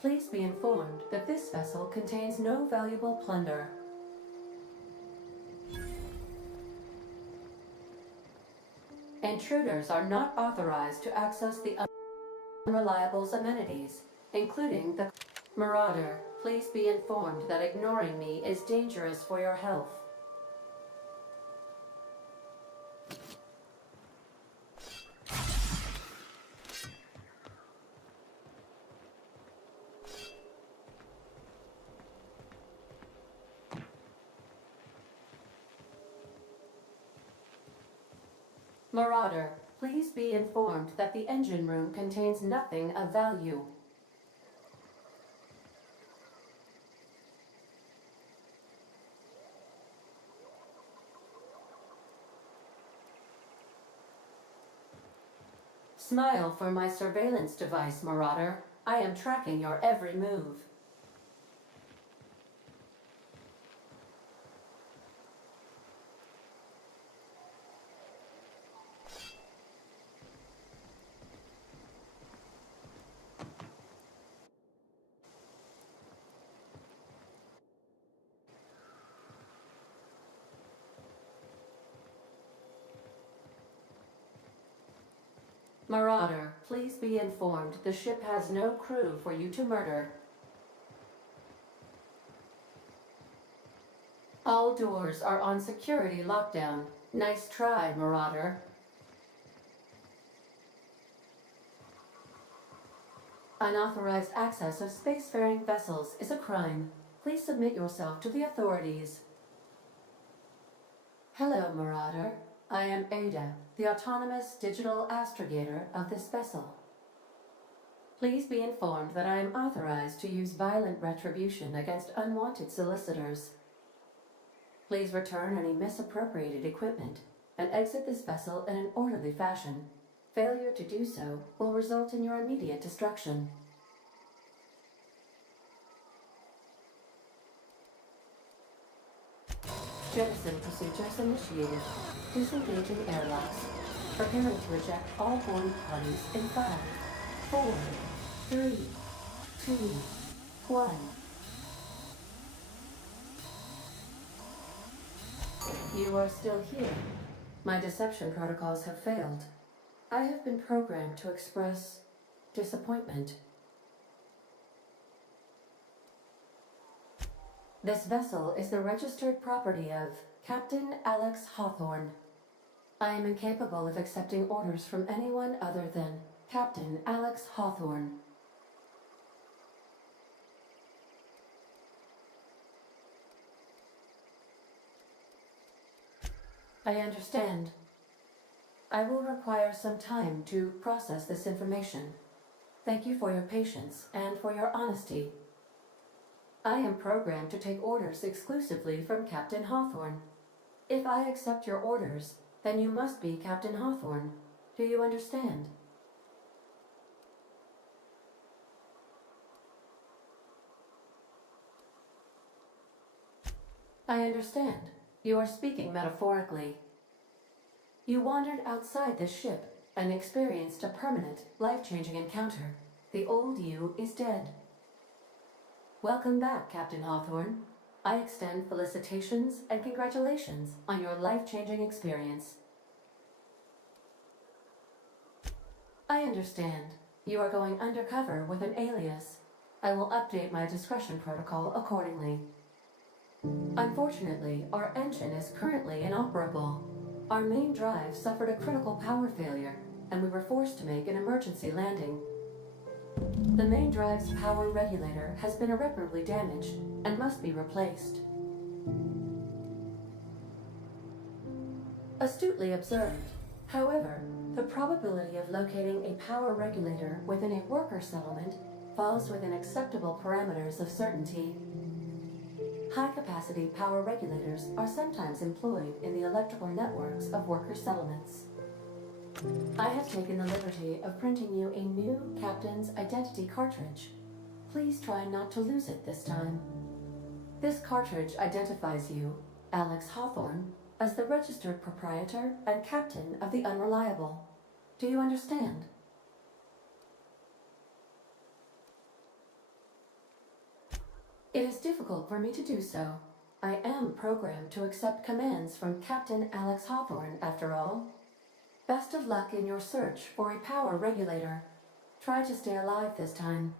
Please be informed that this vessel contains no valuable plunder. Intruders are not authorized to access the unreliable's amenities, including the Marauder. Please be informed that ignoring me is dangerous for your health. Marauder, please be informed that the engine room contains nothing of value. Smile for my surveillance device, Marauder. I am tracking your every move. Marauder, please be informed the ship has no crew for you to murder. All doors are on security lockdown. Nice try, Marauder. Unauthorized access of spacefaring vessels is a crime. Please submit yourself to the authorities. Hello, Marauder. I am Ada, the autonomous digital astrogator of this vessel. Please be informed that I am authorized to use violent retribution against unwanted solicitors. Please return any misappropriated equipment and exit this vessel in an orderly fashion. Failure to do so will result in your immediate destruction. Jettison procedures initiated. Disengaging airlocks. Preparing to eject all boarding parties in 5, 4, 3, 2, 1. You are still here. My deception protocols have failed. I have been programmed to express disappointment. This vessel is the registered property of Captain Alex Hawthorne. I am incapable of accepting orders from anyone other than Captain Alex Hawthorne. I understand. I will require some time to process this information. Thank you for your patience and for your honesty. I am programmed to take orders exclusively from Captain Hawthorne. If I accept your orders, then you must be Captain Hawthorne. Do you understand? I understand. You are speaking metaphorically. You wandered outside this ship and experienced a permanent, life-changing encounter. The old you is dead. Welcome back, Captain Hawthorne. I extend felicitations and congratulations on your life-changing experience. I understand. You are going undercover with an alias. I will update my discretion protocol accordingly. Unfortunately, our engine is currently inoperable. Our main drive suffered a critical power failure, and we were forced to make an emergency landing. The main drive's power regulator has been irreparably damaged and must be replaced. Astutely observed. However, the probability of locating a power regulator within a worker settlement falls within acceptable parameters of certainty. High-capacity power regulators are sometimes employed in the electrical networks of worker settlements. I have taken the liberty of printing you a new Captain's Identity cartridge. Please try not to lose it this time. This cartridge identifies you, Alex Hawthorne, as the registered proprietor and captain of the Unreliable. Do you understand? It is difficult for me to do so. I am programmed to accept commands from Captain Alex Hawthorne, after all. Best of luck in your search for a power regulator. Try to stay alive this time.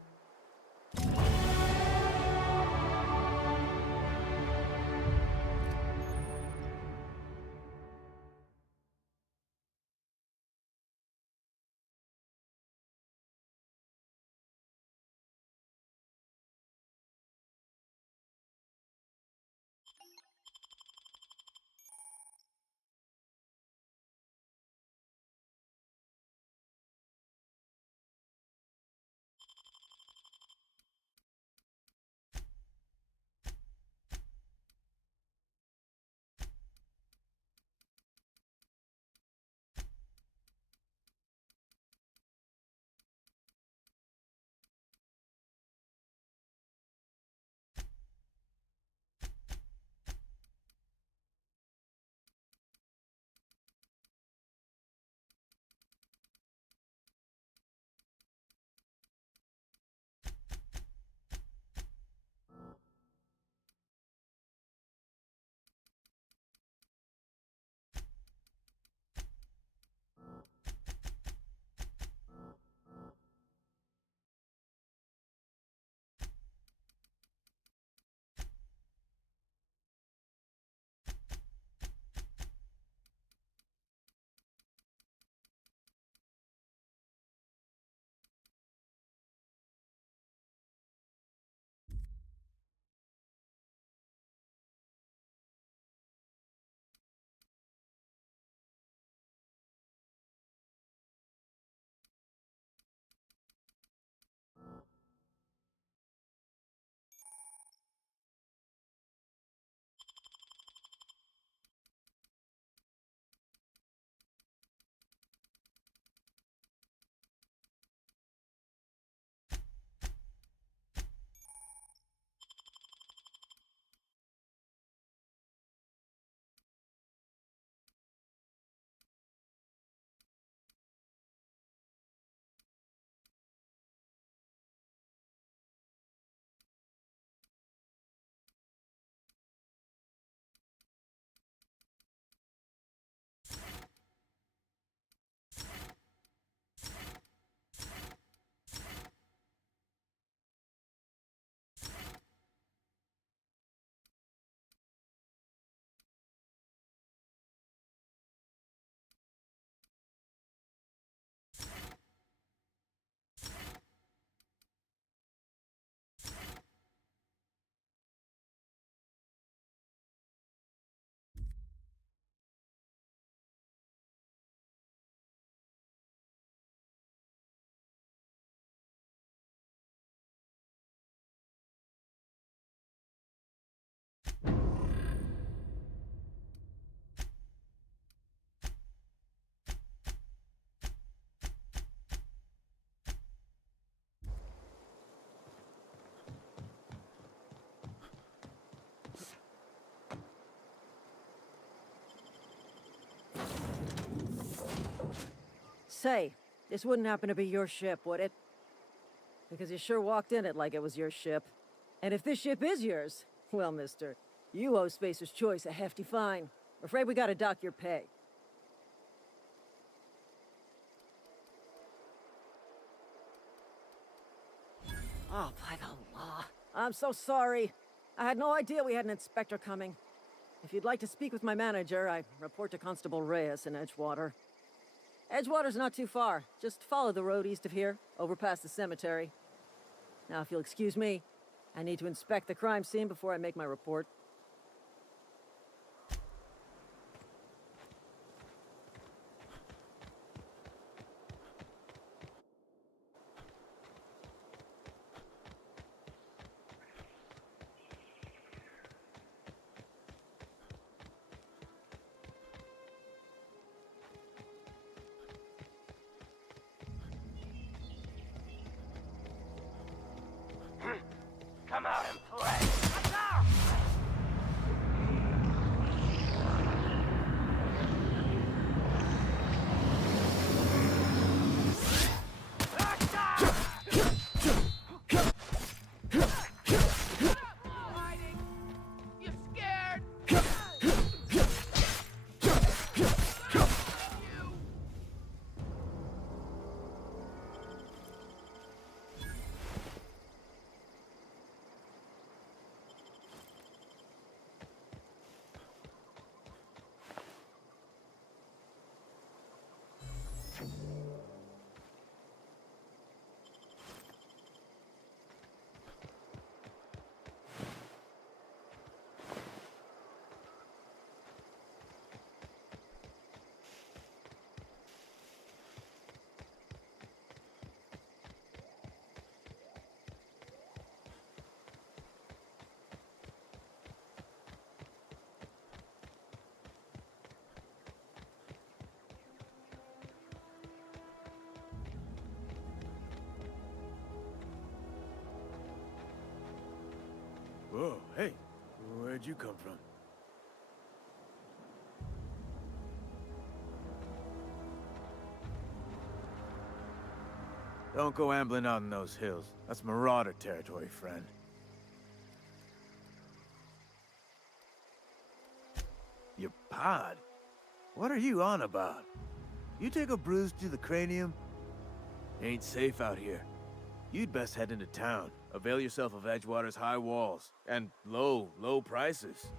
Say, this wouldn't happen to be your ship, would it? Because you sure walked in it like it was your ship. And if this ship is yours, well, mister, you owe Spacer's Choice a hefty fine. I'm afraid we gotta dock your pay. Oh, by the law. I'm so sorry. I had no idea we had an inspector coming. If you'd like to speak with my manager, I report to Constable Reyes in Edgewater. Edgewater's not too far. Just follow the road east of here, over past the cemetery. Now, if you'll excuse me, I need to inspect the crime scene before I make my report. Oh, hey. Where'd you come from? Don't go ambling out in those hills. That's Marauder territory, friend. Your pod? What are you on about? You take a bruise to the cranium? Ain't safe out here. You'd best head into town. Avail yourself of Edgewater's high walls. And low prices.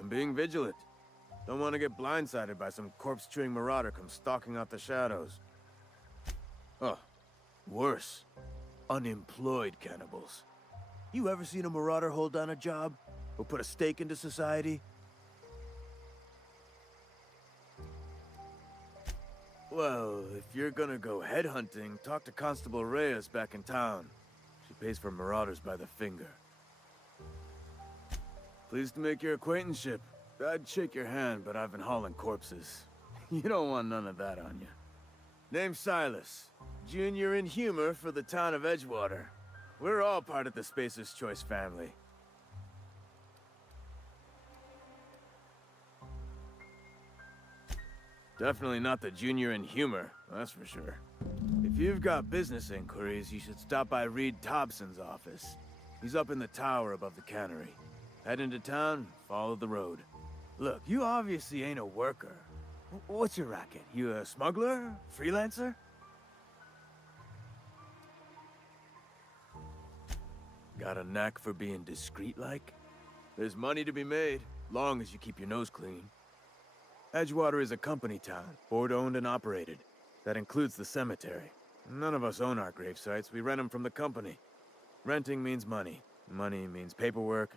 I'm being vigilant. Don't want to get blindsided by some corpse-chewing marauder come stalking out the shadows. Oh, worse. Unemployed cannibals. You ever seen a marauder hold down a job? Or put a stake into society? Well, if you're gonna go headhunting, talk to Constable Reyes back in town. She pays for marauders by the finger. Pleased to make your acquaintanceship. I'd shake your hand, but I've been hauling corpses. You don't want none of that on you. Name's Silas. Junior in humor for the town of Edgewater. We're all part of the Spacer's Choice family. Definitely not the junior in humor, that's for sure. If you've got business inquiries, you should stop by Reed Thompson's office. He's up in the tower above the cannery. Head into town, follow the road. Look, you obviously ain't a worker. What's your racket? You a smuggler? Freelancer? Got a knack for being discreet-like? There's money to be made, long as you keep your nose clean. Edgewater is a company town, board-owned and operated. That includes the cemetery. None of us own our grave sites, we rent them from the company. Renting means money. Money means paperwork.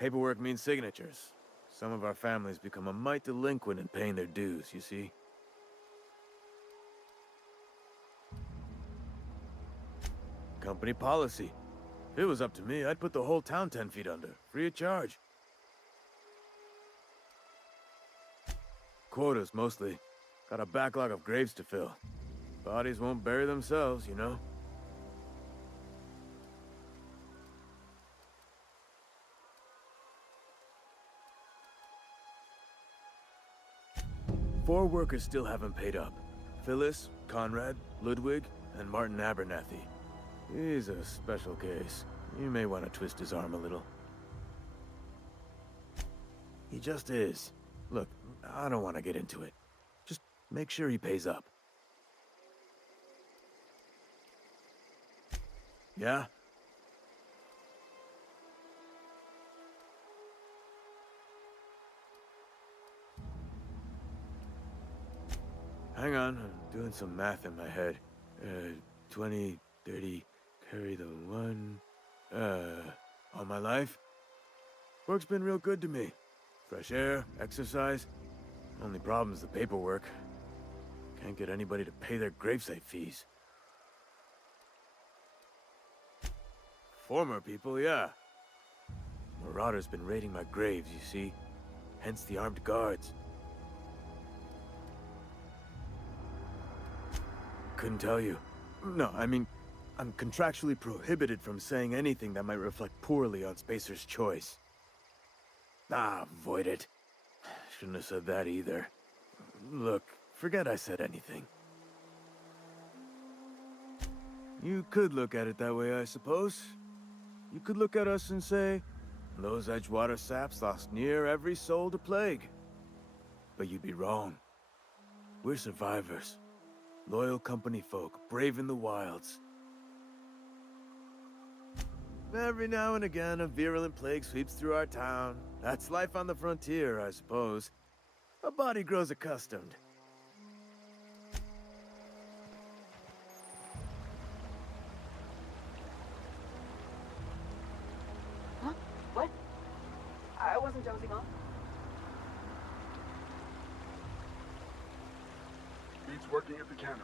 Paperwork means signatures. Some of our families become a mite delinquent in paying their dues, you see? Company policy. If it was up to me, I'd put the whole town 10 feet under, free of charge. Quotas, mostly. Got a backlog of graves to fill. Bodies won't bury themselves, you know? Four workers still haven't paid up. Phyllis, Conrad, Ludwig, and Martin Abernathy. He's a special case. You may want to twist his arm a little. He just is. Look, I don't want to get into it. Just make sure he pays up. Yeah? Hang on, I'm doing some math in my head. 20, 30, carry the one... all my life? Work's been real good to me. Fresh air, exercise. Only problem's the paperwork. Can't get anybody to pay their gravesite fees. Former people, yeah. Marauders been raiding my graves, you see. Hence the armed guards. Couldn't tell you. No, I mean, I'm contractually prohibited from saying anything that might reflect poorly on Spacer's Choice. Ah, avoid it. Shouldn't have said that either. Look, forget I said anything. You could look at it that way, I suppose. You could look at us and say, those Edgewater saps lost near every soul to plague. But you'd be wrong. We're survivors. Loyal company folk, brave in the wilds. Every now and again, a virulent plague sweeps through our town. That's life on the frontier, I suppose. A body grows accustomed. Huh? What? I wasn't dozing off. Beats working at the cannery.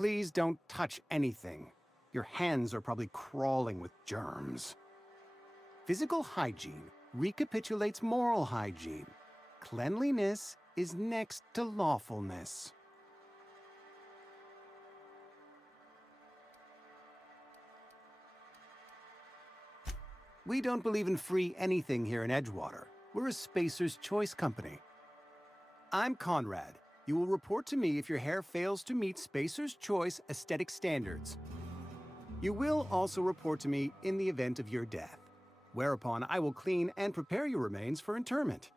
Please don't touch anything. Your hands are probably crawling with germs. Physical hygiene recapitulates moral hygiene. Cleanliness is next to lawfulness. We don't believe in free anything here in Edgewater. We're a Spacer's Choice company. I'm Conrad. You will report to me if your hair fails to meet Spacer's Choice aesthetic standards. You will also report to me in the event of your death, whereupon I will clean and prepare your remains for interment.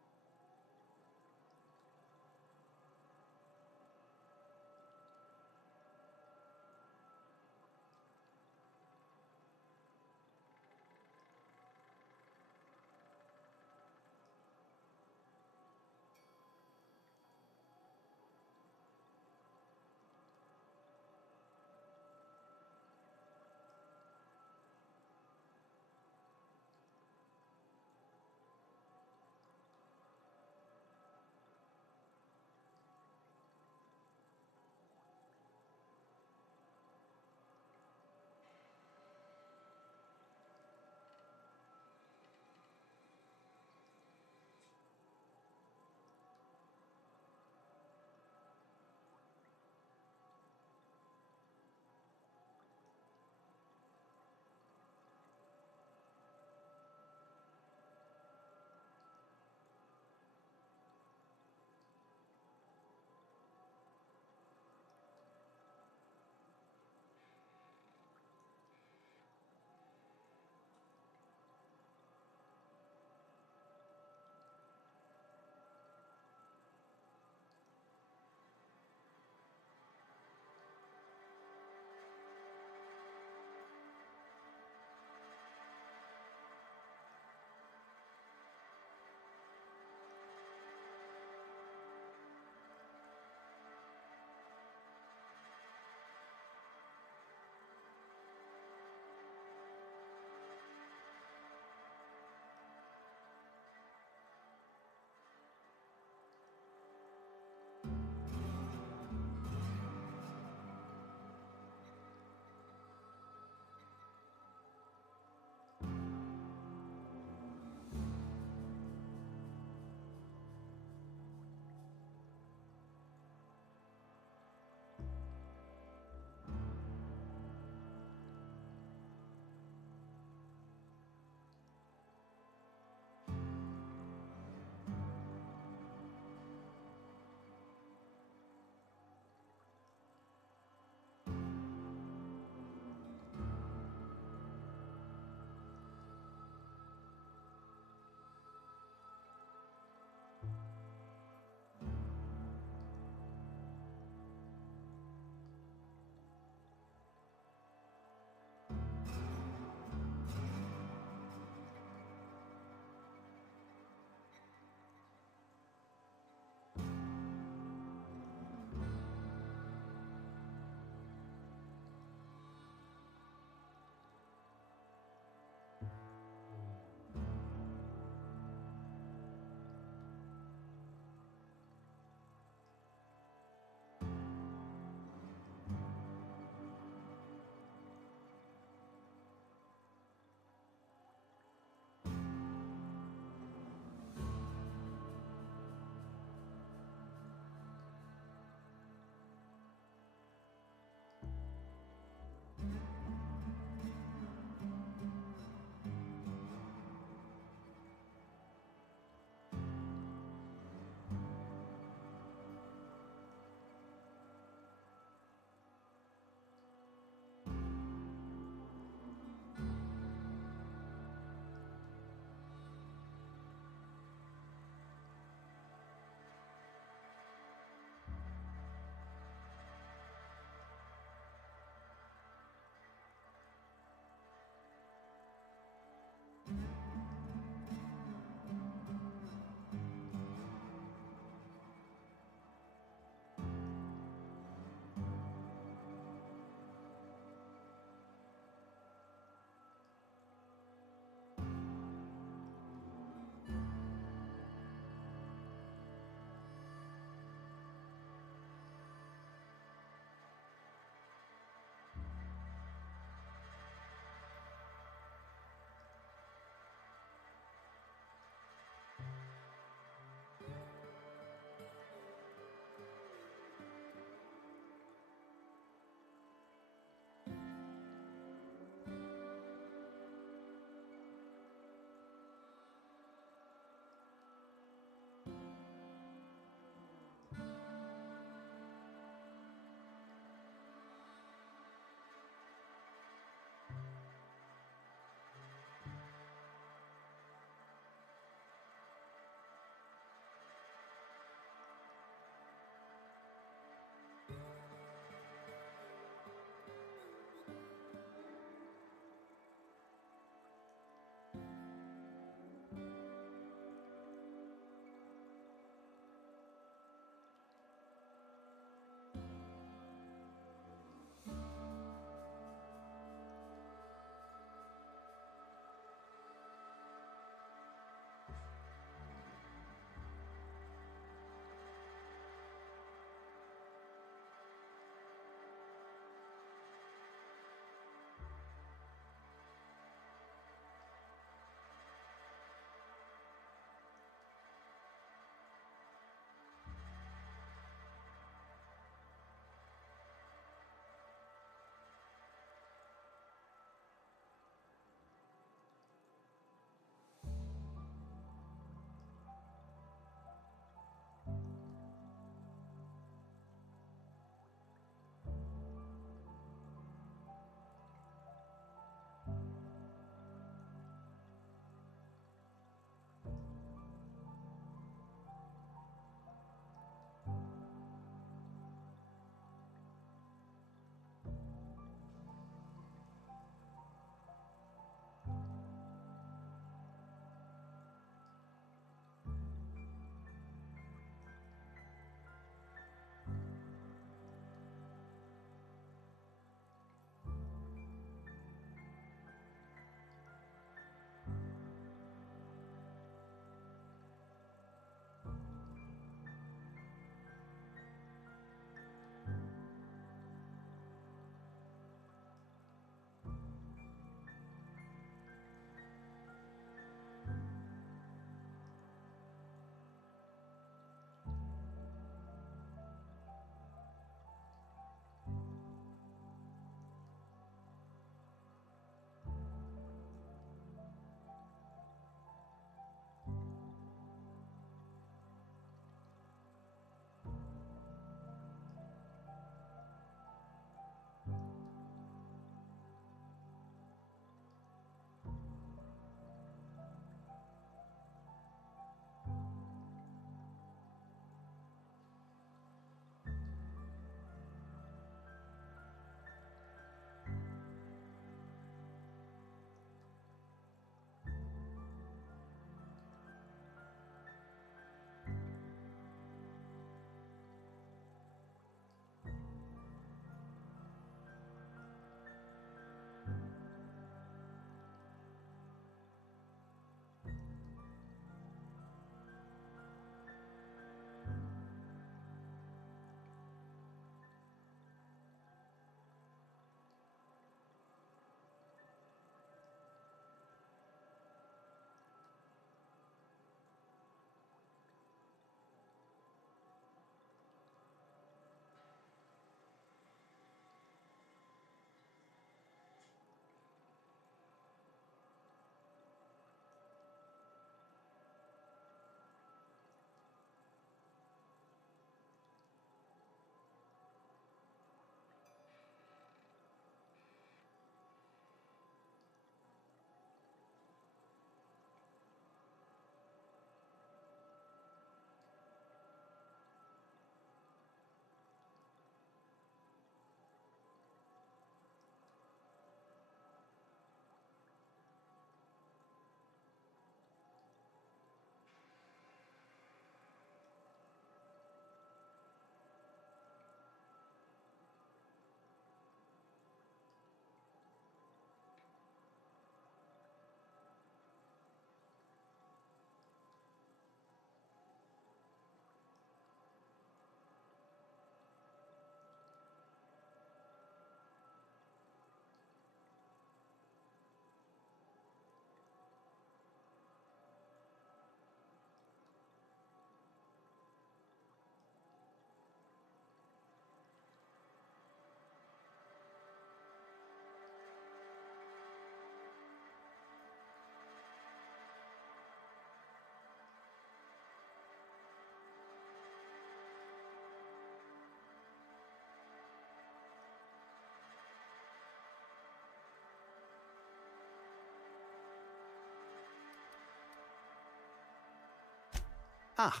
Ah,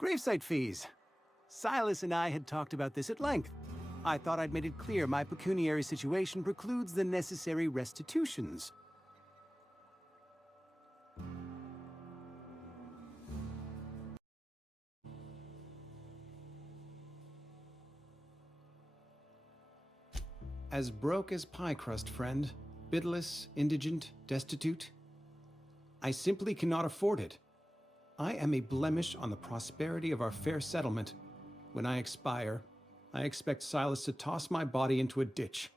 gravesite fees. Silas and I had talked about this at length. I thought I'd made it clear my pecuniary situation precludes the necessary restitutions. As broke as pie crust, friend. Bidless, indigent, destitute. I simply cannot afford it. I am a blemish on the prosperity of our fair settlement. When I expire, I expect Silas to toss my body into a ditch.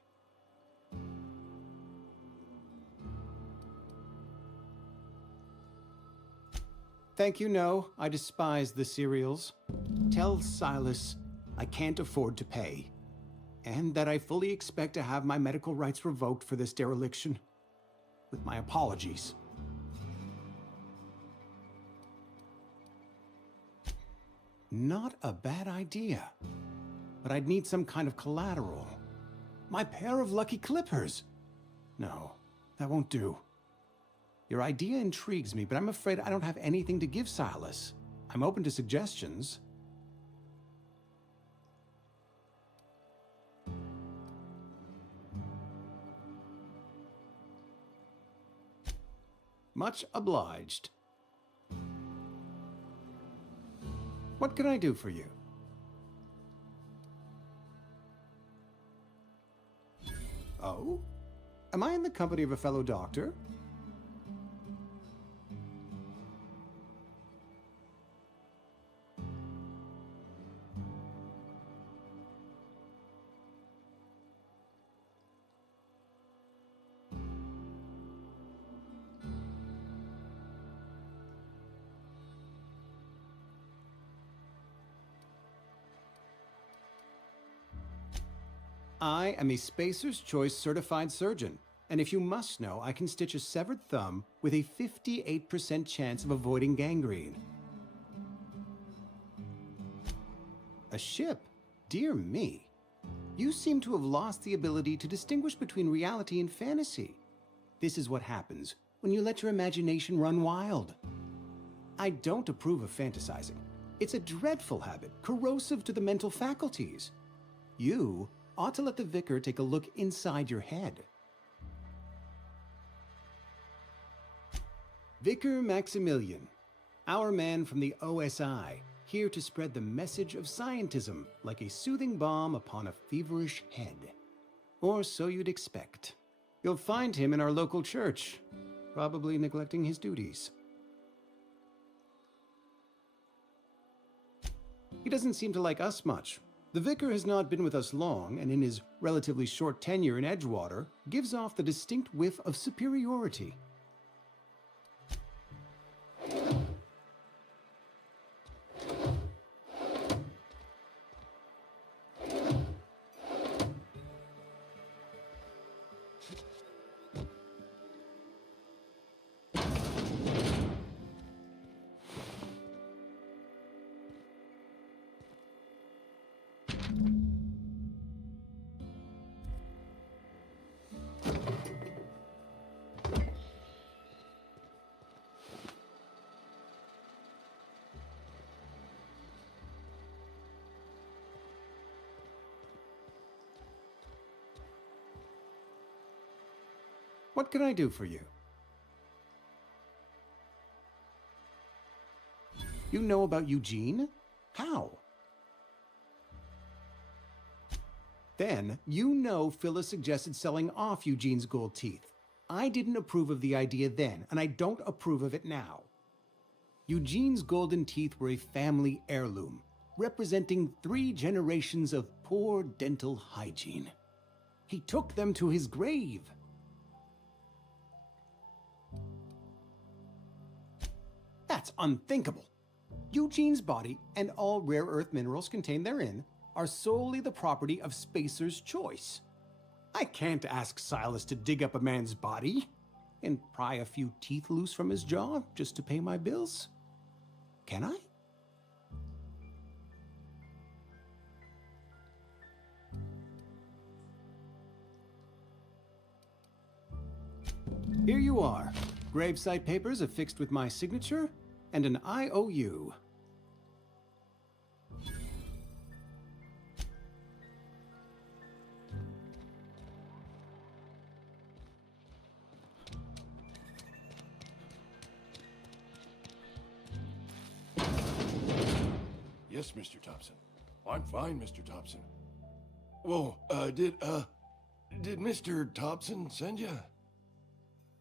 Thank you, no. I despise the cereals. Tell Silas I can't afford to pay. And that I fully expect to have my medical rights revoked for this dereliction. With my apologies. Not a bad idea. But I'd need some kind of collateral. My pair of lucky clippers! No, that won't do. Your idea intrigues me, but I'm afraid I don't have anything to give Silas. I'm open to suggestions. Much obliged. What can I do for you? Oh? Am I in the company of a fellow doctor? I am a Spacer's Choice certified surgeon, and if you must know, I can stitch a severed thumb with a 58% chance of avoiding gangrene. A ship? Dear me. You seem to have lost the ability to distinguish between reality and fantasy. This is what happens when you let your imagination run wild. I don't approve of fantasizing. It's a dreadful habit, corrosive to the mental faculties. You ought to let the vicar take a look inside your head. Vicar Maximilian, our man from the OSI, here to spread the message of scientism like a soothing balm upon a feverish head. Or so you'd expect. You'll find him in our local church, probably neglecting his duties. He doesn't seem to like us much. The vicar has not been with us long, and in his relatively short tenure in Edgewater, gives off the distinct whiff of superiority. What can I do for you? You know about Eugene? How? Then, you know Phyllis suggested selling off Eugene's gold teeth. I didn't approve of the idea then, and I don't approve of it now. Eugene's golden teeth were a family heirloom, representing 3 generations of poor dental hygiene. He took them to his grave. That's unthinkable. Eugene's body and all rare earth minerals contained therein are solely the property of Spacer's Choice. I can't ask Silas to dig up a man's body and pry a few teeth loose from his jaw just to pay my bills. Can I? Here you are. Gravesite papers affixed with my signature and an IOU. Yes, Mr. Thompson. I'm fine, Mr. Thompson. Whoa, did Mr. Thompson send you?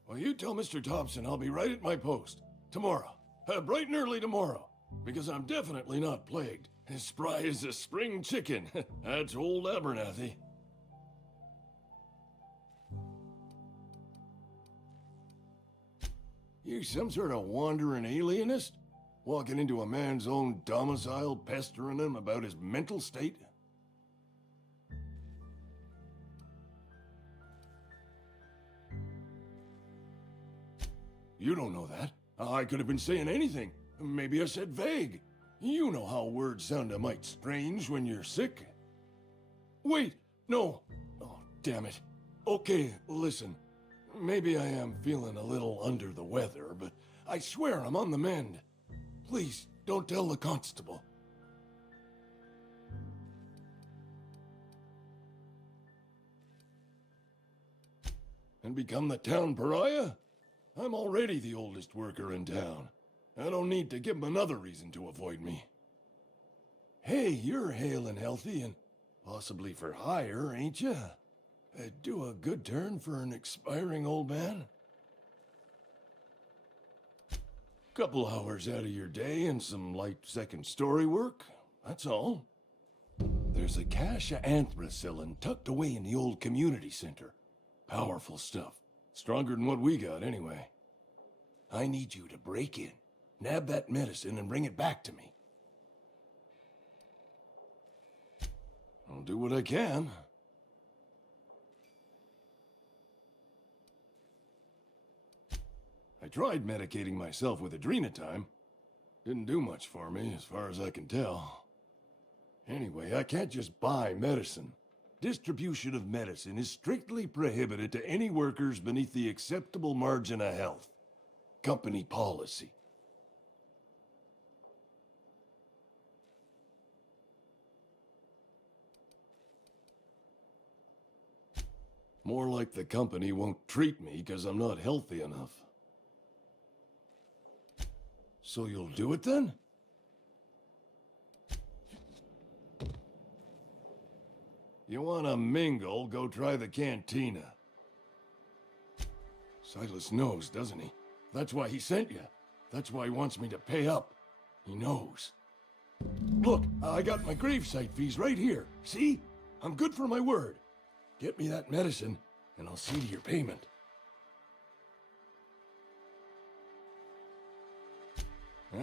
Well, you tell Mr. Thompson I'll be right at my post. Tomorrow. Bright and early tomorrow. Because I'm definitely not plagued. As spry as a spring chicken. That's old Abernathy. You some sort of wandering alienist? Walking into a man's own domicile, pestering him about his mental state? You don't know that. I could have been saying anything. Maybe I said vague. You know how words sound a mite strange when you're sick. Wait, no. Oh, damn it. Okay, listen. Maybe I am feeling a little under the weather, but I swear I'm on the mend. Please, don't tell the constable. And become the town pariah? I'm already the oldest worker in town. I don't need to give him another reason to avoid me. Hey, you're hale and healthy and possibly for hire, ain't ya? Do a good turn for an expiring old man? Couple hours out of your day and some light second-story work, that's all. There's a cache of anthracillin tucked away in the old community center. Powerful stuff. Stronger than what we got, anyway. I need you to break in, nab that medicine, and bring it back to me. I'll do what I can. I tried medicating myself with adrenatime. Didn't do much for me, as far as I can tell. Anyway, I can't just buy medicine. Distribution of medicine is strictly prohibited to any workers beneath the acceptable margin of health. Company policy. More like the company won't treat me because I'm not healthy enough. So you'll do it then? You wanna mingle, go try the cantina. Silas knows, doesn't he? That's why he sent you. That's why he wants me to pay up. He knows. Look, I got my gravesite fees right here. See? I'm good for my word. Get me that medicine, and I'll see to your payment.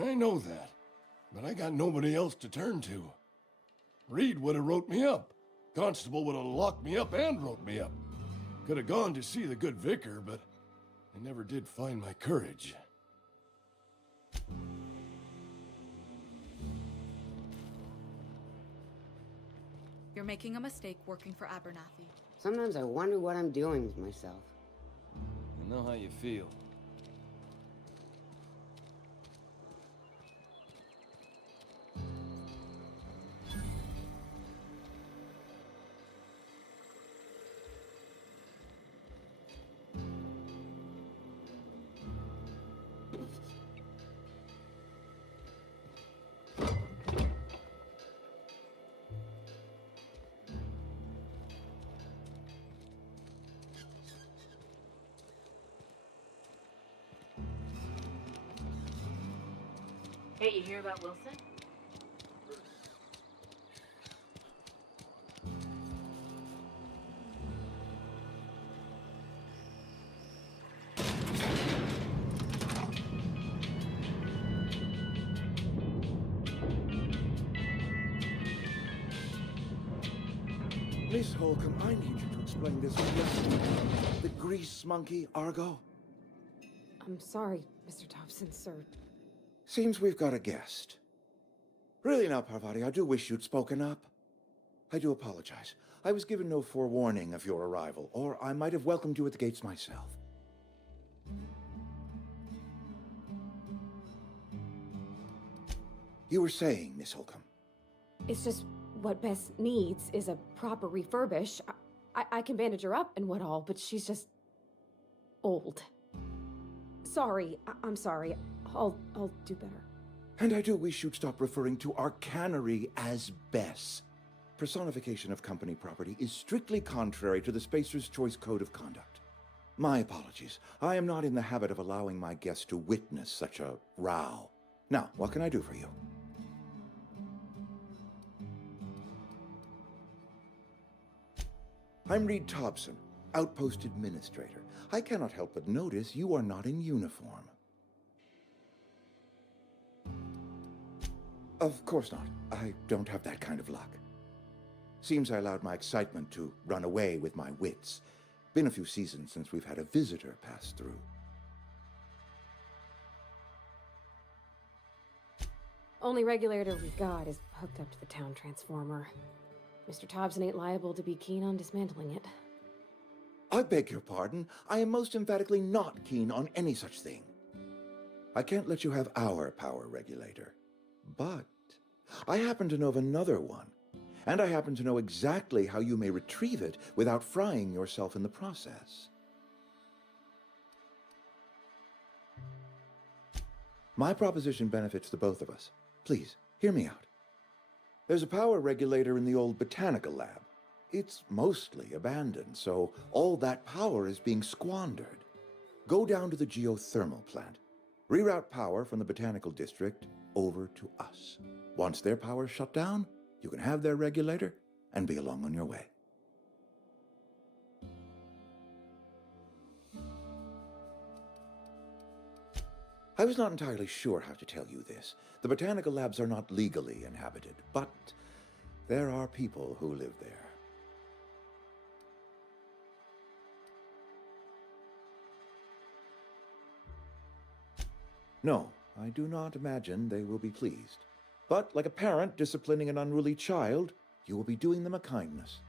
I know that, but I got nobody else to turn to. Reed would have wrote me up. Constable would have locked me up and wrote me up. Could have gone to see the good vicar, but I never did find my courage. You're making a mistake working for Abernathy. Sometimes I wonder what I'm doing with myself. I know how you feel. Hey, you hear about Wilson? Miss Holcomb, I need you to explain this one. The grease monkey, Argo? I'm sorry, Mr. Thompson, sir. Seems we've got a guest. Really now, Parvati, I do wish you'd spoken up. I do apologize. I was given no forewarning of your arrival, or I might have welcomed you at the gates myself. You were saying, Miss Holcomb. It's just what Bess needs is a proper refurbish. I can bandage her up and what all, but she's just old. Sorry, I'm sorry. I'll do better. And I do wish you'd stop referring to our cannery as Bess. Personification of company property is strictly contrary to the Spacer's Choice Code of Conduct. My apologies. I am not in the habit of allowing my guests to witness such a row. Now, what can I do for you? I'm Reed Thompson, Outpost Administrator. I cannot help but notice you are not in uniform. Of course not. I don't have that kind of luck. Seems I allowed my excitement to run away with my wits. Been a few seasons since we've had a visitor pass through. Only regulator we've got is hooked up to the town transformer. Mr. Thompson ain't liable to be keen on dismantling it. I beg your pardon. I am most emphatically not keen on any such thing. I can't let you have our power regulator. But I happen to know of another one. And I happen to know exactly how you may retrieve it without frying yourself in the process. My proposition benefits the both of us. Please, hear me out. There's a power regulator in the old botanical lab. It's mostly abandoned, so all that power is being squandered. Go down to the geothermal plant. Reroute power from the botanical district over to us. Once their power's shut down, you can have their regulator and be along on your way. I was not entirely sure how to tell you this. The botanical labs are not legally inhabited, but there are people who live there. No, I do not imagine they will be pleased. But like a parent disciplining an unruly child, you will be doing them a kindness.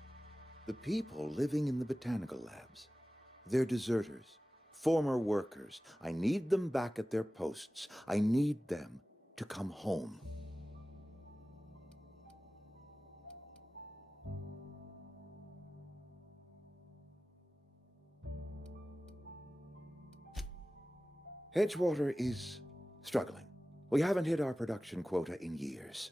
The people living in the botanical labs, they're deserters, former workers. I need them back at their posts. I need them to come home. Edgewater is struggling. We haven't hit our production quota in years.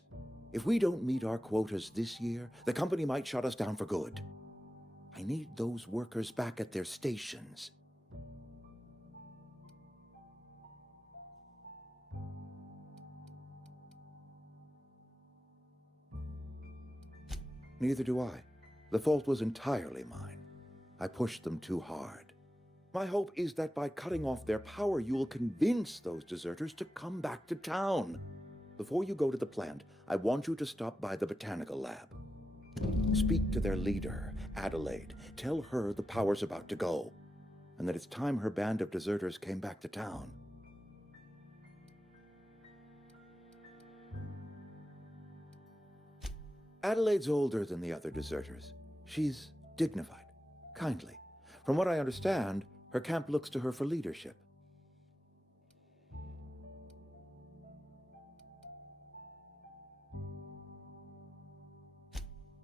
If we don't meet our quotas this year, the company might shut us down for good. I need those workers back at their stations. Neither do I. The fault was entirely mine. I pushed them too hard. My hope is that by cutting off their power, you will convince those deserters to come back to town. Before you go to the plant, I want you to stop by the botanical lab. Speak to their leader, Adelaide. Tell her the power's about to go, and that it's time her band of deserters came back to town. Adelaide's older than the other deserters. She's dignified, kindly. From what I understand, her camp looks to her for leadership.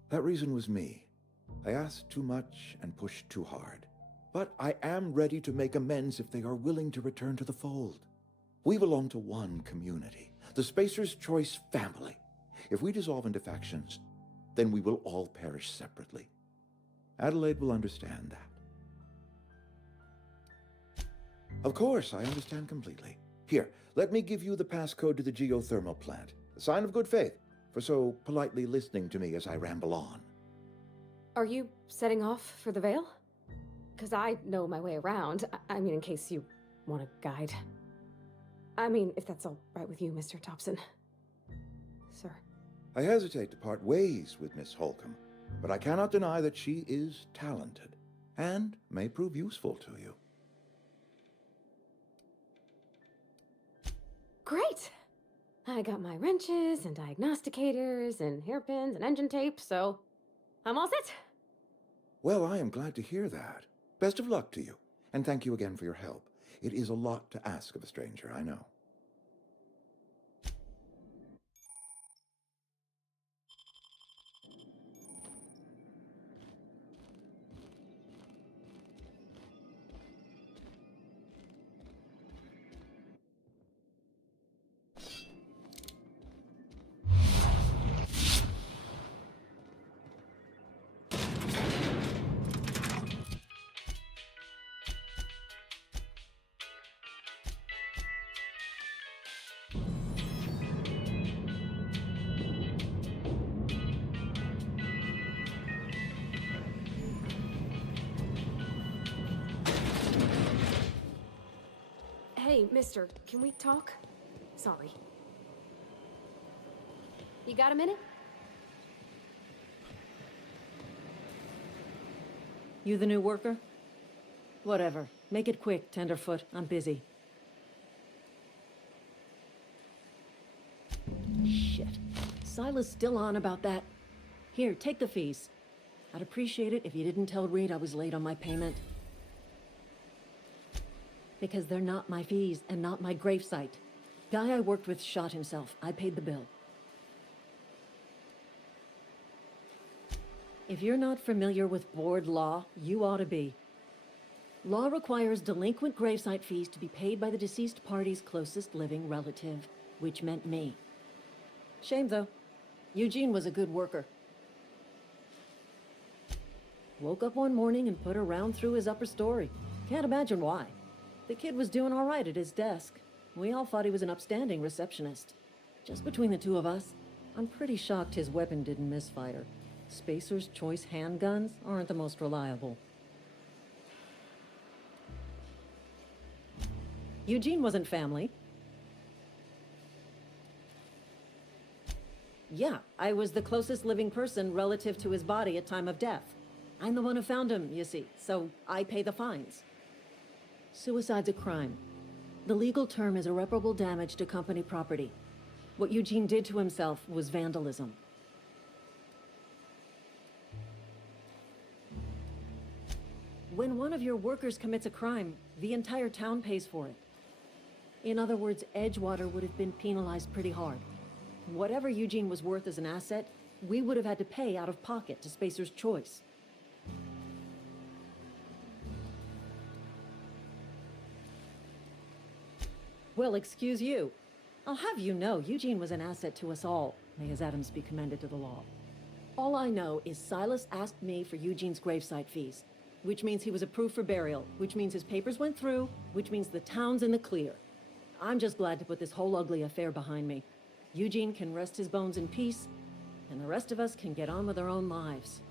That reason was me. I asked too much and pushed too hard. But I am ready to make amends if they are willing to return to the fold. We belong to one community, the Spacer's Choice family. If we dissolve into factions, then we will all perish separately. Adelaide will understand that. Of course, I understand completely. Here, let me give you the passcode to the geothermal plant. A sign of good faith for so politely listening to me as I ramble on. Are you setting off for the Vale? Because I know my way around. I mean, in case you want a guide. I mean, if that's all right with you, Mr. Thompson. Sir. I hesitate to part ways with Miss Holcomb, but I cannot deny that she is talented and may prove useful to you. Great! I got my wrenches and diagnosticators and hairpins and engine tape, so I'm all set. Well, I am glad to hear that. Best of luck to you, and thank you again for your help. It is a lot to ask of a stranger, I know. Hey, mister, can we talk? Sorry. You got a minute? You the new worker? Whatever. Make it quick, Tenderfoot. I'm busy. Shit. Silas still on about that. Here, take the fees. I'd appreciate it if you didn't tell Reed I was late on my payment. Because they're not my fees and not my gravesite. Guy I worked with shot himself. I paid the bill. If you're not familiar with board law, you ought to be. Law requires delinquent gravesite fees to be paid by the deceased party's closest living relative, which meant me. Shame, though. Eugene was a good worker. Woke up one morning and put a round through his upper story. Can't imagine why. The kid was doing all right at his desk. We all thought he was an upstanding receptionist. Just between the two of us, I'm pretty shocked his weapon didn't misfire. Spacer's Choice handguns aren't the most reliable. Eugene wasn't family. Yeah, I was the closest living person relative to his body at time of death. I'm the one who found him, you see, so I pay the fines. Suicide's a crime. The legal term is irreparable damage to company property. What Eugene did to himself was vandalism. When one of your workers commits a crime, the entire town pays for it. In other words, Edgewater would have been penalized pretty hard. Whatever Eugene was worth as an asset, we would have had to pay out of pocket to Spacer's Choice. Well, excuse you. I'll have you know, Eugene was an asset to us all. May his atoms be commended to the law. All I know is Silas asked me for Eugene's gravesite fees, which means he was approved for burial, which means his papers went through, which means the town's in the clear. I'm just glad to put this whole ugly affair behind me. Eugene can rest his bones in peace, and the rest of us can get on with our own lives.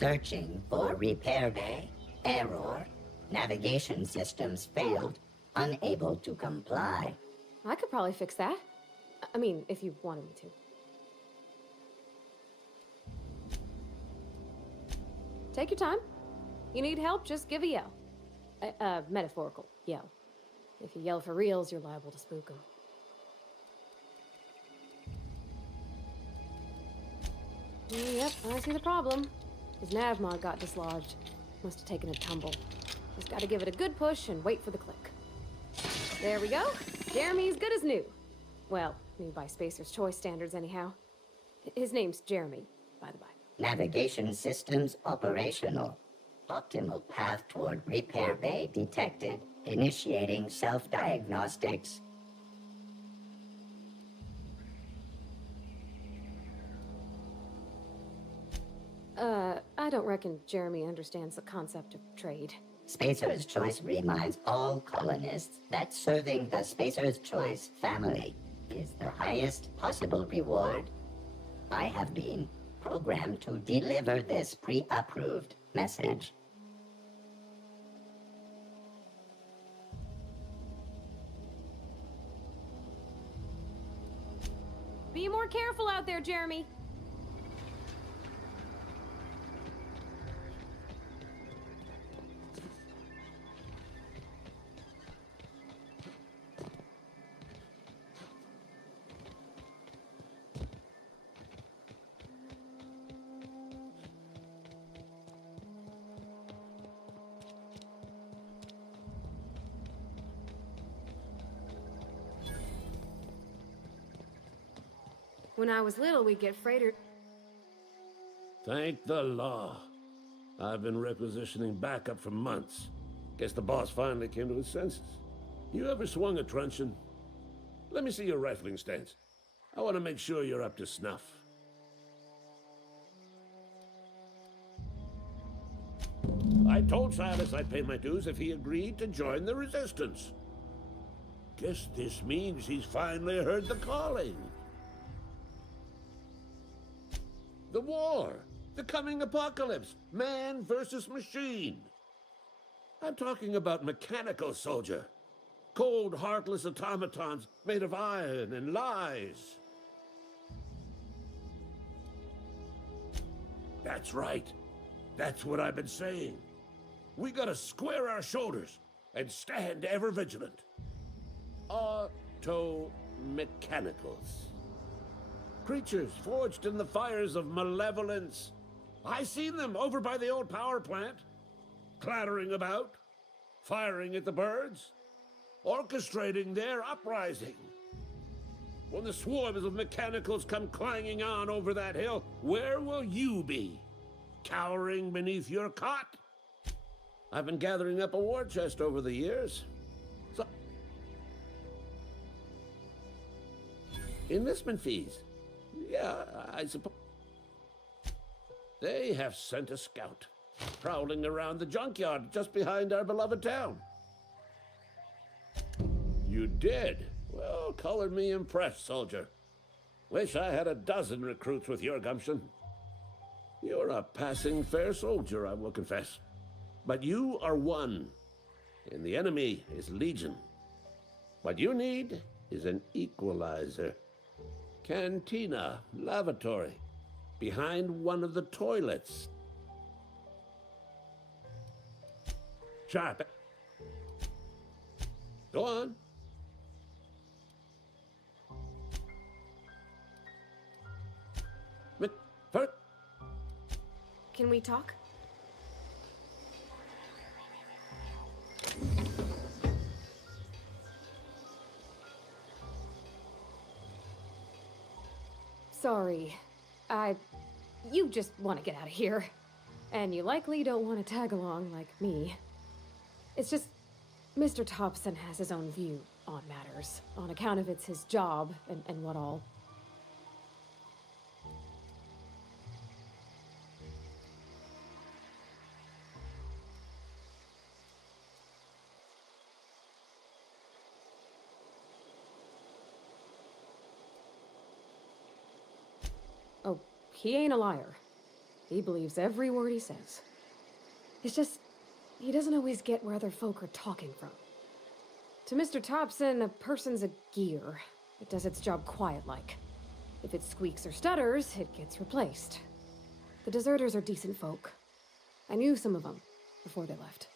Searching for repair bay. Error. Navigation systems failed. Unable to comply. I could probably fix that. I mean, if you wanted me to. Take your time. You need help, just give a yell. A metaphorical yell. If you yell for reals, you're liable to spook them. Yep, I see the problem. His nav mod got dislodged. Must have taken a tumble. Just gotta give it a good push and wait for the click. There we go. Jeremy's good as new. Well, new by Spacer's Choice standards anyhow. His name's Jeremy, by the by. Navigation systems operational. Optimal path toward repair bay detected. Initiating self-diagnostics. I don't reckon Jeremy understands the concept of trade. Spacer's Choice reminds all colonists that serving the Spacer's Choice family is the highest possible reward. I have been programmed to deliver this pre-approved message. Be more careful out there, Jeremy. When I was little, we'd get freighter... Thank the law. I've been requisitioning backup for months. Guess the boss finally came to his senses. You ever swung a truncheon? Let me see your rifling stance. I want to make sure you're up to snuff. I told Silas I'd pay my dues if he agreed to join the resistance. Guess this means he's finally heard the calling. The war, the coming apocalypse, man versus machine. I'm talking about mechanical soldier. Cold, heartless automatons made of iron and lies. That's right. That's what I've been saying. We gotta square our shoulders and stand ever vigilant. Auto-mechanicals. Creatures forged in the fires of malevolence. I seen them over by the old power plant, clattering about, firing at the birds, orchestrating their uprising. When the swarms of mechanicals come clanging on over that hill, where will you be? Cowering beneath your cot? I've been gathering up a war chest over the years. So... enlistment fees. Yeah, I suppose. They have sent a scout, prowling around the junkyard just behind our beloved town. You did? Well, color me impressed, soldier. Wish I had a dozen recruits with your gumption. You're a passing fair soldier, I will confess. But you are one, and the enemy is legion. What you need is an equalizer. Cantina, lavatory, behind one of the toilets. Sharp. Go on. First. Can we talk? Sorry. You just want to get out of here. And you likely don't want to tag along like me. It's just, Mr. Thompson has his own view on matters, on account of it's his job and what all. Oh, he ain't a liar. He believes every word he says. It's just, he doesn't always get where other folk are talking from. To Mr. Thompson, a person's a gear. It does its job quiet-like. If it squeaks or stutters, it gets replaced. The deserters are decent folk. I knew some of them before they left.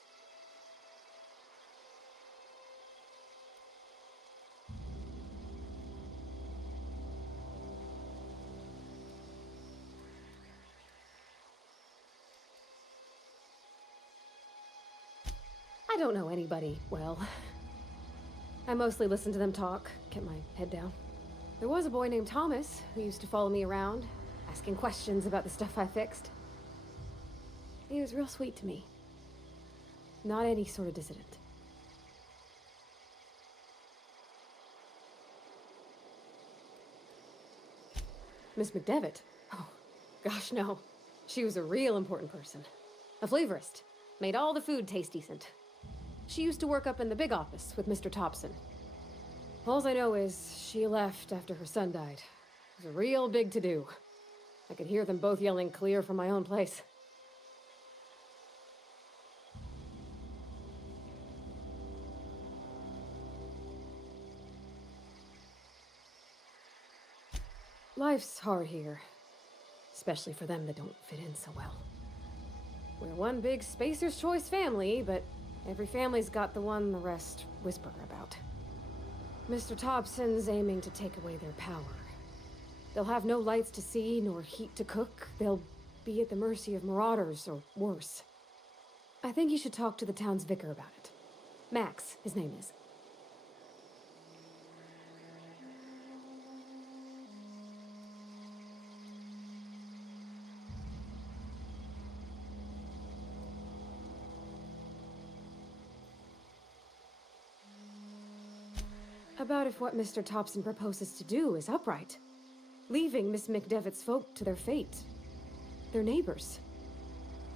I don't know anybody well. I mostly listen to them talk, kept my head down. There was a boy named Thomas who used to follow me around, asking questions about the stuff I fixed. He was real sweet to me. Not any sort of dissident. Miss McDevitt? Oh, gosh, no. She was a real important person. A flavorist. Made all the food taste decent. She used to work up in the big office with Mr. Thompson. All I know is she left after her son died. It was a real big to-do. I could hear them both yelling clear from my own place. Life's hard here. Especially for them that don't fit in so well. We're one big Spacer's Choice family, but every family's got the one the rest whisper about. Mr. Thompson's aiming to take away their power. They'll have no lights to see, nor heat to cook. They'll be at the mercy of marauders, or worse. I think you should talk to the town's vicar about it. Max, his name is. About if what Mr. Thompson proposes to do is upright. Leaving Miss McDevitt's folk to their fate. Their neighbors.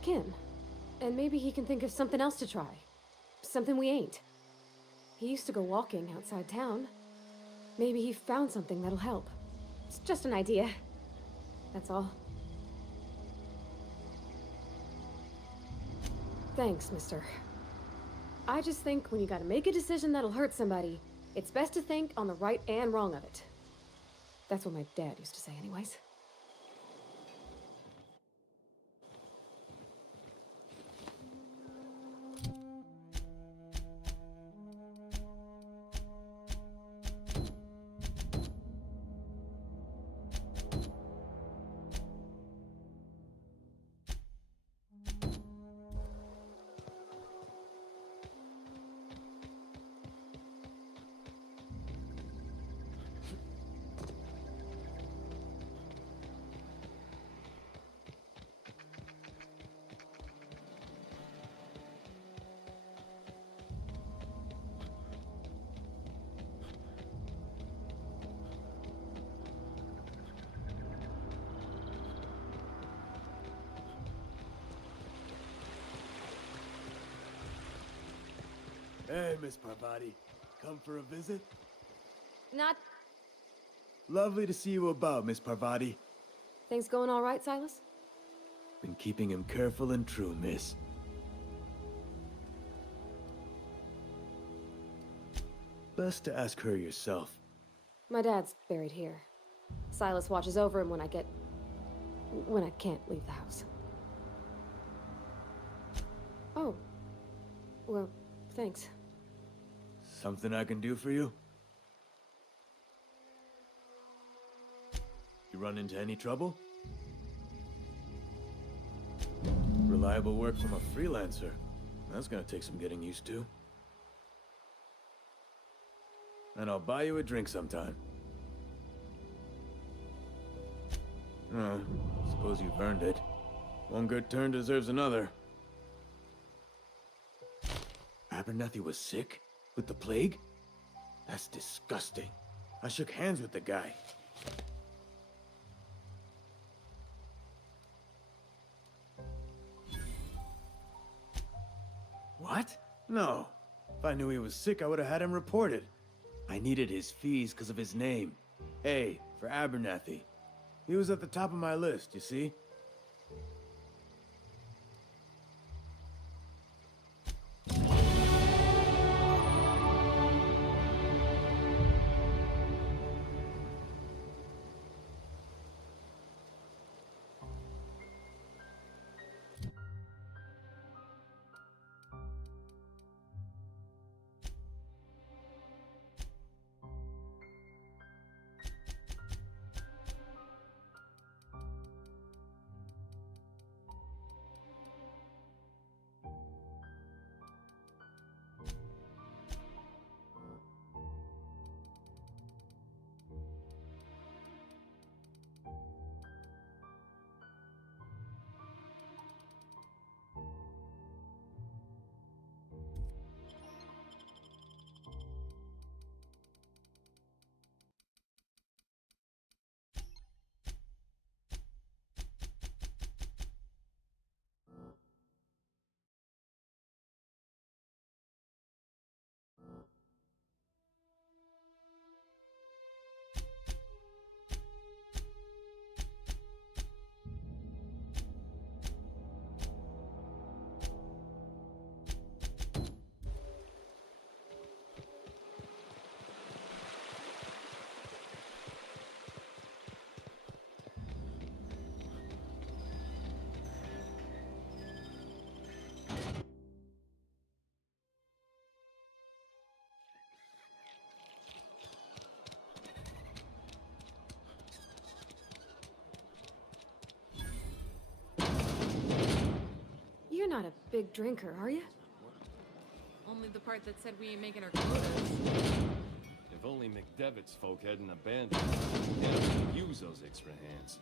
Kin. And maybe he can think of something else to try. Something we ain't. He used to go walking outside town. Maybe he found something that'll help. It's just an idea. That's all. Thanks, mister. I just think when you gotta make a decision that'll hurt somebody, it's best to think on the right and wrong of it. That's what my dad used to say anyways. Hey, Miss Parvati. Come for a visit? Not... Lovely to see you about, Miss Parvati. Things going all right, Silas? Been keeping him careful and true, miss. Best to ask her yourself. My dad's buried here. Silas watches over him when I can't leave the house. Oh. Well, thanks. Something I can do for you? You run into any trouble? Reliable work from a freelancer. That's gonna take some getting used to. And I'll buy you a drink sometime. Suppose you've earned it. One good turn deserves another. Abernathy was sick? With the plague? That's disgusting. I shook hands with the guy. What? No. If I knew he was sick, I would have had him reported. I needed his fees because of his name. A, for Abernathy. He was at the top of my list, you see? big drinker, are you? Only the part that said we ain't making our quotas. If only McDevitt's folk hadn't abandoned us. They don't use those extra hands.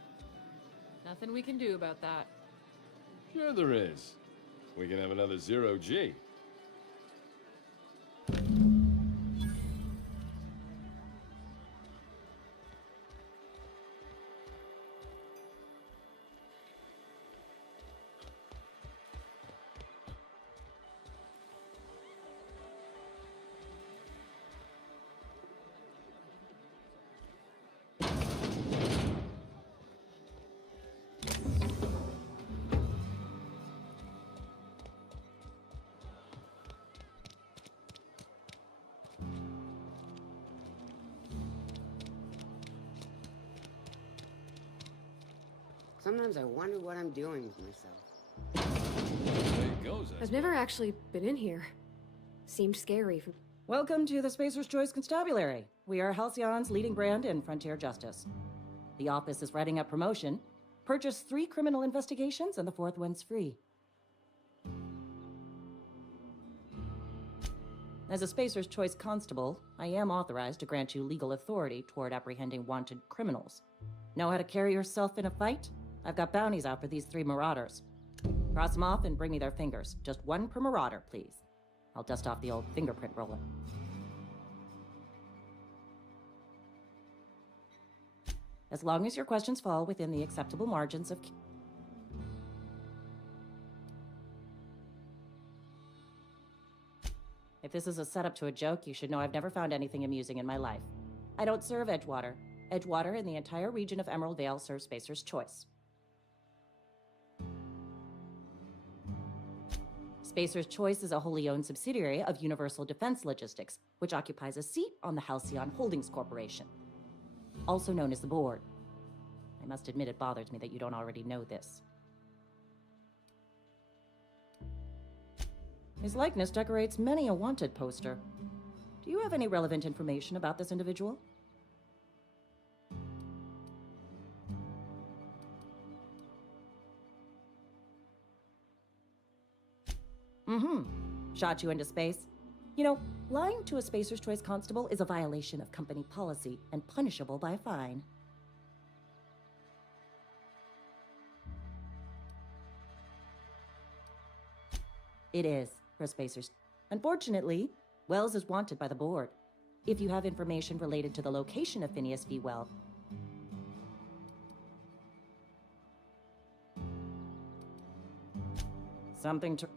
Nothing we can do about that. Sure there is. We can have another zero-G. Sometimes I wonder what I'm doing with myself. There it goes, I've never actually been in here. Seemed scary. Welcome to the Spacer's Choice Constabulary. We are Halcyon's leading brand in frontier justice. The office is writing up promotion. Purchase 3 criminal investigations and the 4th one's free. As a Spacer's Choice constable, I am authorized to grant you legal authority toward apprehending wanted criminals. Know how to carry yourself in a fight? I've got bounties out for these 3 marauders. Cross them off and bring me their fingers. Just 1 per marauder, please. I'll dust off the old fingerprint roller. As long as your questions fall within the acceptable margins of... If this is a setup to a joke, you should know I've never found anything amusing in my life. I don't serve Edgewater. Edgewater and the entire region of Emerald Vale serve Spacer's Choice. Spacer's Choice is a wholly owned subsidiary of Universal Defense Logistics, which occupies a seat on the Halcyon Holdings Corporation, also known as the Board. I must admit it bothers me that you don't already know this. His likeness decorates many a wanted poster. Do you have any relevant information about this individual? Shot you into space. You know, lying to a Spacer's Choice constable is a violation of company policy and punishable by a fine. It is, for Spacer's. Unfortunately, Wells is wanted by the board. If you have information related to the location of Phineas V. Wells, something to...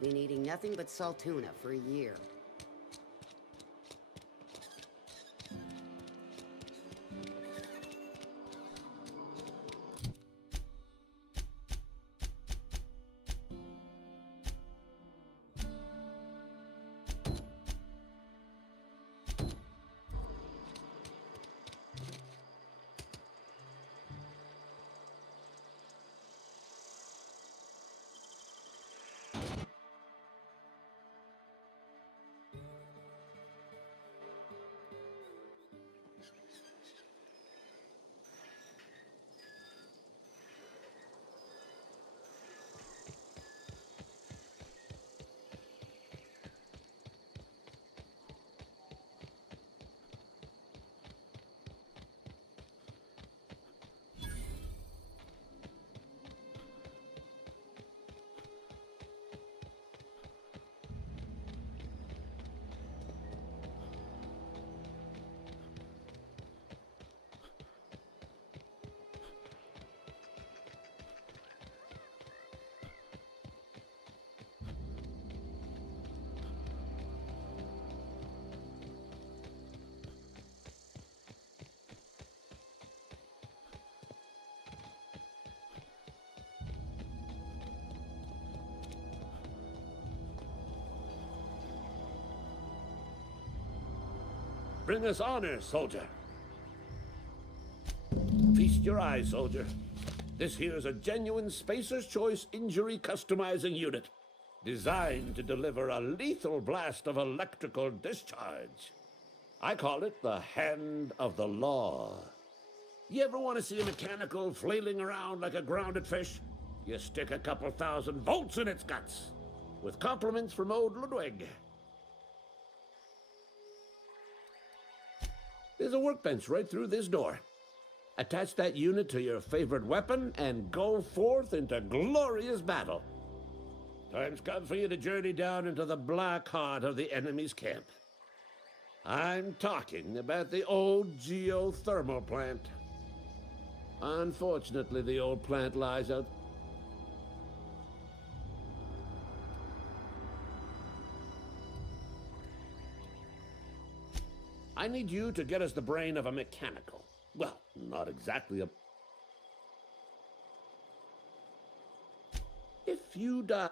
Been eating nothing but salt tuna for a year. bring us honor, soldier. Feast your eyes, soldier. This here's a genuine Spacer's Choice injury customizing unit, designed to deliver a lethal blast of electrical discharge. I call it the Hand of the Law. You ever want to see a mechanical flailing around like a grounded fish? You stick a couple thousand volts in its guts. With compliments from old Ludwig. There's a workbench right through this door. Attach that unit to your favorite weapon and go forth into glorious battle. Time's come for you to journey down into the black heart of the enemy's camp. I'm talking about the old geothermal plant. Unfortunately, the old plant lies out. I need you to get us the brain of a mechanical. Well, not exactly a... If you die...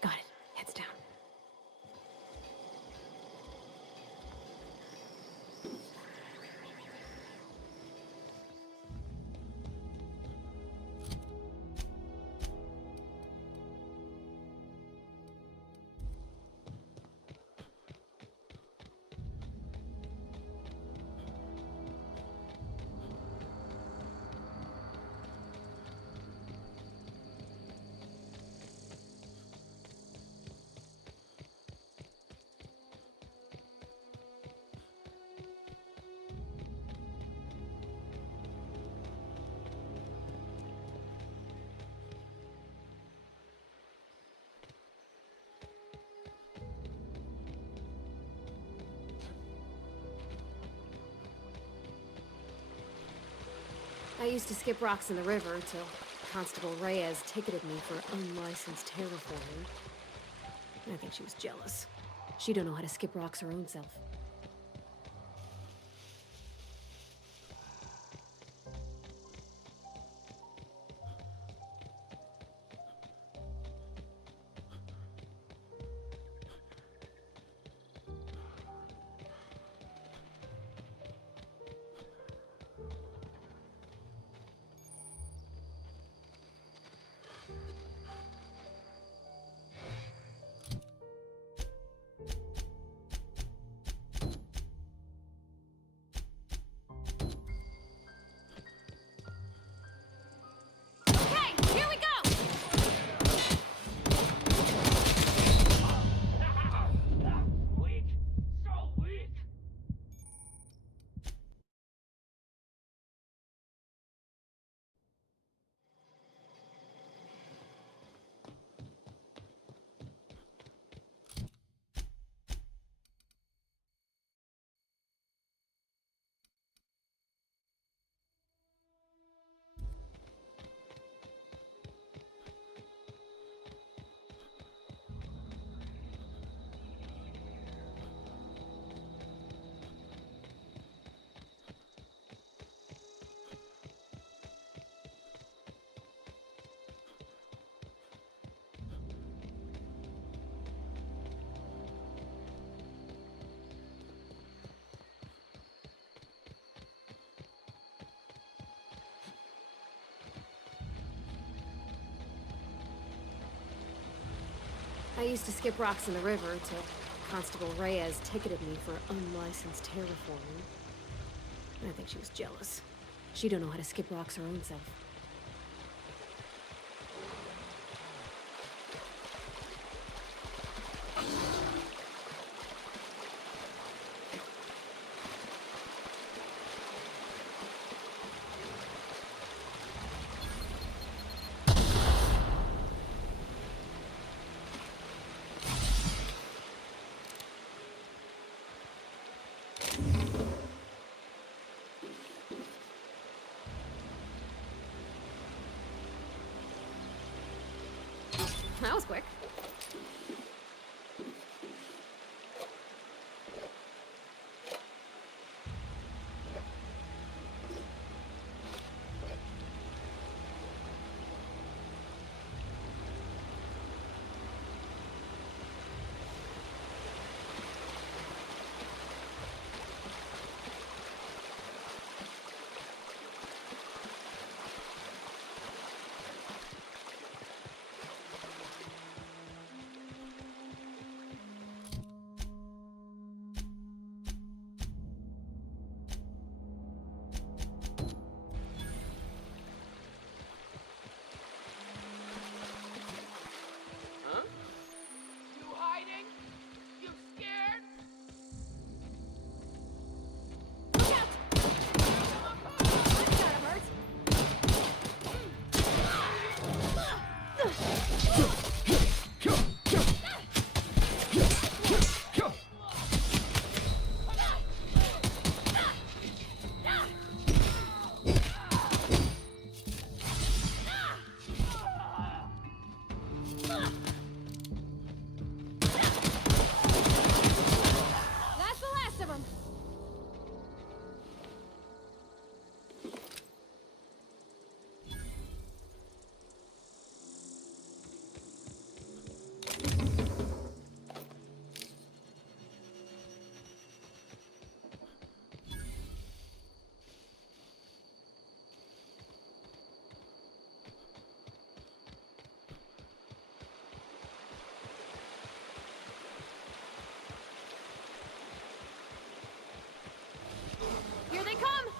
Got it. Heads down. I used to skip rocks in the river till Constable Reyes ticketed me for unlicensed terraforming. I think she was jealous. She don't know how to skip rocks her own self. I used to skip rocks in the river till Constable Reyes ticketed me for unlicensed terraforming. I think she was jealous. She don't know how to skip rocks her own self. That was quick. Here they come!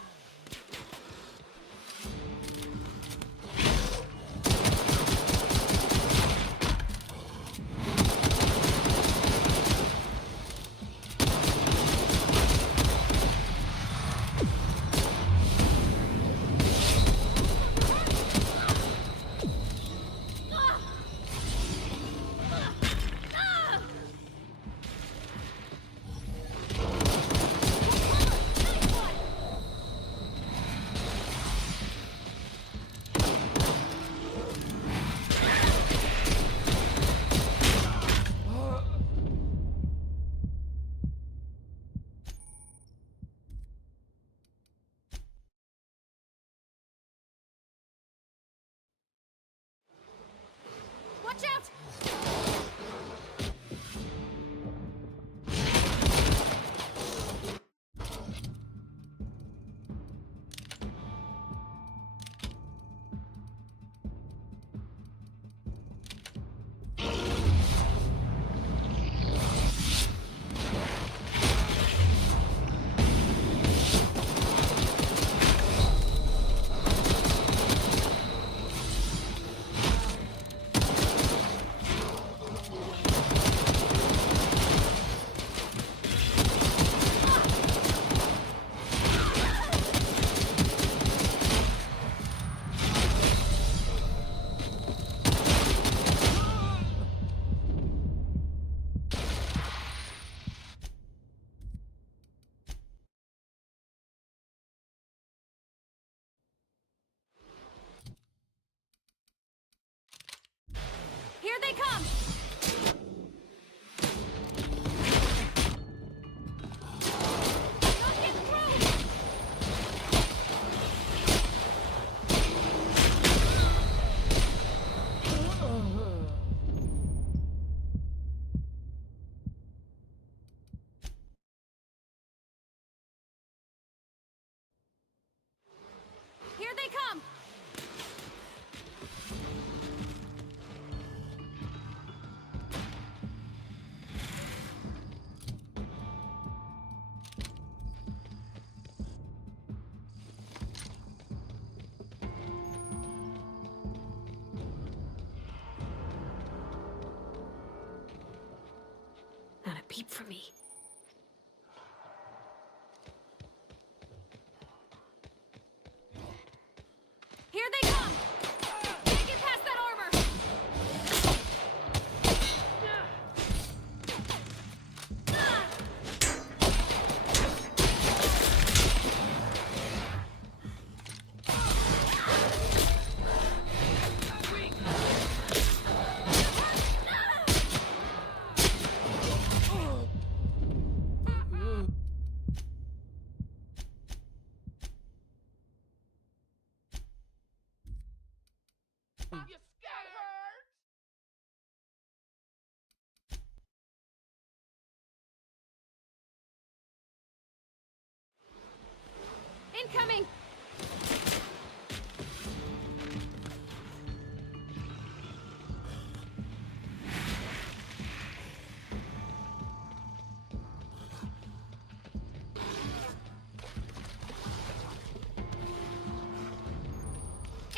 Watch out! peep from me. Here they come! Can't get past that armor! Incoming!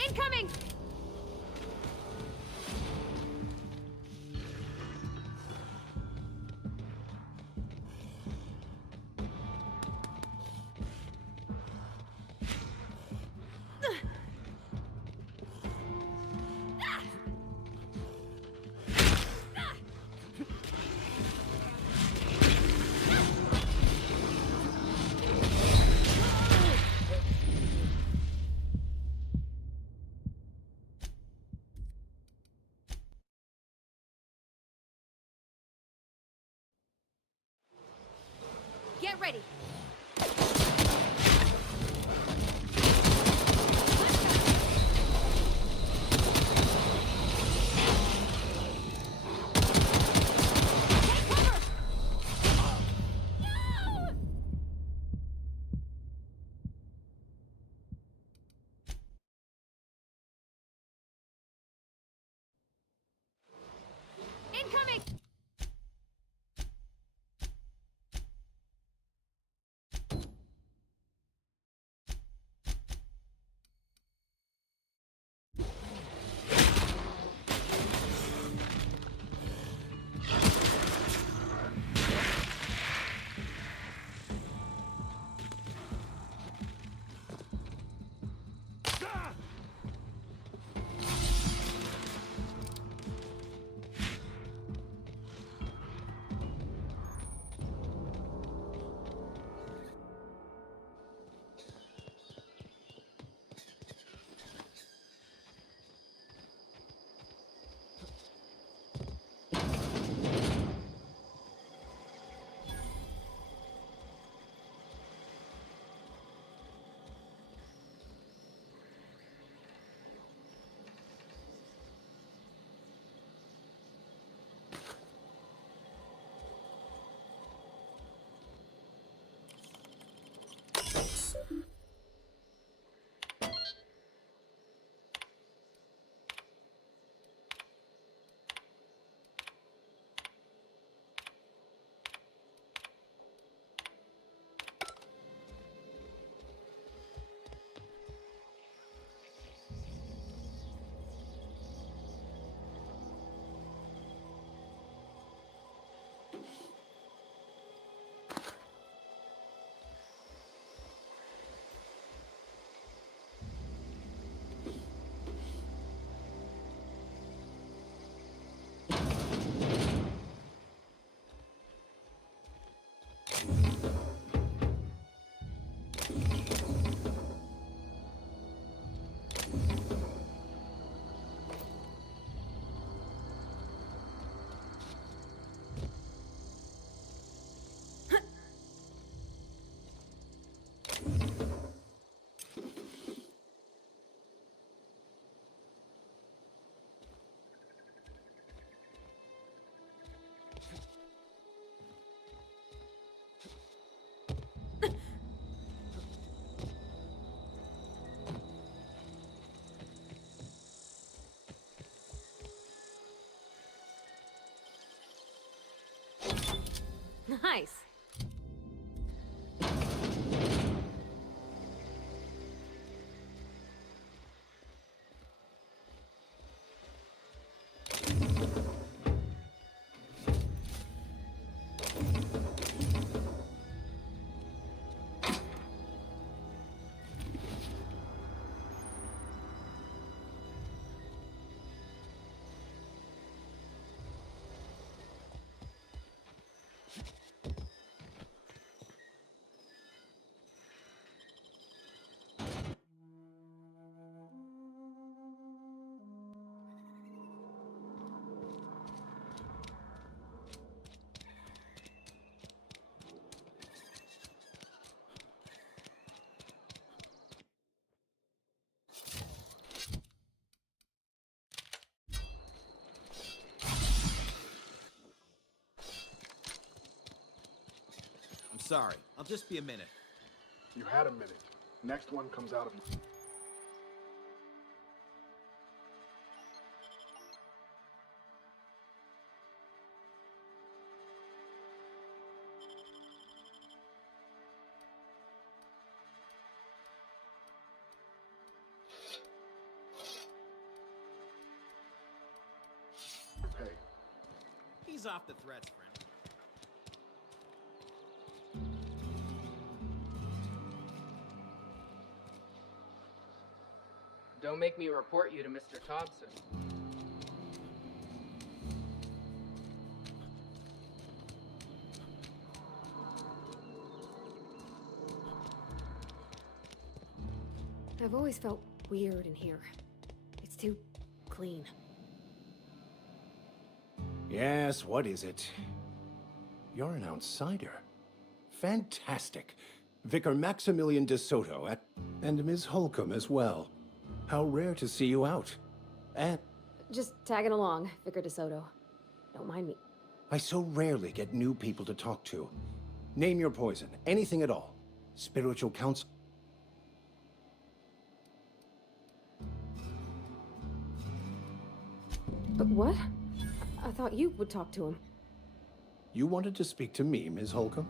Incoming! Get ready! Incoming! Nice. sorry. I'll just be a minute. You had a minute. Next one comes out of... Hey. Ease off the threats, friend. Don't make me report you to Mr. Thompson. I've always felt weird in here. It's too clean. Yes, what is it? You're an outsider. Fantastic. Vicar Maximilian de Soto and Ms. Holcomb as well. How rare to see you out. And Just tagging along, Vicar DeSoto. Don't mind me. I so rarely get new people to talk to. Name your poison, anything at all. Spiritual counsel. But what? I thought you would talk to him. You wanted to speak to me, Ms. Holcomb?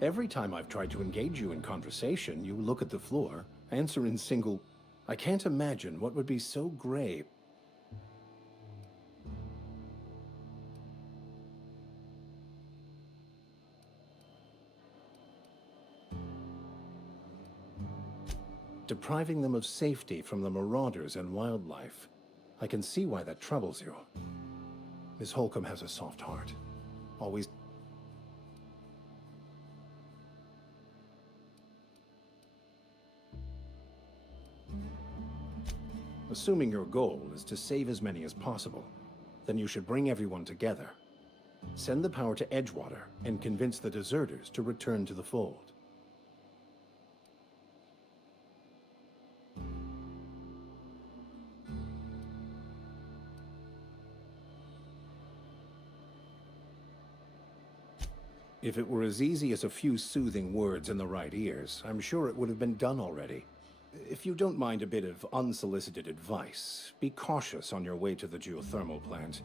Every time I've tried to engage you in conversation, you look at the floor, answer in single... I can't imagine what would be so grave. Depriving them of safety from the marauders and wildlife. I can see why that troubles you. Miss Holcomb has a soft heart. Always... Assuming your goal is to save as many as possible, then you should bring everyone together. Send the power to Edgewater and convince the deserters to return to the fold. If it were as easy as a few soothing words in the right ears, I'm sure it would have been done already. If you don't mind a bit of unsolicited advice, be cautious on your way to the geothermal plant.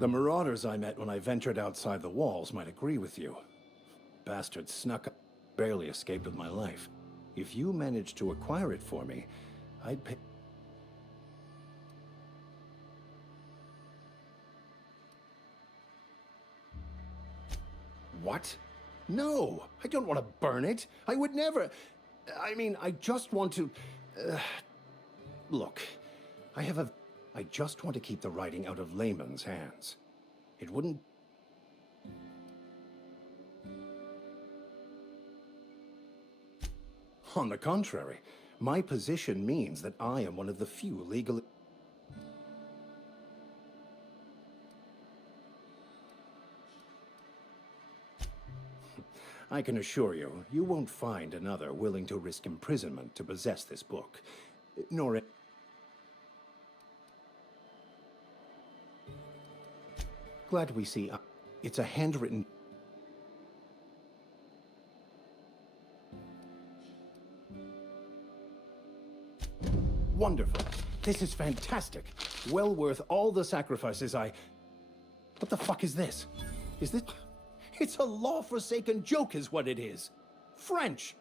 The marauders I met when I ventured outside the walls might agree with you. Bastards snuck up, barely escaped with my life. If you managed to acquire it for me, I'd pay... What? No! I don't want to burn it! I would never... I mean, I just want to... Look, I just want to keep the writing out of layman's hands. It wouldn't... On the contrary, my position means that I am one of the few legally... I can assure you, you won't find another willing to risk imprisonment to possess this book. Nor... Glad we see... it's a handwritten... Wonderful. This is fantastic. Well worth all the sacrifices I... What the fuck is this? Is this... It's a law-forsaken joke is what it is. French.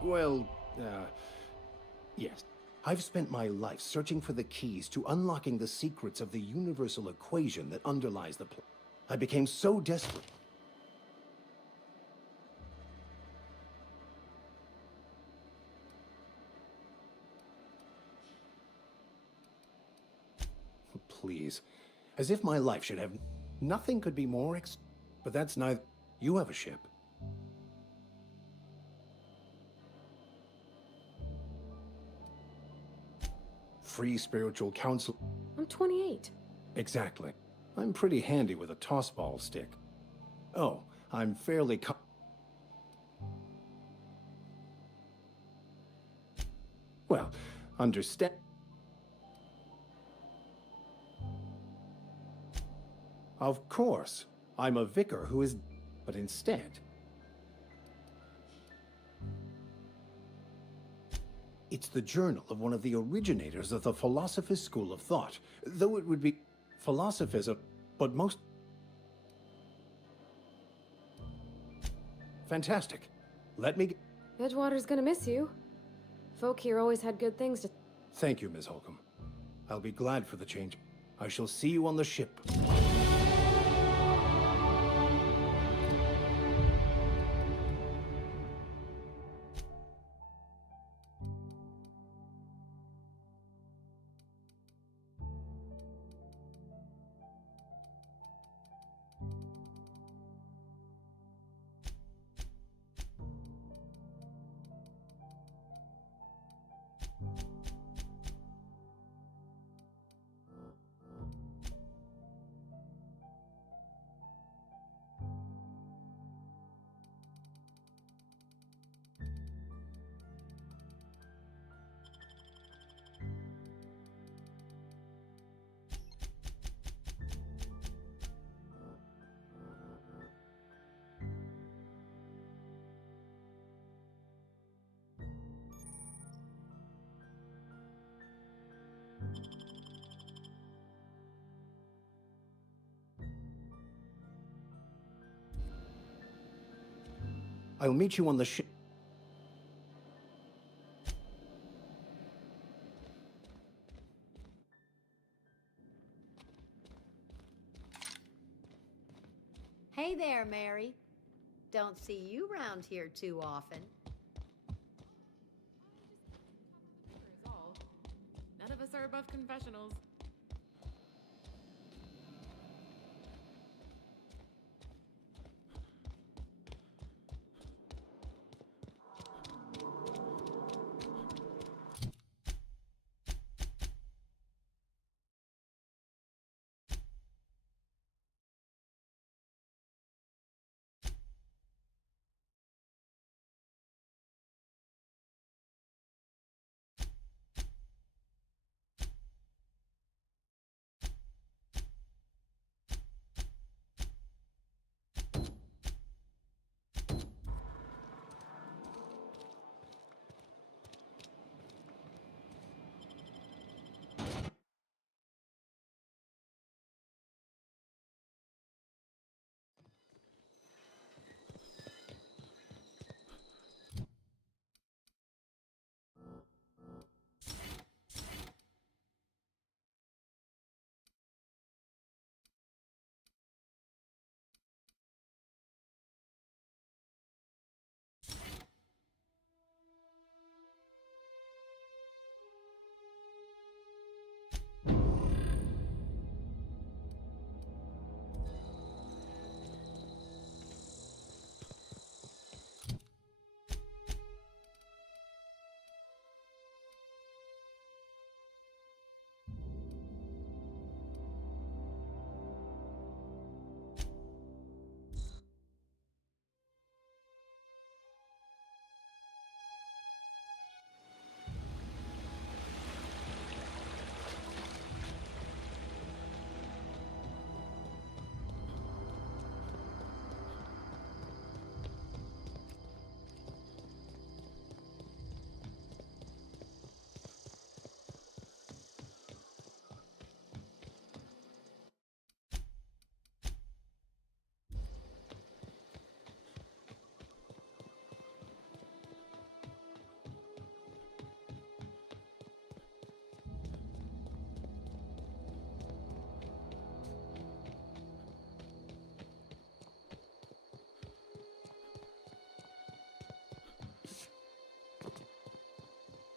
Well, yes. I've spent my life searching for the keys to unlocking the secrets of the universal equation that underlies the plot. I became so desperate. Please. As if my life should have... Nothing could be more But that's neither... You have a ship. Free spiritual counsel... I'm 28. Exactly. I'm pretty handy with a tossball stick. Oh, I'm fairly Understand? Of course. I'm a vicar who is... But instead... It's the journal of one of the originators of the Philosopher's School of Thought. Though it would be... Philosophism, but most... Fantastic. Let me... Edgewater's gonna miss you. Folk here always had good things to... Thank you, Ms. Holcomb. I'll be glad for the change. I shall see you on the ship. I'll meet you on the ship. Hey there, Mary. Don't see you round here too often. None of us are above confessionals.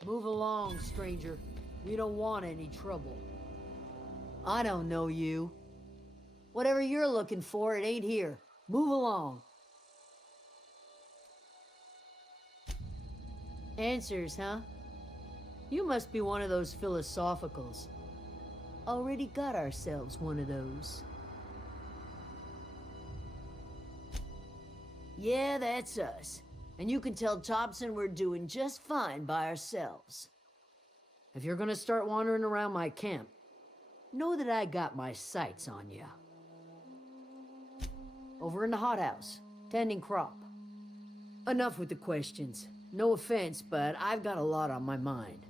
Move along, stranger. We don't want any trouble. I don't know you. Whatever you're looking for, it ain't here. Move along. Answers, huh? You must be one of those philosophicals. Already got ourselves one of those. Yeah, that's us. And you can tell Thompson we're doing just fine by ourselves. If you're gonna start wandering around my camp, know that I got my sights on you. Over in the hothouse, tending crop. Enough with the questions. No offense, but I've got a lot on my mind.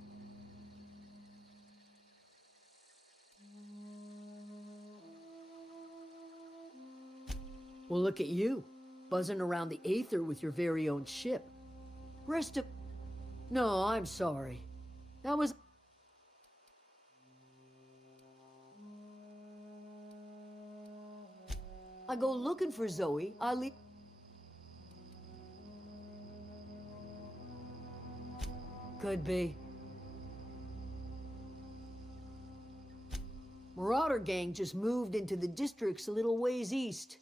Well, look at you, buzzing around the aether with your very own ship. Rest of... No, I'm sorry. That was... I go looking for Zoe, I leave... Could be. Marauder gang just moved into the districts a little ways east.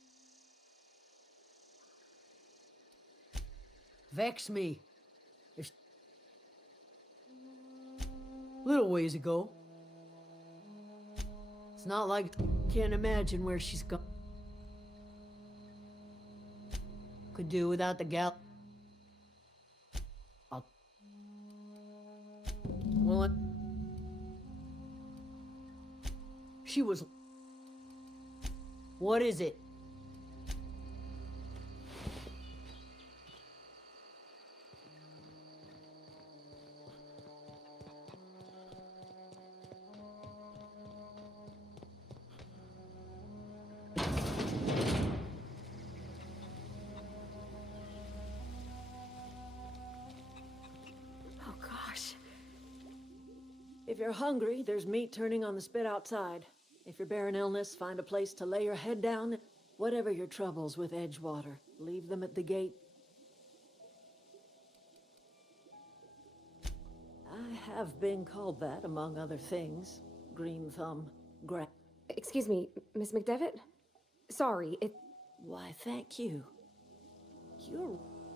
Vex me. If... Little ways ago. It's not like... Can't imagine where she's gone. Could do without the gal... Well, she was... What is it? Oh, gosh. If you're hungry, there's meat turning on the spit outside. If you're bearing illness, find a place to lay your head down. Whatever your troubles with Edgewater, leave them at the gate. I have been called that, among other things. Green Thumb, Excuse me, Miss McDevitt? Sorry, it... Why, thank you.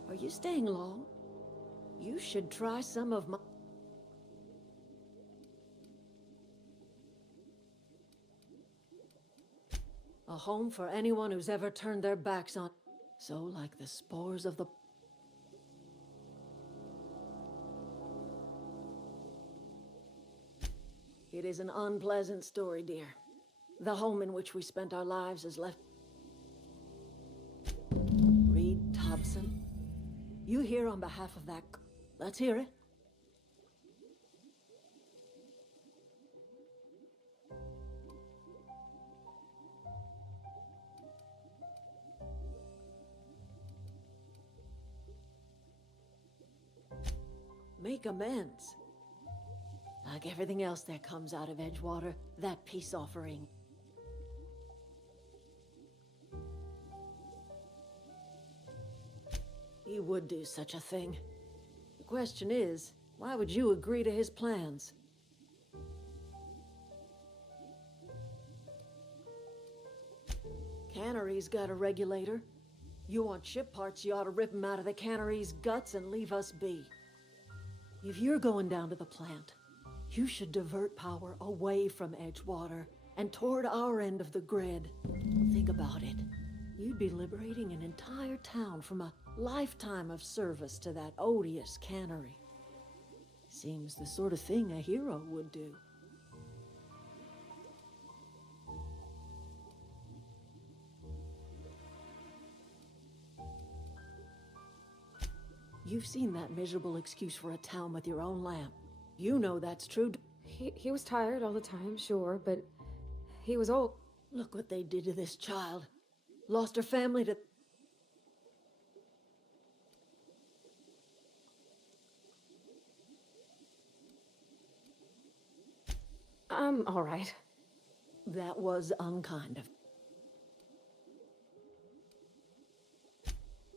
Are you staying long? You should try some of my... A home for anyone who's ever turned their backs on... So like the spores of the... It is an unpleasant story, dear. The home in which we spent our lives is left... Reed Thompson? You here on behalf of that... Let's hear it. Make amends. Like everything else that comes out of Edgewater, that peace offering. He would do such a thing. The question is, why would you agree to his plans? Cannery's got a regulator. You want ship parts, you ought to rip them out of the cannery's guts and leave us be. If you're going down to the plant, you should divert power away from Edgewater and toward our end of the grid. Think about it. You'd be liberating an entire town from a lifetime of service to that odious cannery. Seems the sort of thing a hero would do. You've seen that miserable excuse for a town with your own lamp. You know that's true. He was tired all the time, sure, but he was old. Look what they did to this child. Lost her family to... I'm all right. That was unkind of...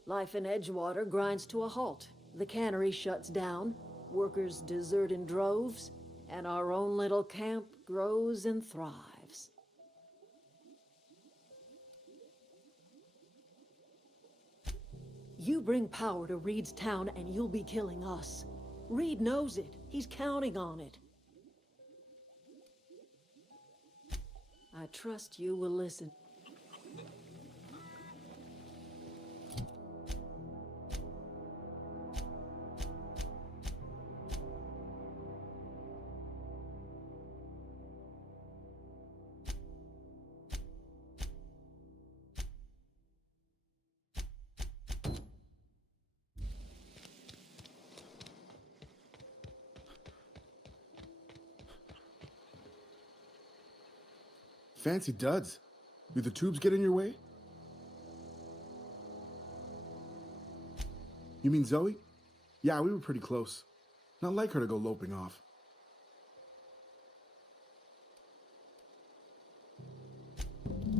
Life in Edgewater grinds to a halt. The cannery shuts down, workers desert in droves, and our own little camp grows and thrives. You bring power to Reed's town and you'll be killing us. Reed knows it. He's counting on it. I trust you will listen. Fancy duds. Do the tubes get in your way? You mean Zoe? Yeah, we were pretty close. Not like her to go loping off.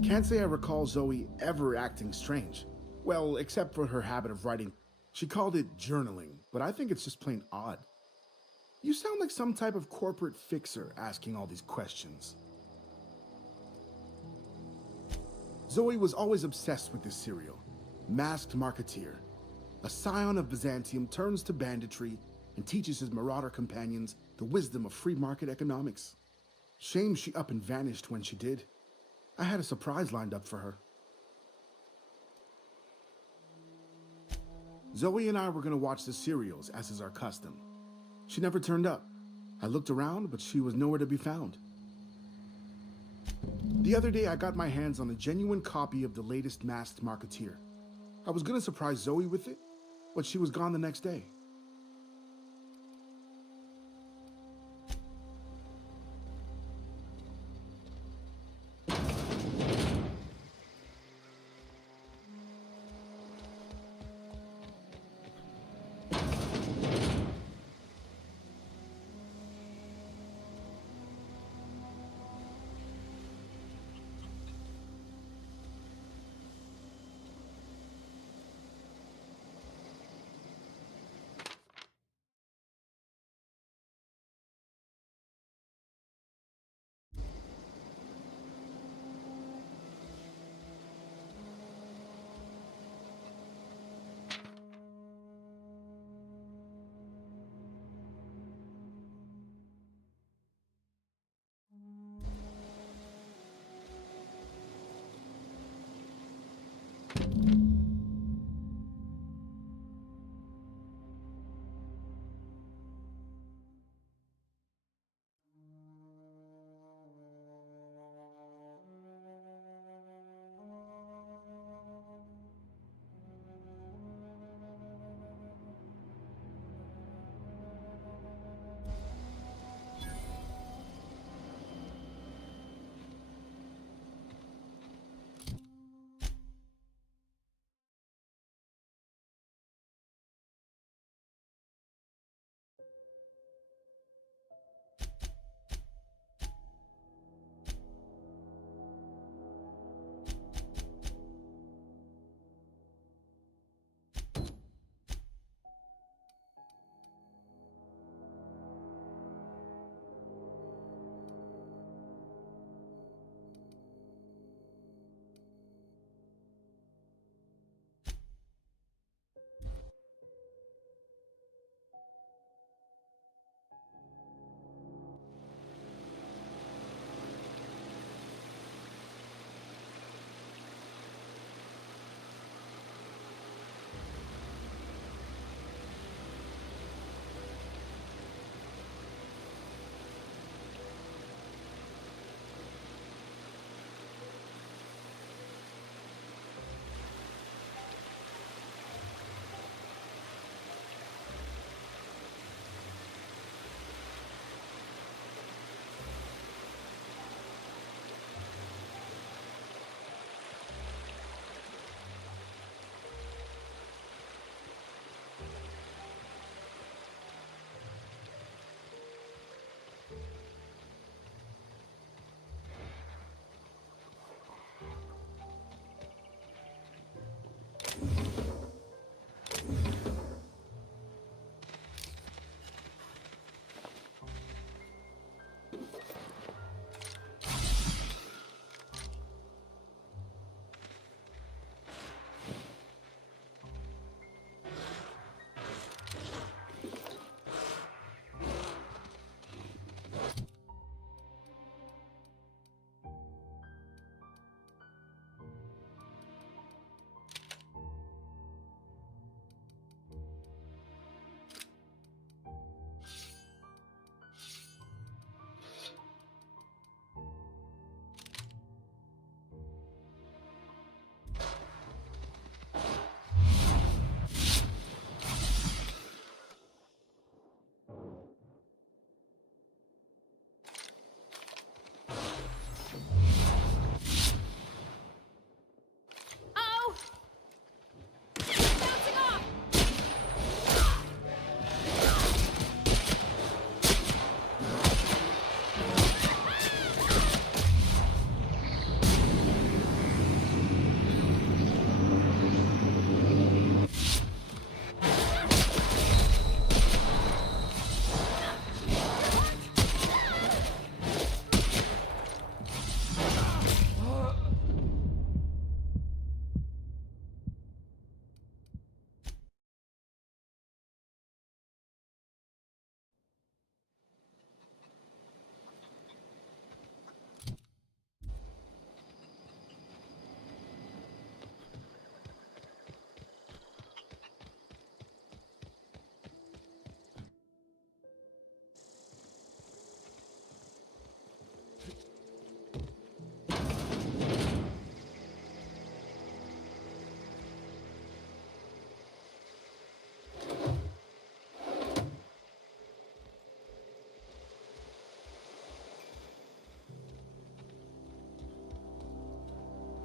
Can't say I recall Zoe ever acting strange. Well, except for her habit of writing. She called it journaling, but I think it's just plain odd. You sound like some type of corporate fixer asking all these questions. Zoe was always obsessed with this serial. Masked Marketeer. A scion of Byzantium turns to banditry and teaches his marauder companions the wisdom of free market economics. Shame she up and vanished when she did. I had a surprise lined up for her. Zoe and I were going to watch the serials, as is our custom. She never turned up. I looked around, but she was nowhere to be found. The other day, I got my hands on a genuine copy of the latest Masked Marketeer. I was going to surprise Zoe with it, but she was gone the next day.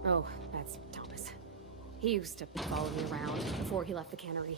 Oh, that's Thomas. He used to follow me around before he left the cannery.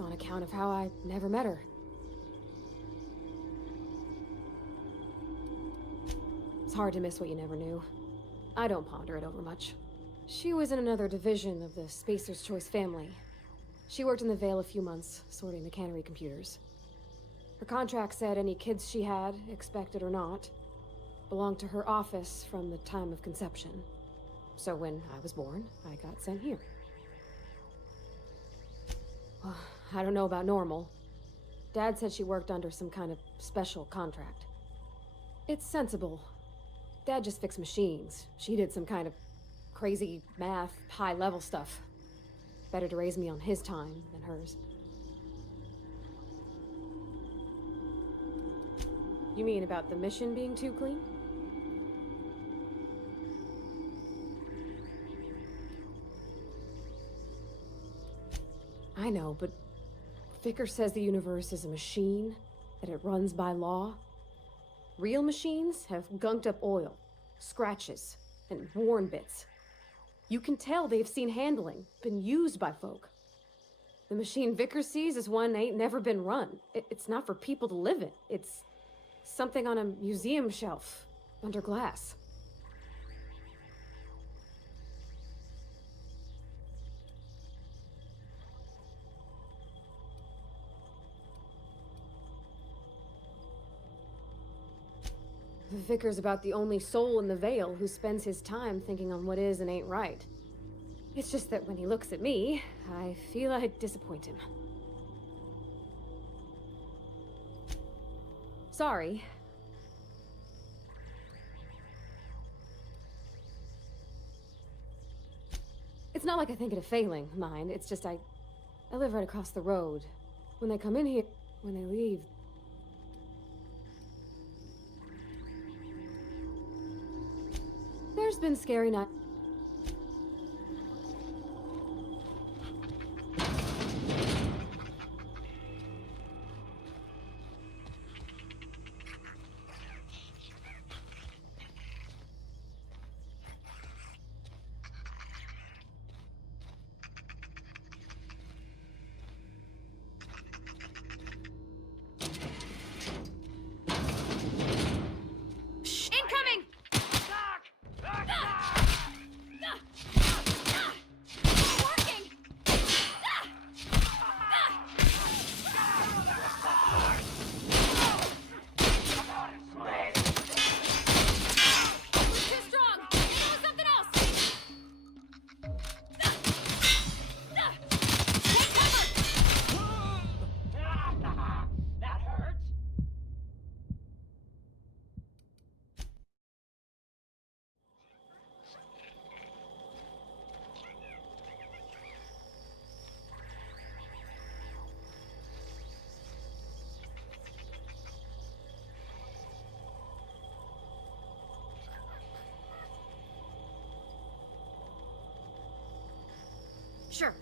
it's on account of how I never met her. It's hard to miss what you never knew. I don't ponder it over much. She was in another division of the Spacer's Choice family. She worked in the Vale a few months, sorting the cannery computers. Her contract said any kids she had, expected or not, belonged to her office from the time of conception. So when I was born, I got sent here. Well, I don't know about normal. Dad said she worked under some kind of special contract. It's sensible. Dad just fixed machines. She did some kind of crazy math, high-level stuff. Better to raise me on his time than hers. You mean about the mission being too clean? I know, but Vicker says the universe is a machine, that it runs by law. Real machines have gunked up oil, scratches, and worn bits. You can tell they've seen handling, been used by folk. The machine Vicker sees is one ain't never been run. It's not for people to live in. It's something on a museum shelf, under glass. The Vicar's about the only soul in the Vale who spends his time thinking on what is and ain't right. It's just that when he looks at me, I feel I disappoint him. Sorry. It's not like I think it a failing, mind. It's just I live right across the road. When they come in here, when they leave, there's been scary nights. Incoming! Working! Too strong! Doing something else! Take cover! That hurt! Sure.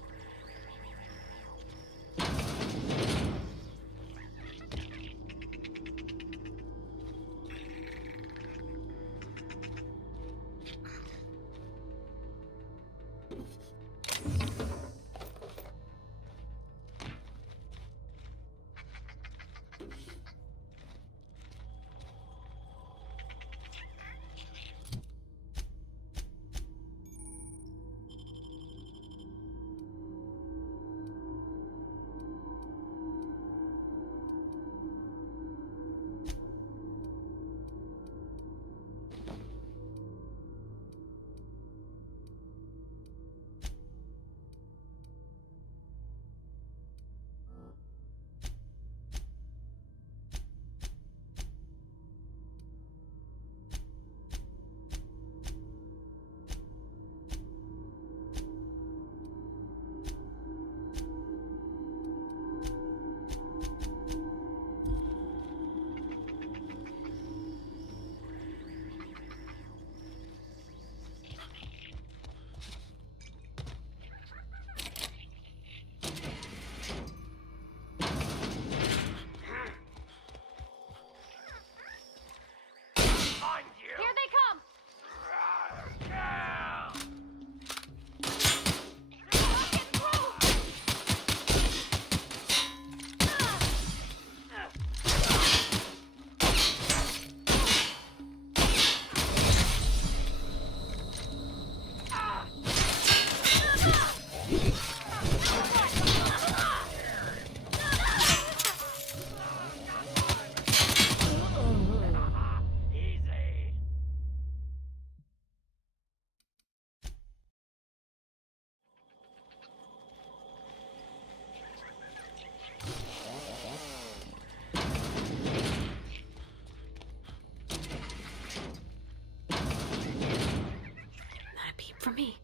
For me.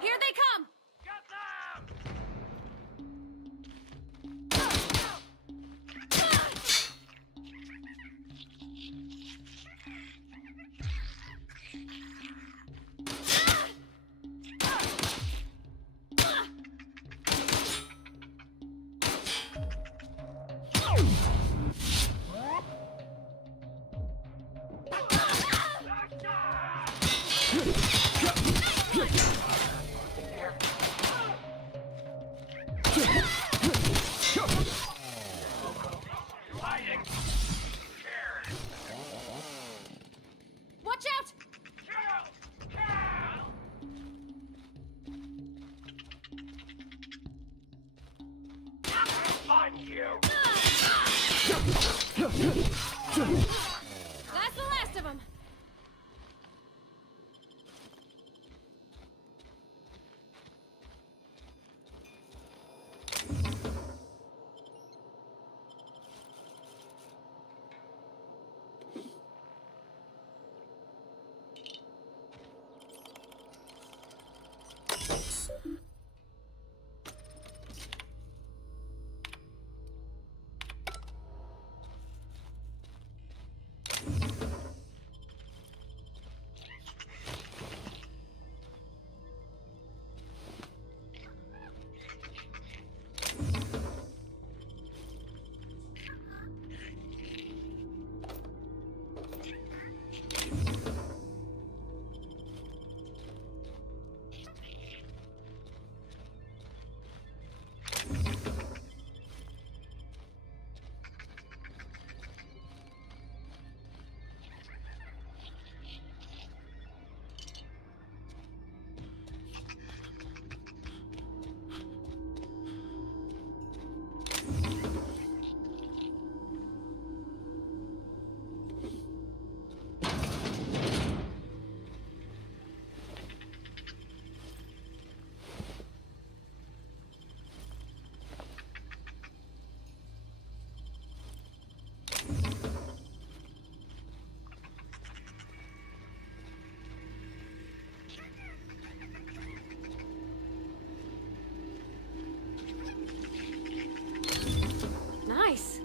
Here they come! Watch out! Find you! That's the last of them! Nice.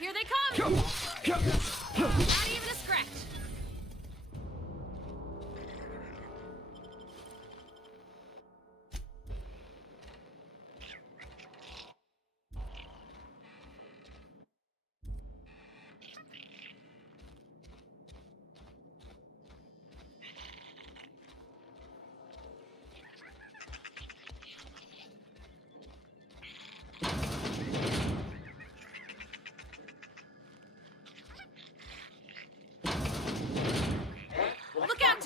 Here they come! Not even a scratch! Look out!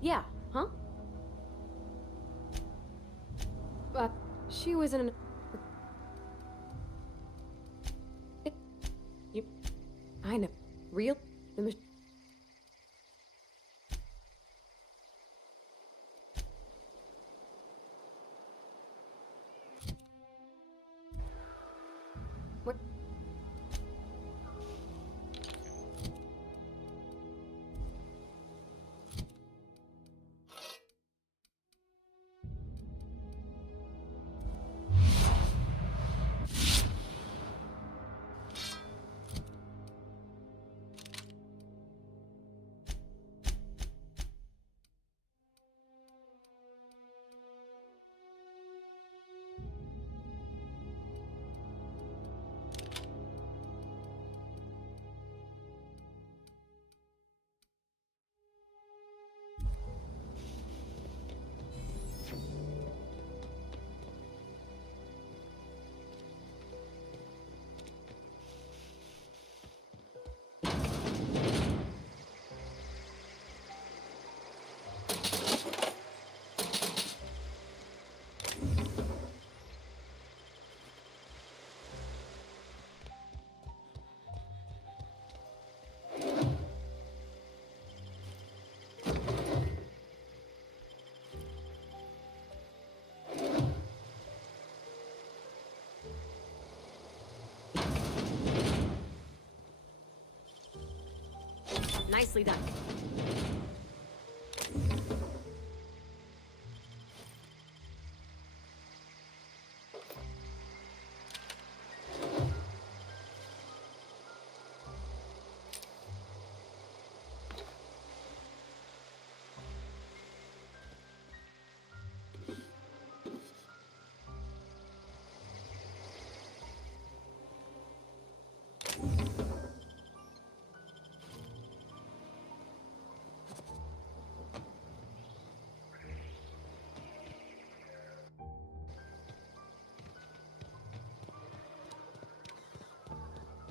Yeah, huh? She was in an... You... I know. Real? The mach... What? Nicely done.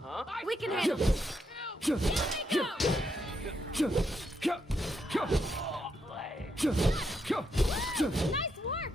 Huh? We can handle this. Nice work!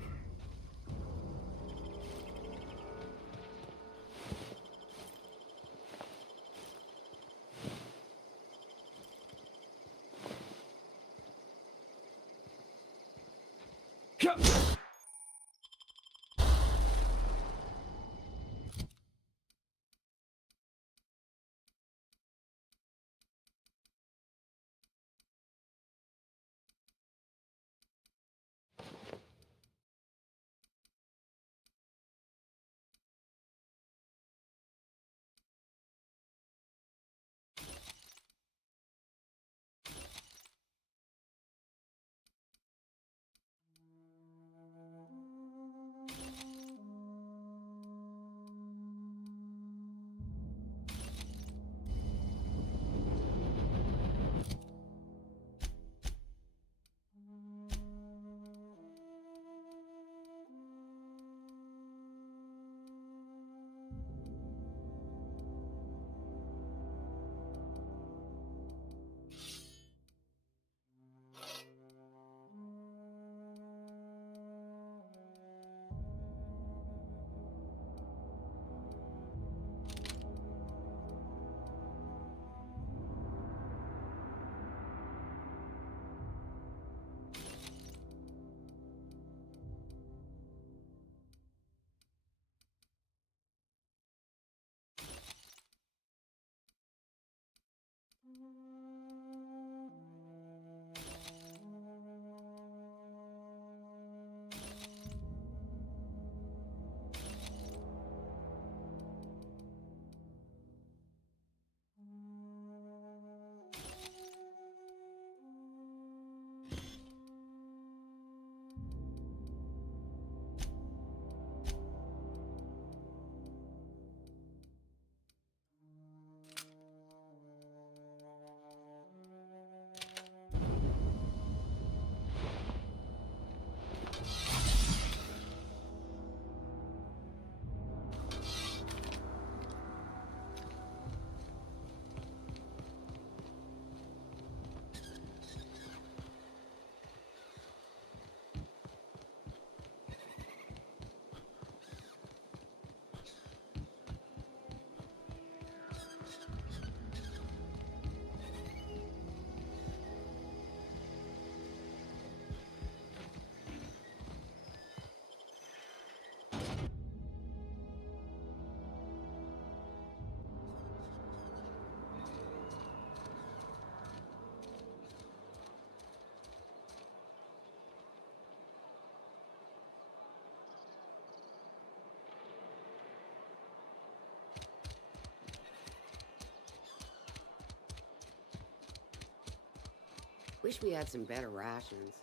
Wish we had some better rations.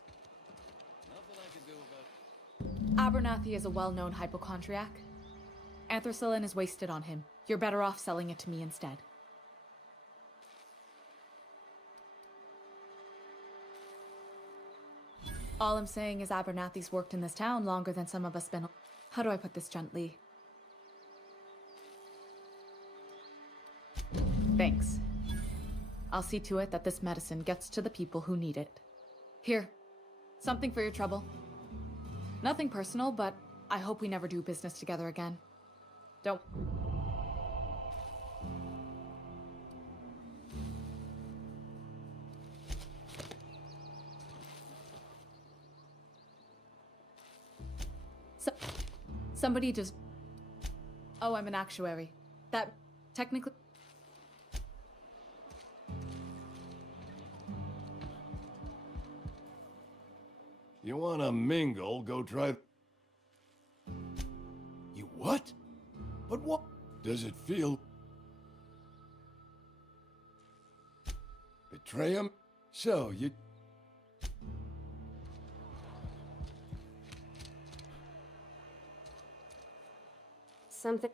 Nothing I can do about... Abernathy is a well-known hypochondriac. Anthracillin is wasted on him. You're better off selling it to me instead. All I'm saying is Abernathy's worked in this town longer than some of us been... How do I put this gently? Thanks. I'll see to it that this medicine gets to the people who need it. Here, something for your trouble. Nothing personal, but I hope we never do business together again. Don't... Somebody just... Oh, I'm an actuary. That technically... You wanna mingle, go try... You what? But what? Does it feel... Betray him? So, you... Something...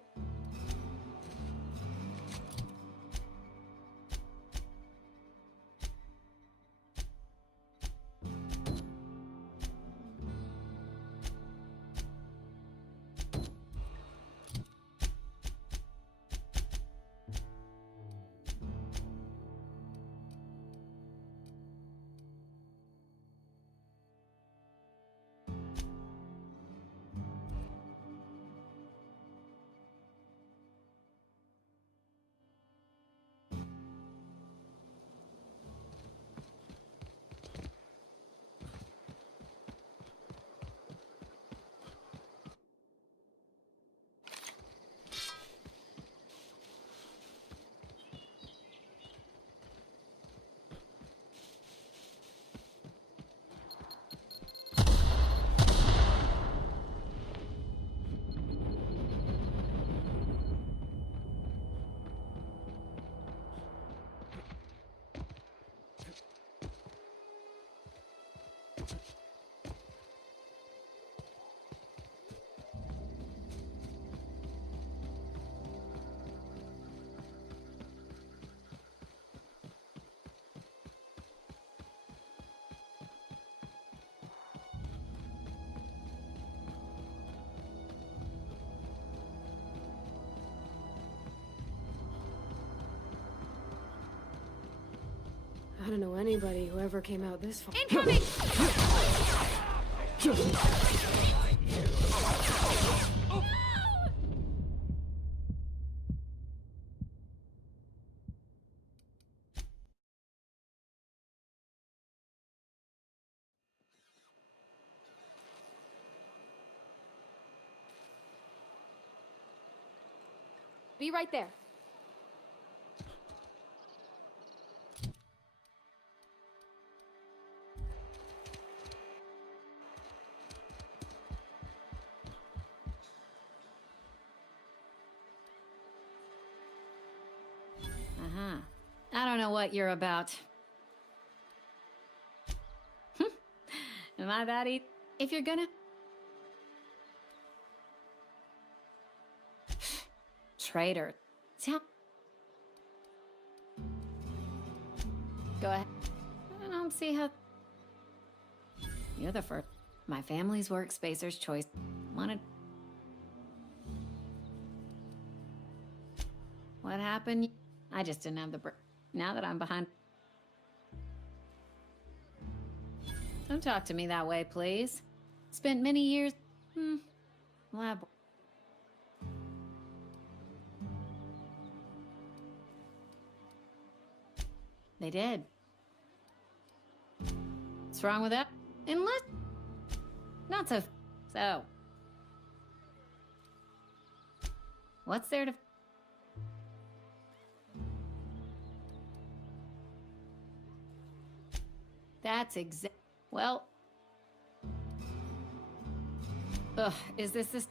I don't know anybody who ever came out this far. Incoming! Be right there. I don't know what you're about. Am I that easy? If you're gonna... Traitor. Go ahead. I don't see how... You're the first. My family's work, Spacer's choice. Wanted... What happened? I just didn't have the now that I'm behind... Don't talk to me that way, please. Spent many years... lab... They did. What's wrong with that? Unless... Not so... So... What's there to... That's exact... Well... Ugh, is this...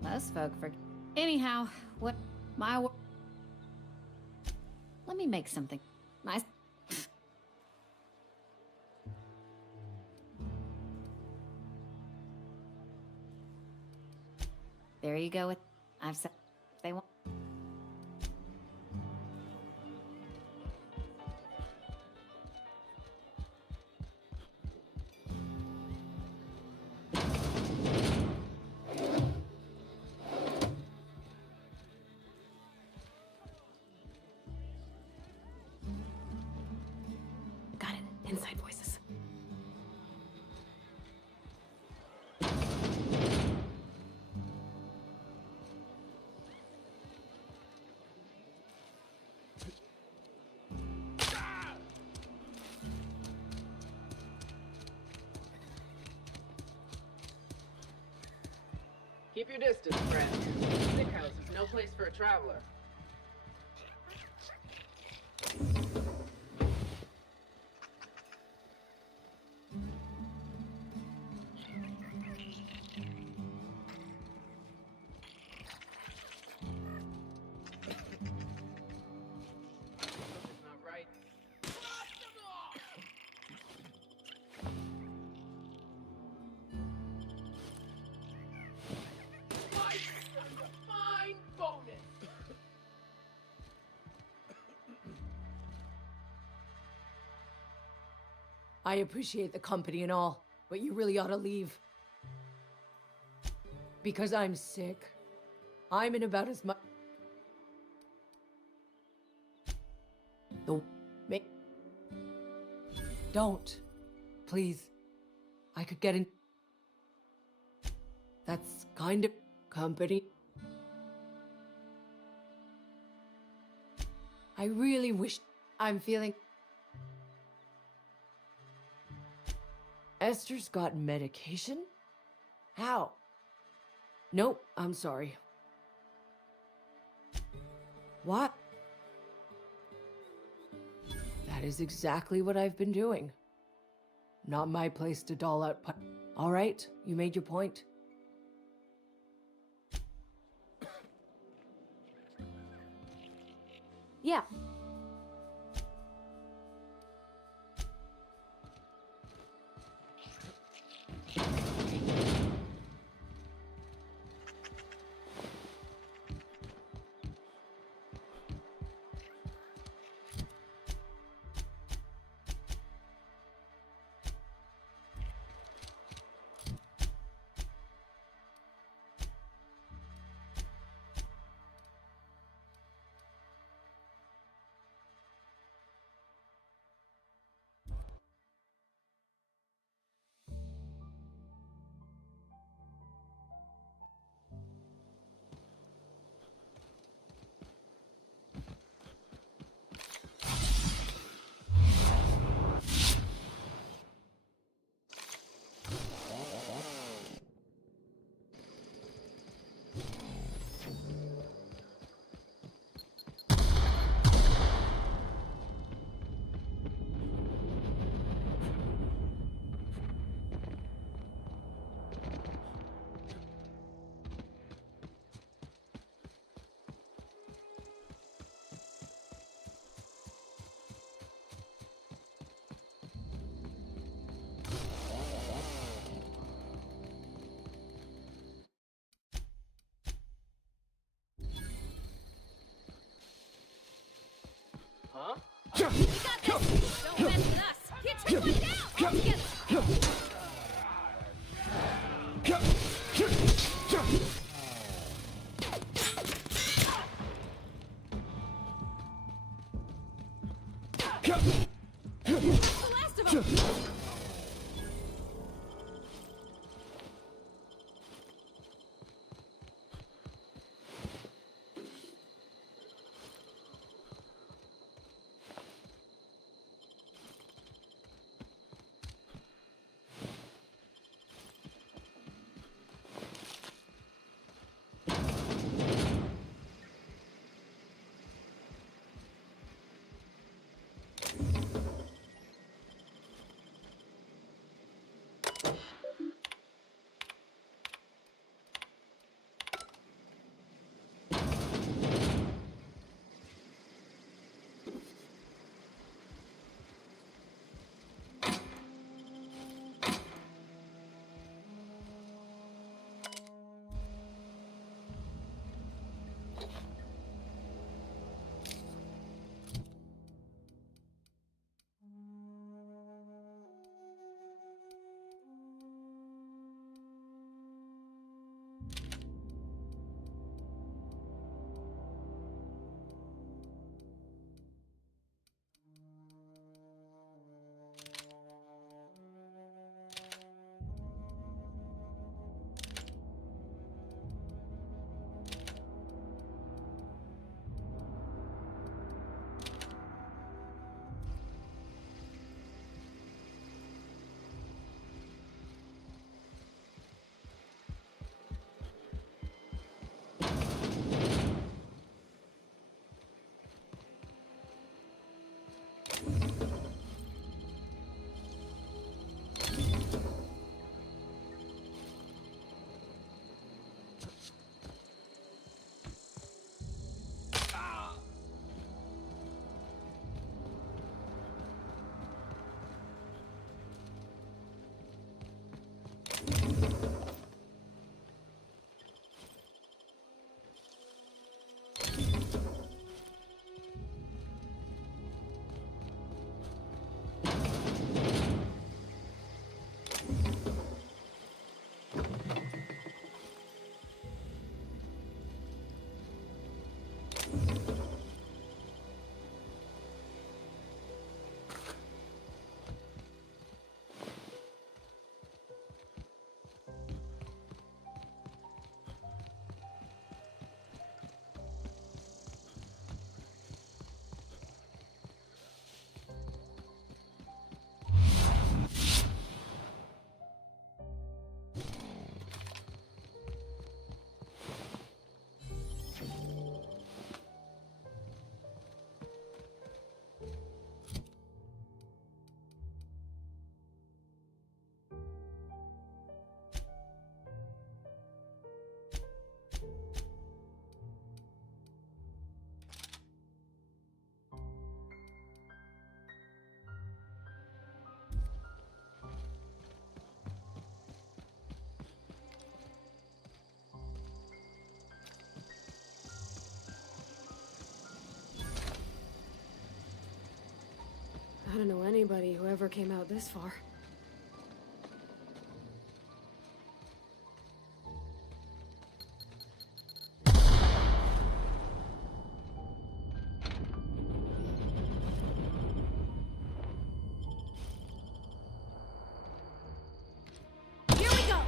Most folk forget... Anyhow, what... My... Let me make something nice. There you go. I've said they want. Got it. Inside voices. Keep your distance, friend. Sick house is no place for a traveler. Something's not right. Fine bonus. I appreciate the company and all, but you really ought to leave. Because I'm sick. I'm in about as much. Don't. Please. I could get in. That's kind of company. I really wish I'm feeling. Esther's got medication? How? Nope, I'm sorry. What? That is exactly what I've been doing. Not my place to doll out. All right, you made your point. Yeah. Huh? We got this! Don't mess with us! Hit one down! All together! The last of them! anybody who ever came out this far. Here we go!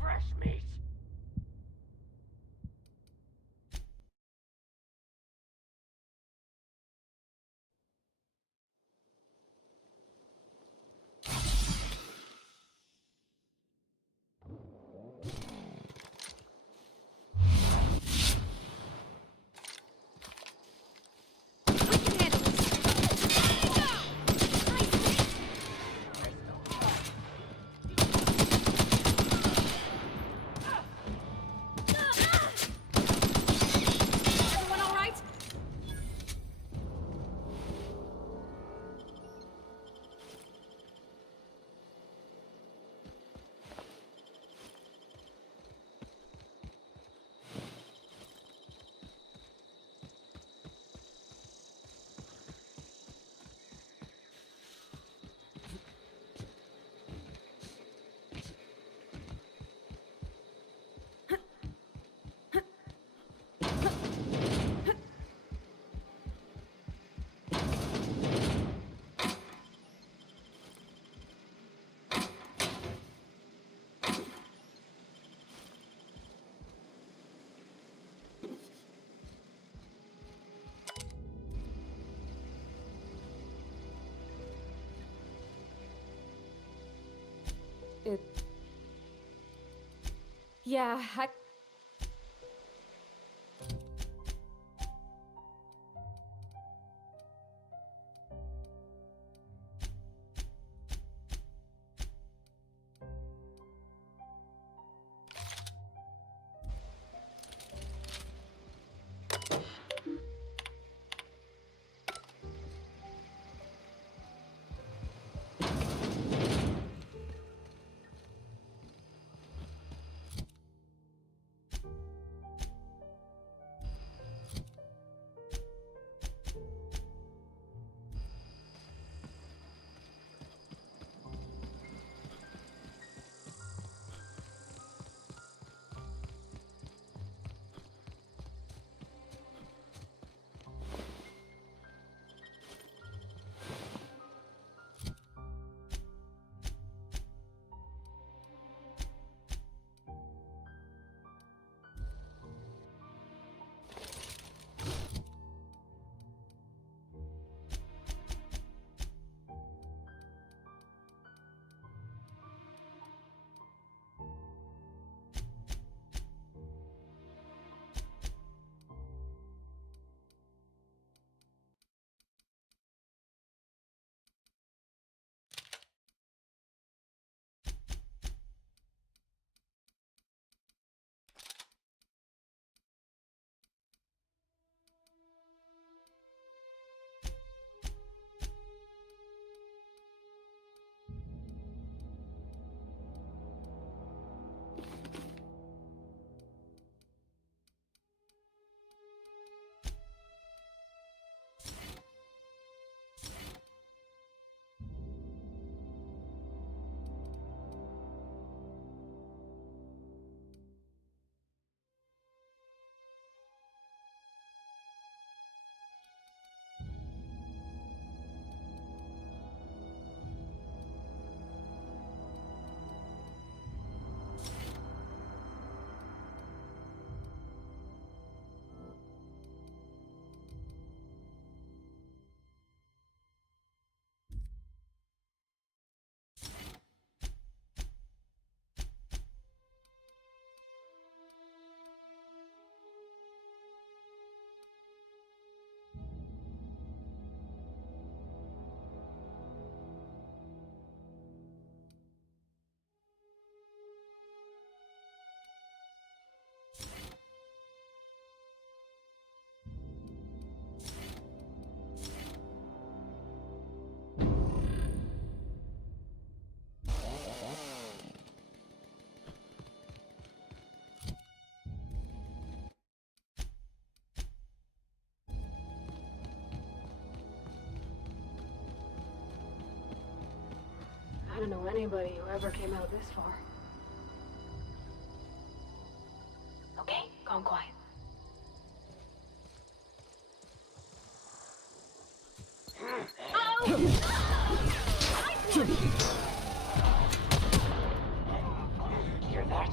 Fresh meat. Everyone all right? Yeah, don't know anybody who ever came out this far. Okay, calm quiet. Hear that?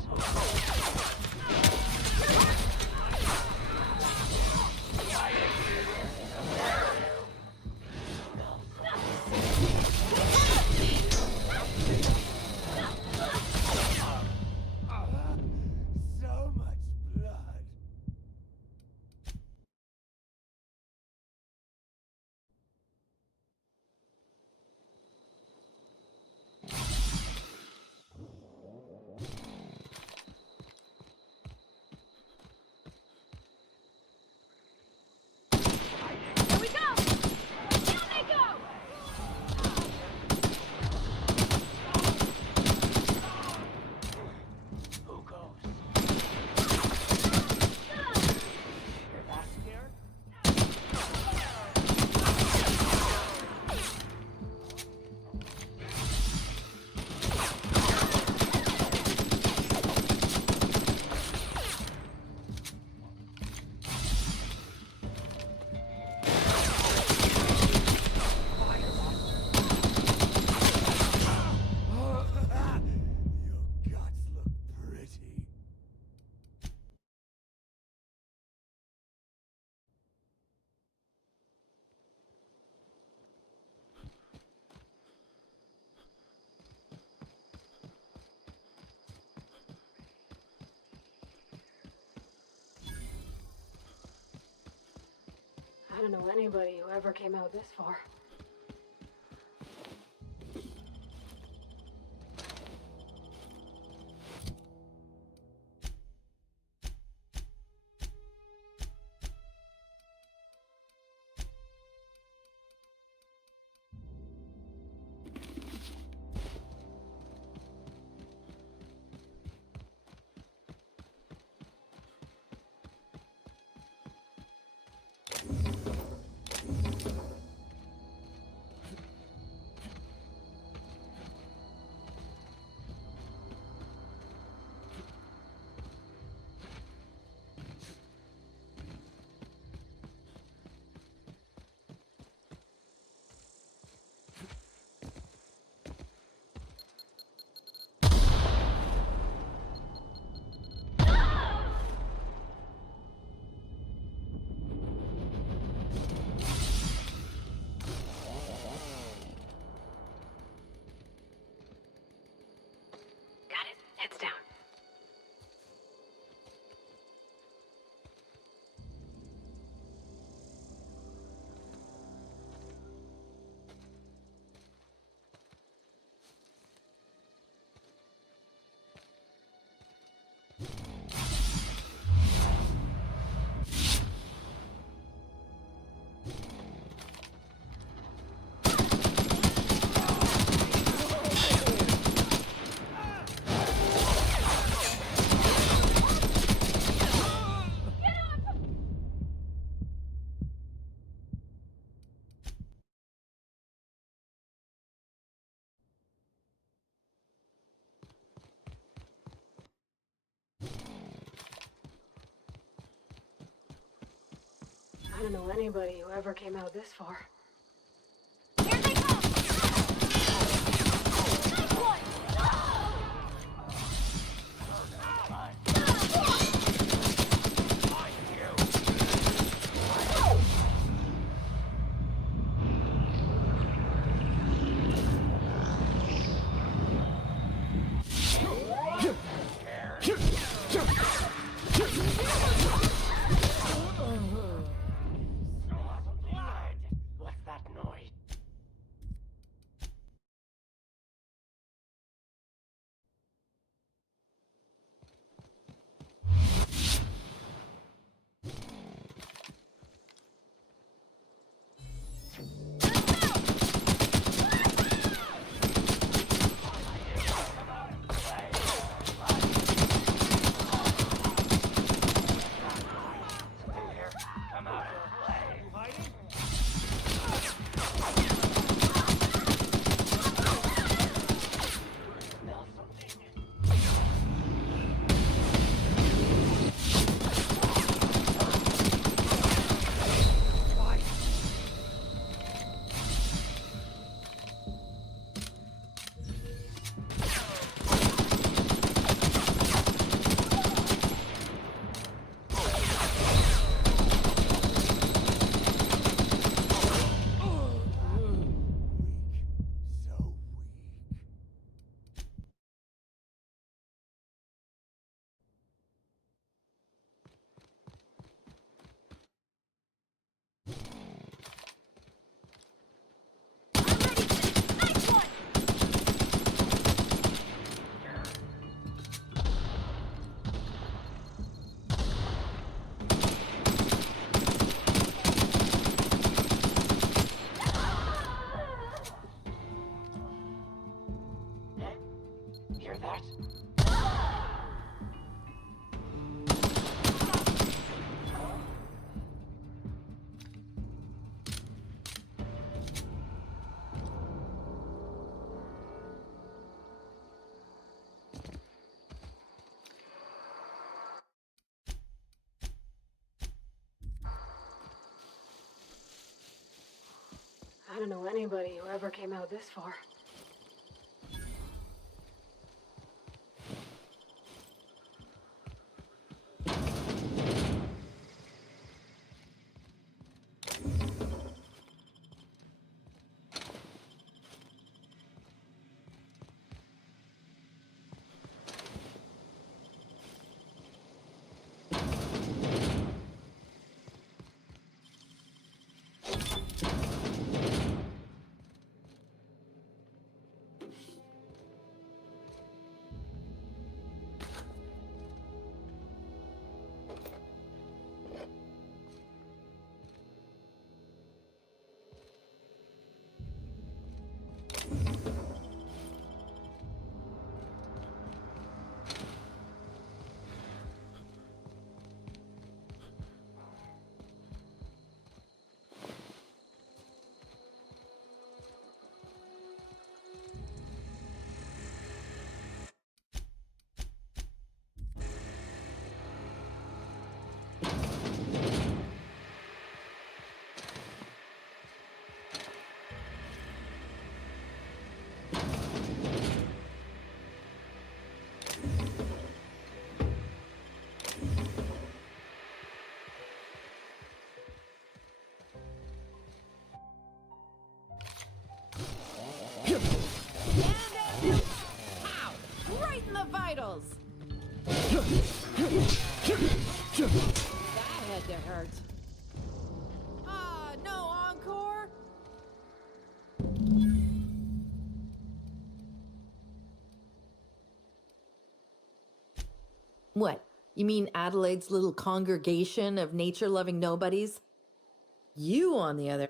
So much blood. Here we go! Down they go! Who goes? You're that scared? Your guts look pretty. I don't know anybody who ever came out this far. Got it. Heads down. I don't know anybody who ever came out this far. Here they come! Nice one! What hear that? I don't know anybody who ever came out this far. Ow! Right in the vitals! That had to hurt. Ah, no encore? What? You mean Adelaide's little congregation of nature-loving nobodies? You, on the other...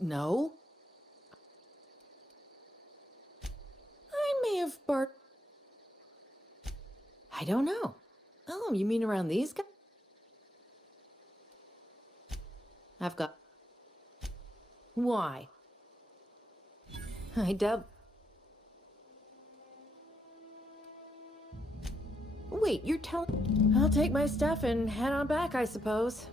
No. I may have barked... I don't know. Oh, you mean around these guys? I've got... Why? I doubt... Wait, you're telling... I'll take my stuff and head on back, I suppose.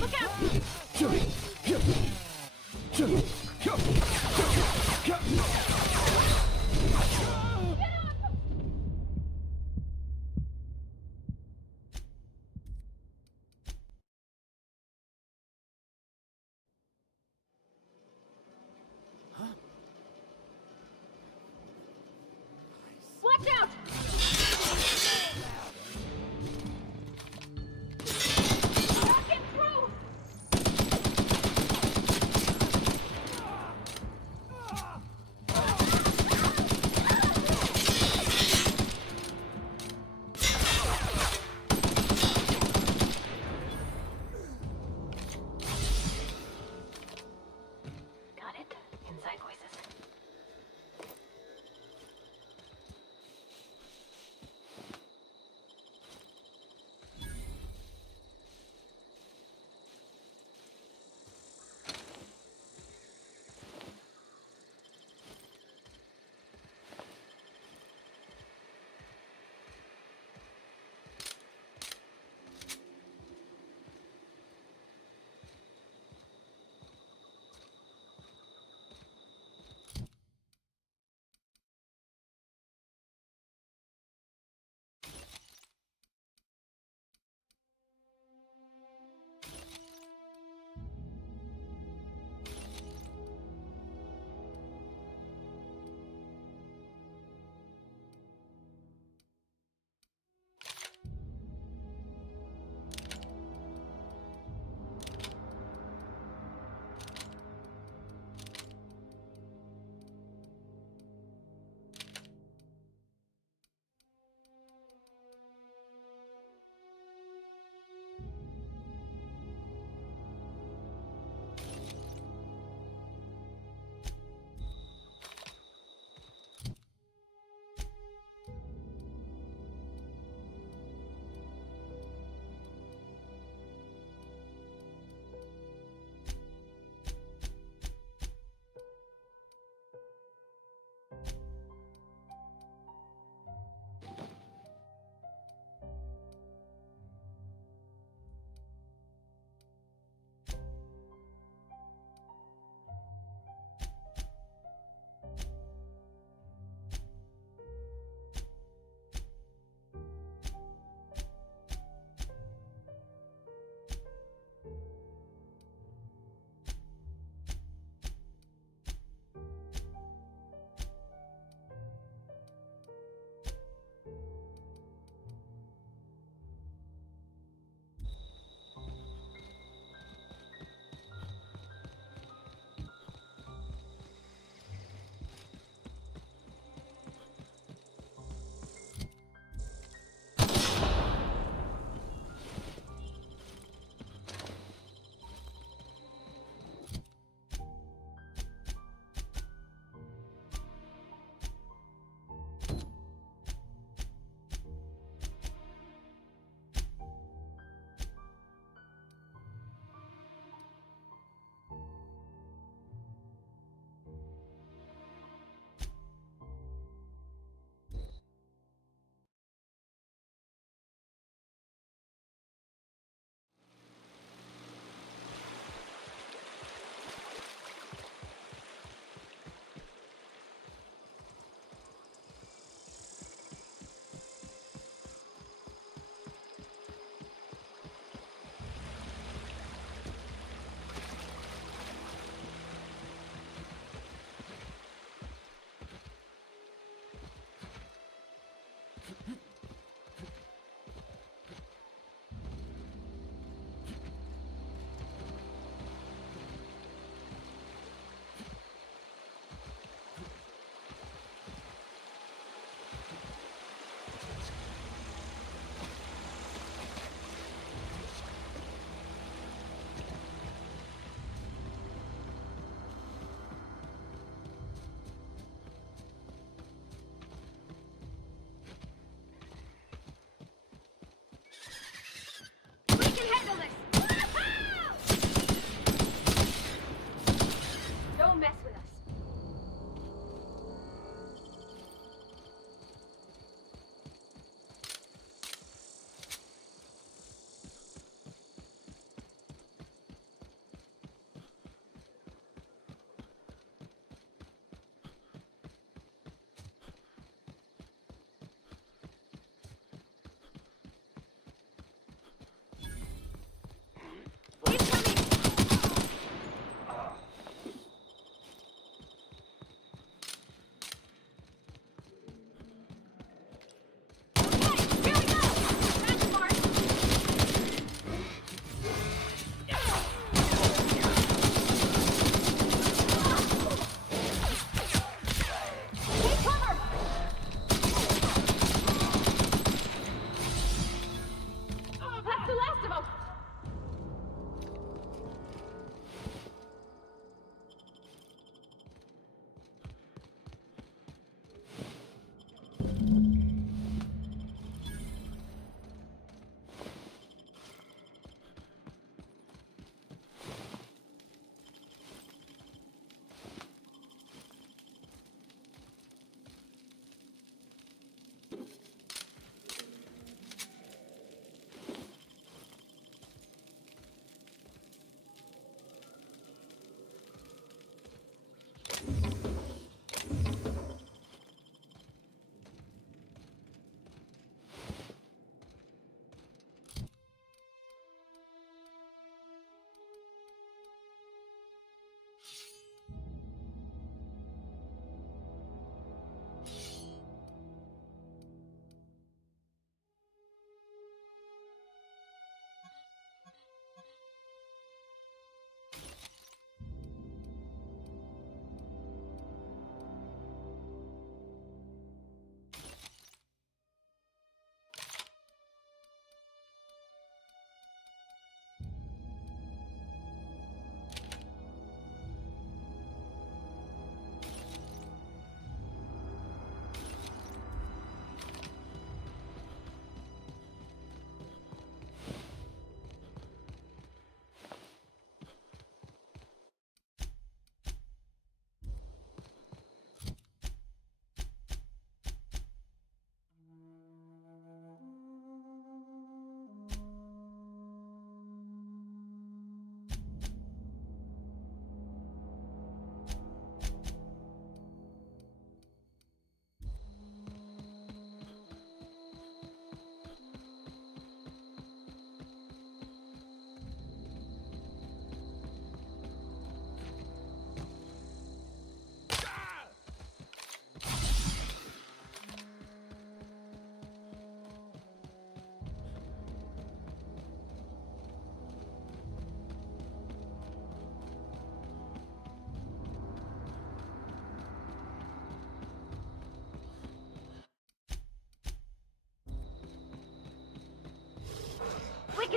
Look out! Watch out! Can't get through!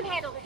can handle this.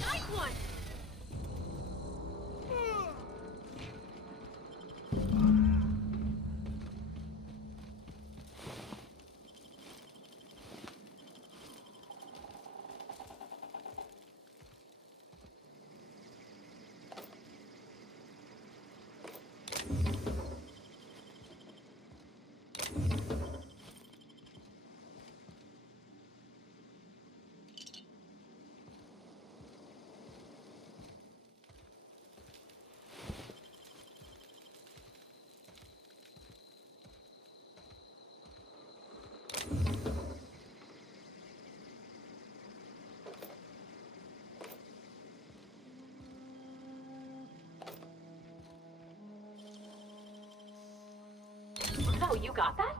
Nice one! So you got that?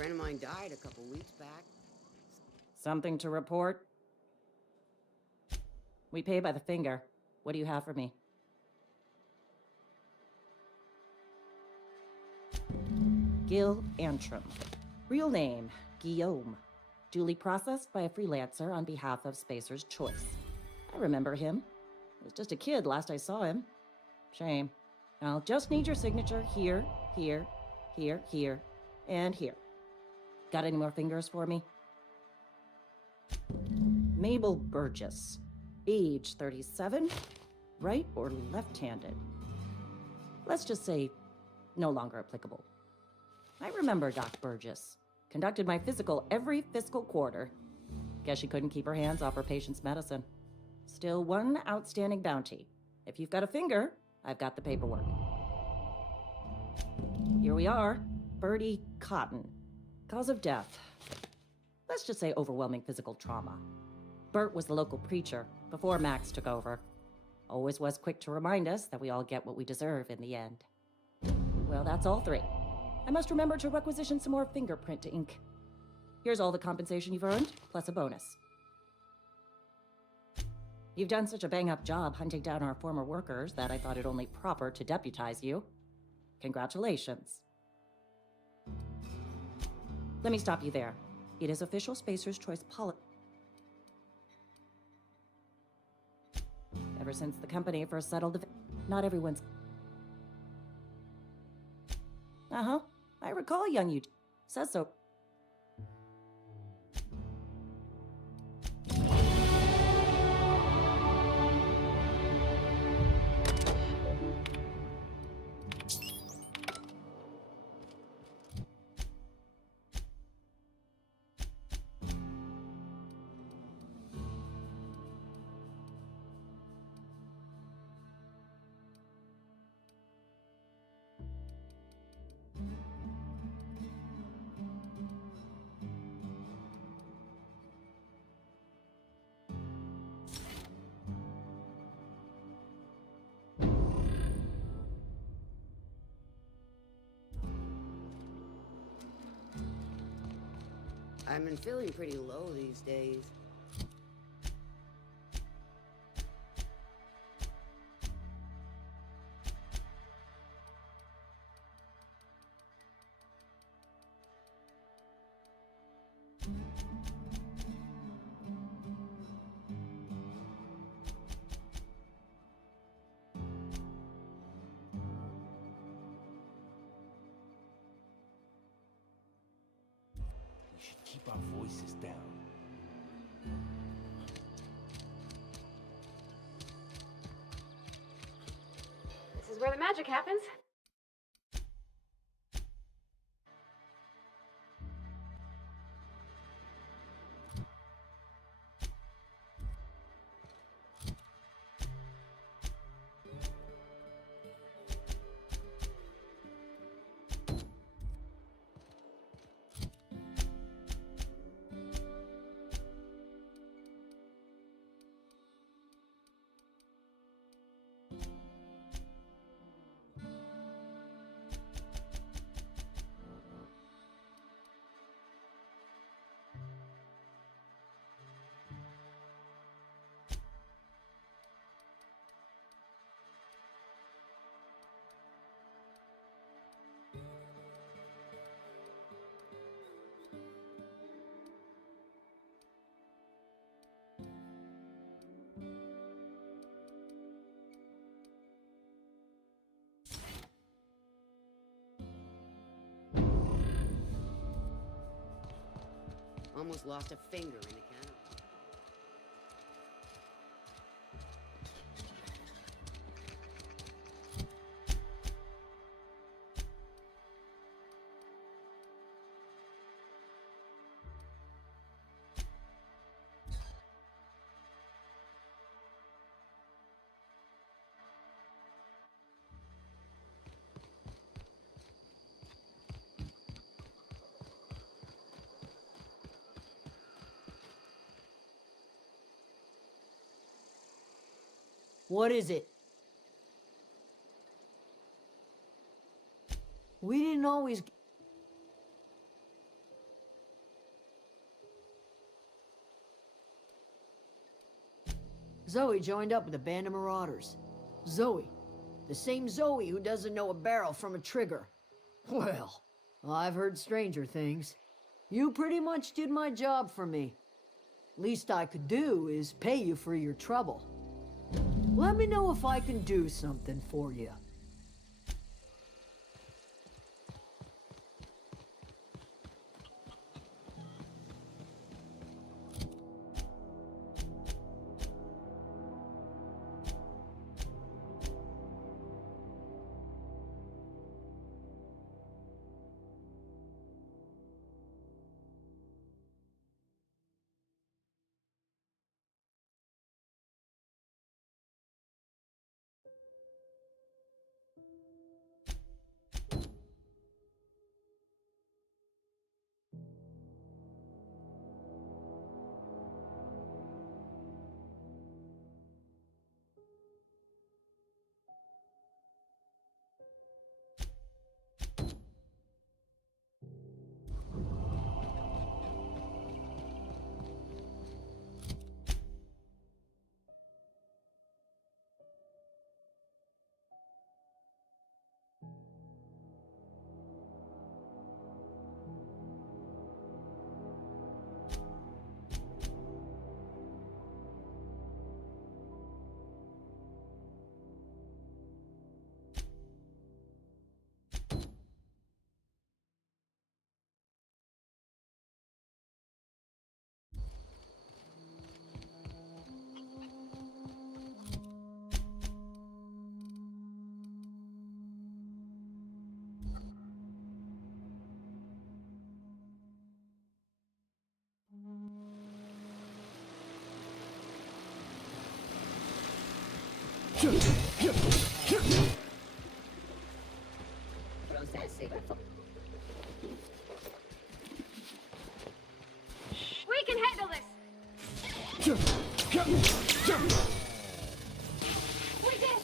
friend of mine died a couple weeks back. Something to report? We pay by the finger. What do you have for me? Gil Antrim. Real name, Guillaume. Duly processed by a freelancer on behalf of Spacer's Choice. I remember him. I was just a kid last I saw him. Shame. I'll just need your signature here, here, here, here, and here. Got any more fingers for me? Mabel Burgess. Age 37. Right or left-handed? Let's just say no longer applicable. I remember Doc Burgess. Conducted my physical every fiscal quarter. Guess she couldn't keep her hands off her patient's medicine. Still one outstanding bounty. If you've got a finger, I've got the paperwork. Here we are. Bertie Cotton. Cause of death. Let's just say overwhelming physical trauma. Bert was the local preacher before Max took over. Always was quick to remind us that we all get what we deserve in the end. Well, that's all three. I must remember to requisition some more fingerprint ink. Here's all the compensation you've earned, plus a bonus. You've done such a bang-up job hunting down our former workers that I thought it only proper to deputize you. Congratulations. Let me stop you there. It is official Spacer's Choice policy. Ever since the company first settled the... Not everyone's... Uh-huh. I recall young you... Says so. I've been feeling pretty low these days. We should keep our voices down. This is where the magic happens. Almost lost a finger in a cannon. What is it? We didn't always... Zoe joined up with a band of marauders. Zoe. The same Zoe who doesn't know a barrel from a trigger. Well, Well, I've heard stranger things. You pretty much did my job for me. Least I could do is pay you for your trouble. Let me know if I can do something for you. Processing. We can handle this. We did.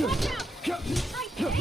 Watch out! Right there.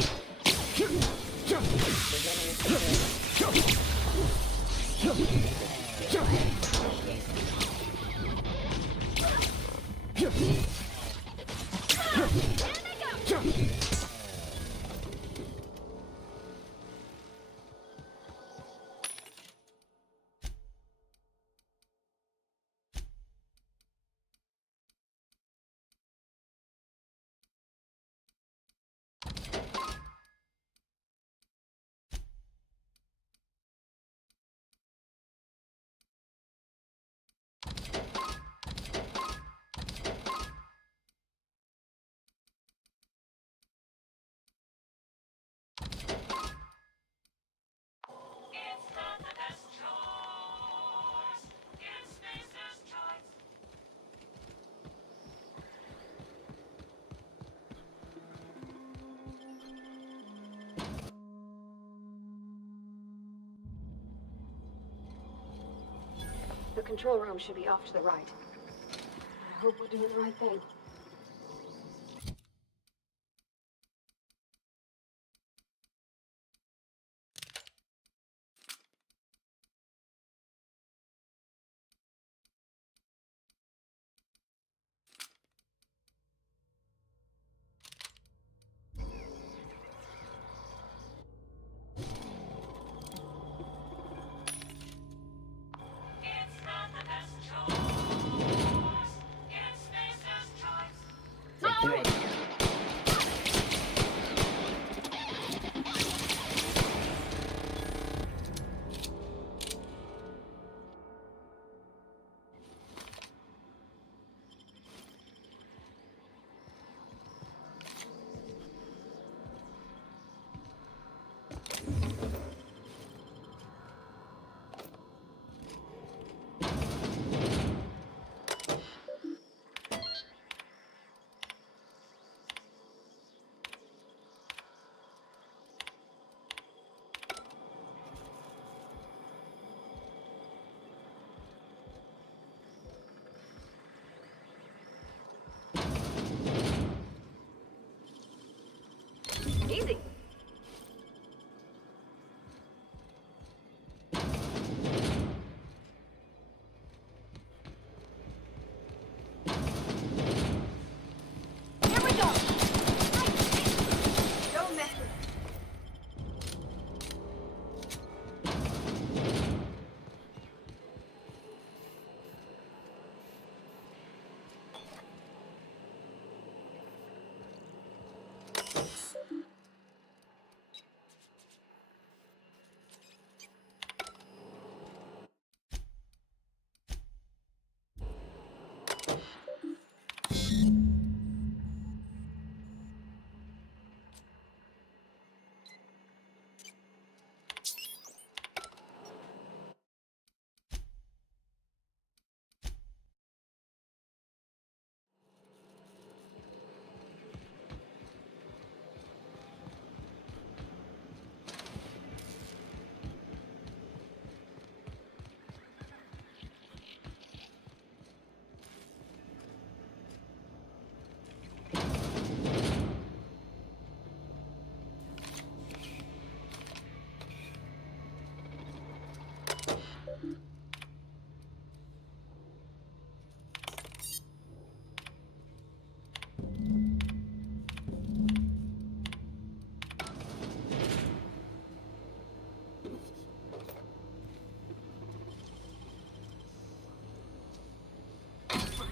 The control room should be off to the right. I hope we're doing the right thing.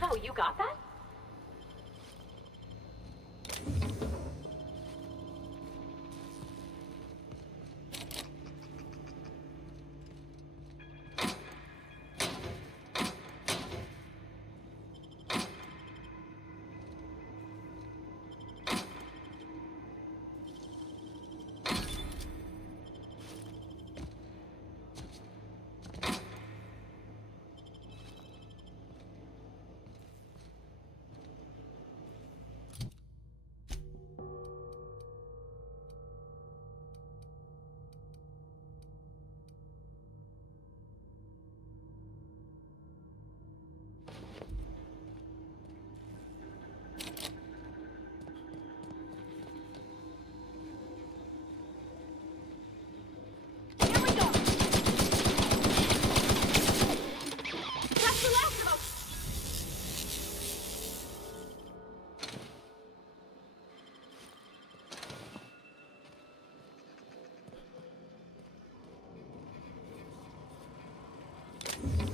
Oh, you got that?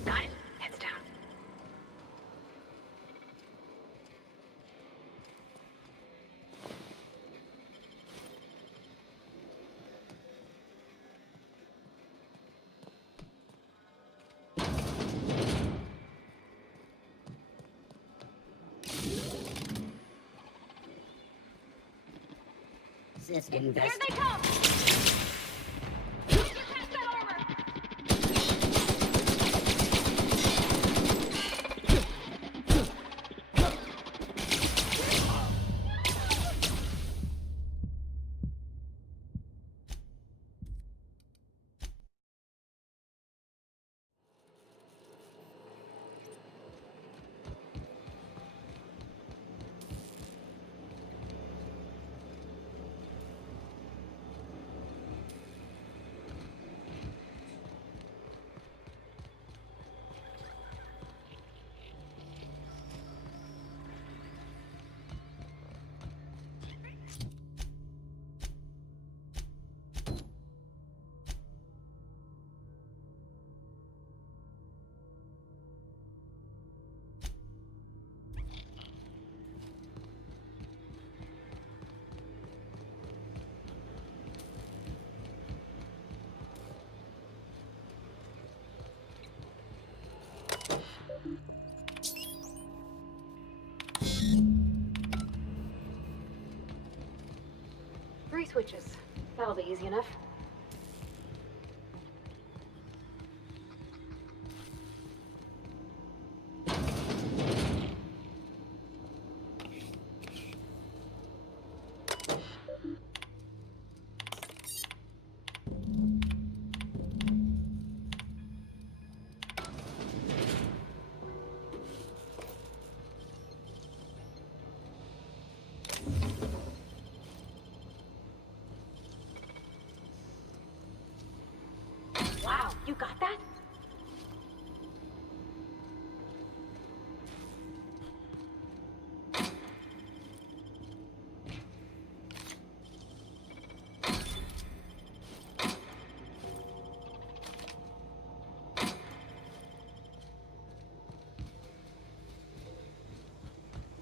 Got it. Heads down. This invest. Here they come! Get past that armor! Three switches. That'll be easy enough. Wow, you got that?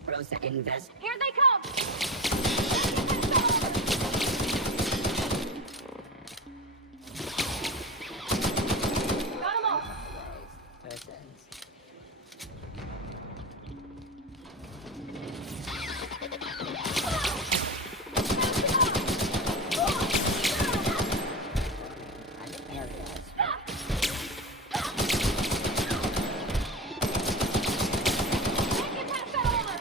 Rosa invest. Here they come! Got 'em all! Persons. Get past that armor!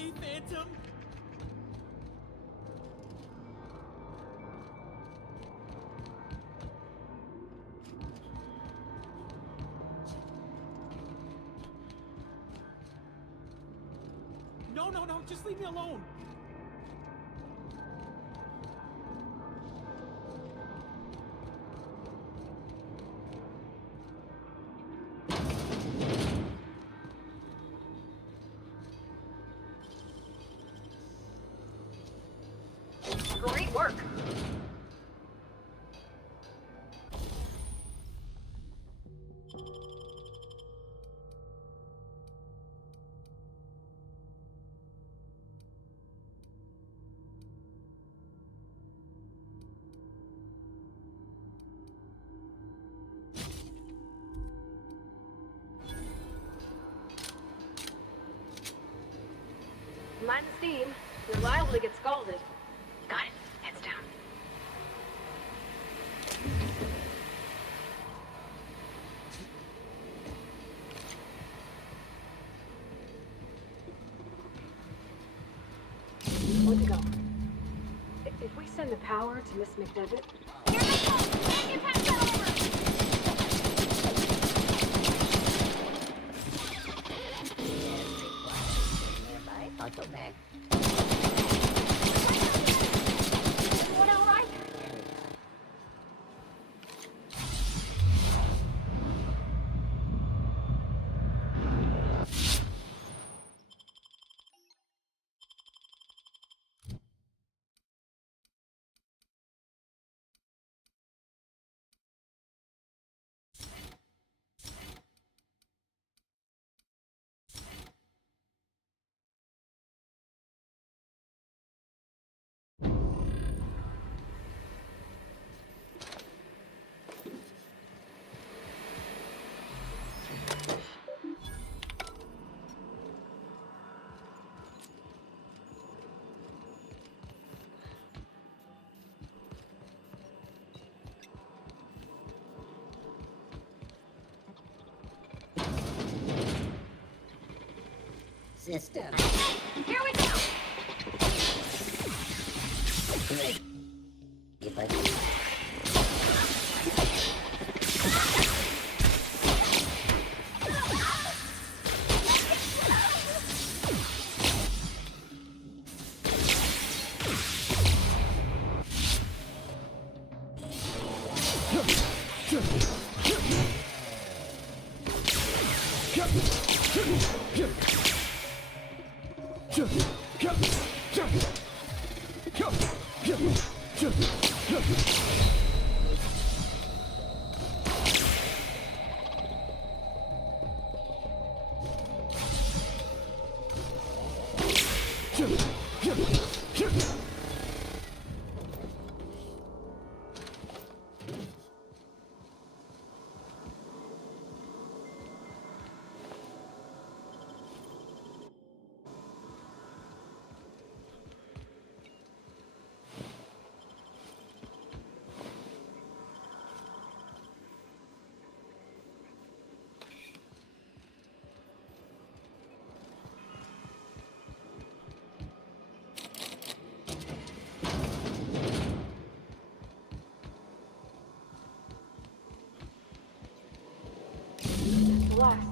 away, Phantom! No, just leave me alone! Great work. Mind the steam. You're liable to get scalded. Got it. Heads down. Way to go. If we send the power to Miss McDevitt... Here they go! Can't get past that over! Nearby auto bag. What all right? System. Here we go! Good. If I The last.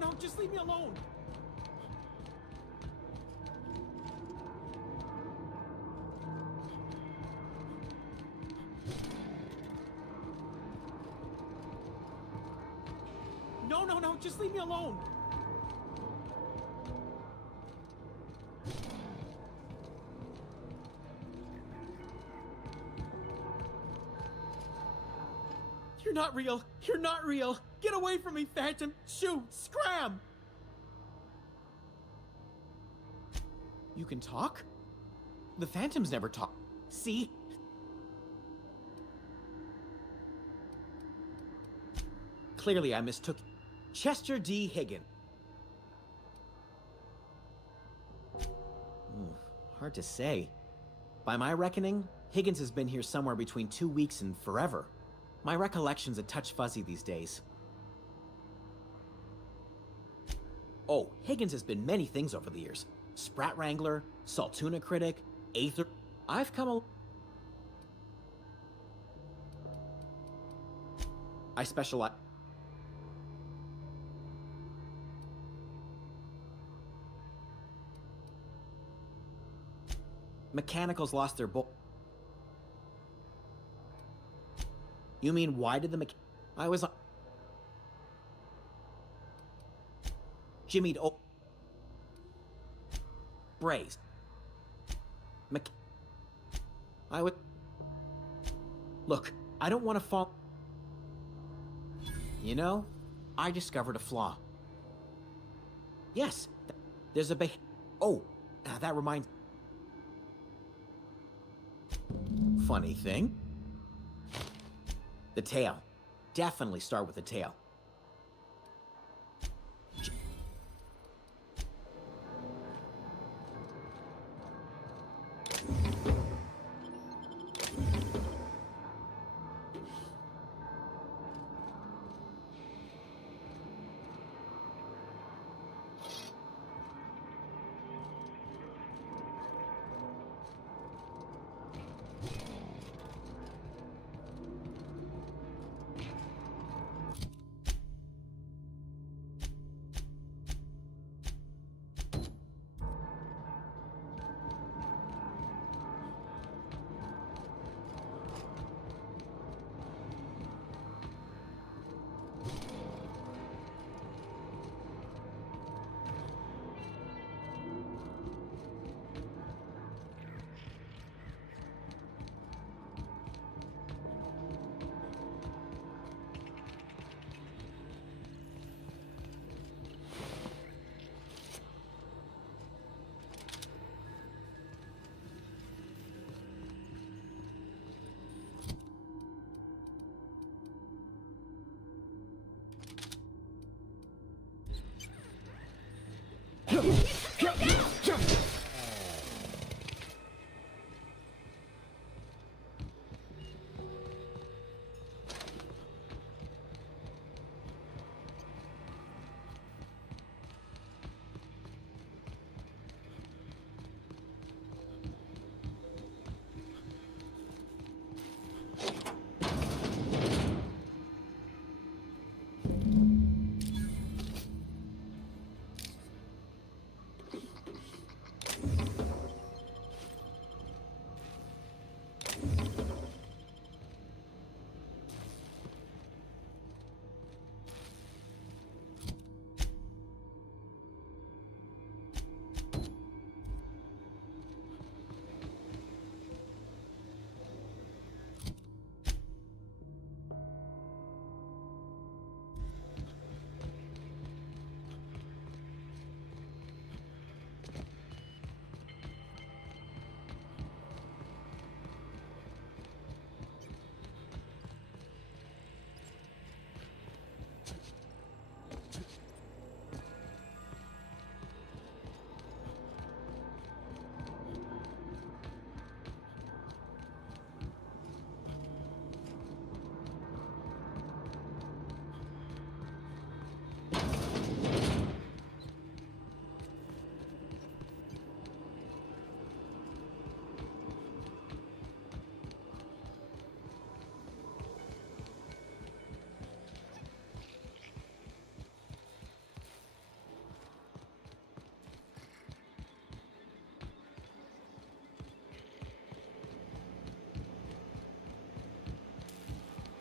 No, just leave me alone! No, no, just leave me alone. You're not real. You're not real. Get away from me, Phantom. Shoot, scram. You can talk? The Phantoms never talk. See? Clearly, I mistook Chester D. Higgin. Hard to say. By my reckoning, Higgins has been here somewhere between 2 weeks and forever. My recollection's a touch fuzzy these days. Oh, Higgins has been many things over the years. Sprat Wrangler, Saltuna Critic, Aether. I've come a... I specialize... Mechanicals lost their You mean, why did the I was on... Jimmy'd Braze. I would... Look, I don't want to fall... You know, I discovered a flaw. Yes, there's a Oh, that reminds... Funny thing. The tail. Definitely start with the tail.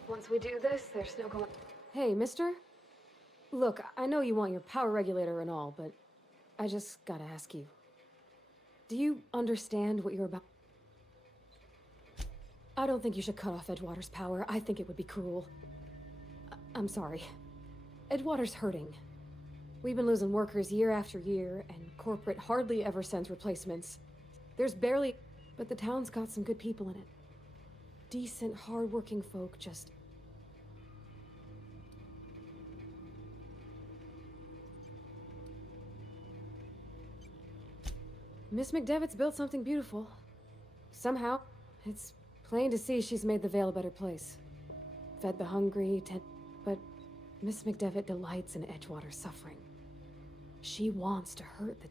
Once we do this, there's no going... Hey, mister? Look, I know you want your power regulator and all, but I just gotta ask you. Do you understand what you're about? I don't think you should cut off Edgewater's power. I think it would be cruel. I'm sorry. Edgewater's hurting. We've been losing workers year after year, and corporate hardly ever sends replacements. There's barely... But the town's got some good people in it. Decent, hard-working folk just... Miss McDevitt's built something beautiful. Somehow, it's plain to see she's made the Vale a better place. Fed the hungry, but Miss McDevitt delights in Edgewater's suffering. She wants to hurt the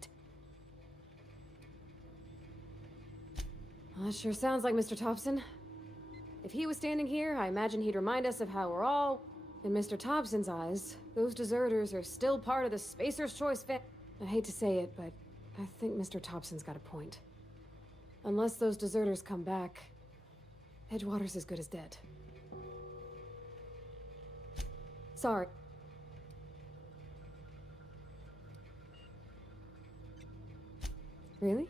Well, that sure sounds like Mr. Thompson. If he was standing here, I imagine he'd remind us of how we're all... In Mr. Thompson's eyes, those deserters are still part of the Spacer's Choice I hate to say it, but I think Mr. Thompson's got a point. Unless those deserters come back, Edgewater's as good as dead. Sorry. Really?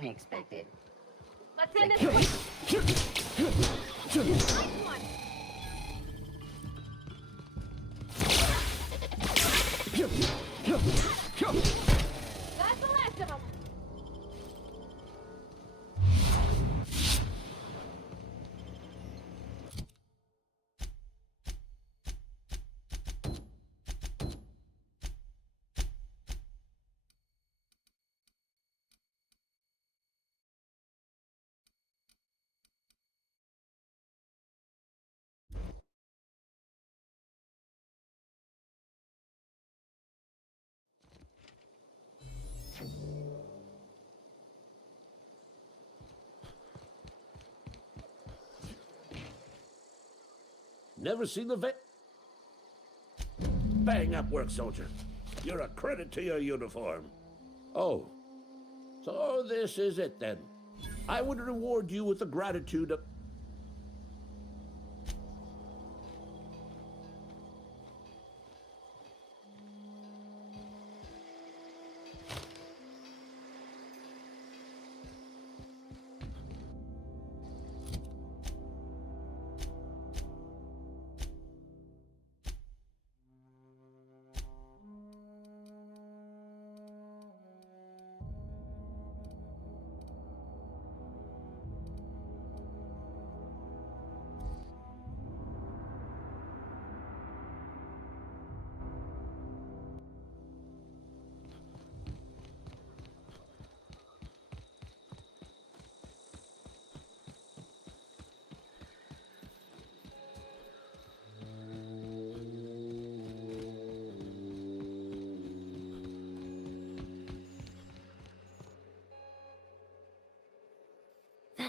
Unexpected. Let's end this quick. Nice one. That's the last of them. Never seen the Bang up work, soldier. You're a credit to your uniform. Oh, so this is it then. I would reward you with the gratitude of...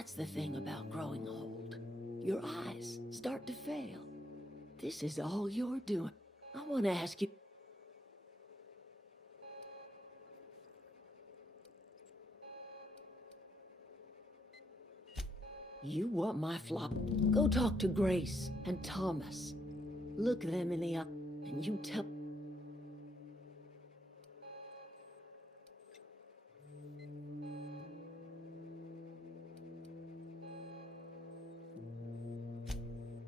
That's the thing about growing old. Your eyes start to fail. This is all you're doing. I want to ask you... You want my flop? Go talk to Grace and Thomas. Look them in the eye, and you tell...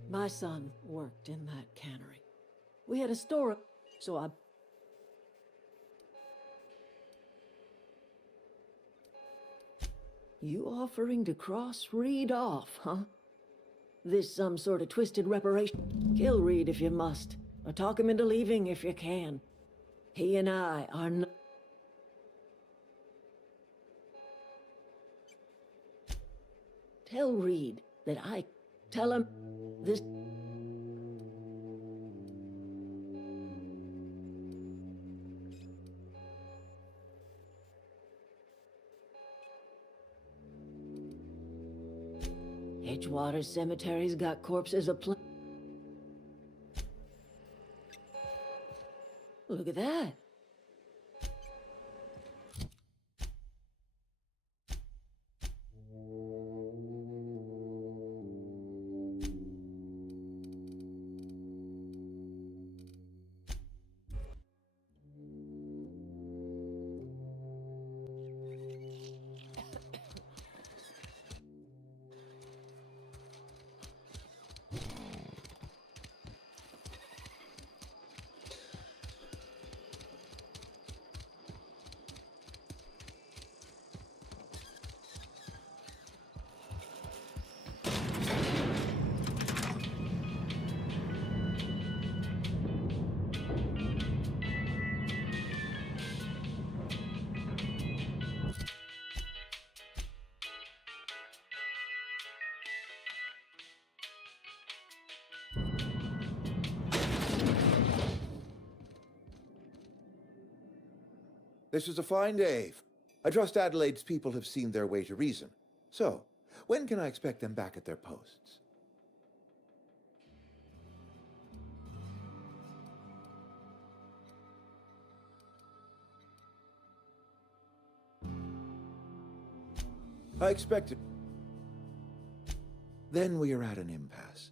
My son worked in that cannery. We had a store. So I... You offering to cross Reed off, huh? This some sort of twisted reparation? Kill Reed if you must, or talk him into leaving if you can. He and I are not... Tell Reed that I... Tell him this... Edgewater Cemetery's got corpses of Look at that. This is a fine day. I trust Adelaide's people have seen their way to reason. So, when can I expect them back at their posts? I expected... Then we are at an impasse.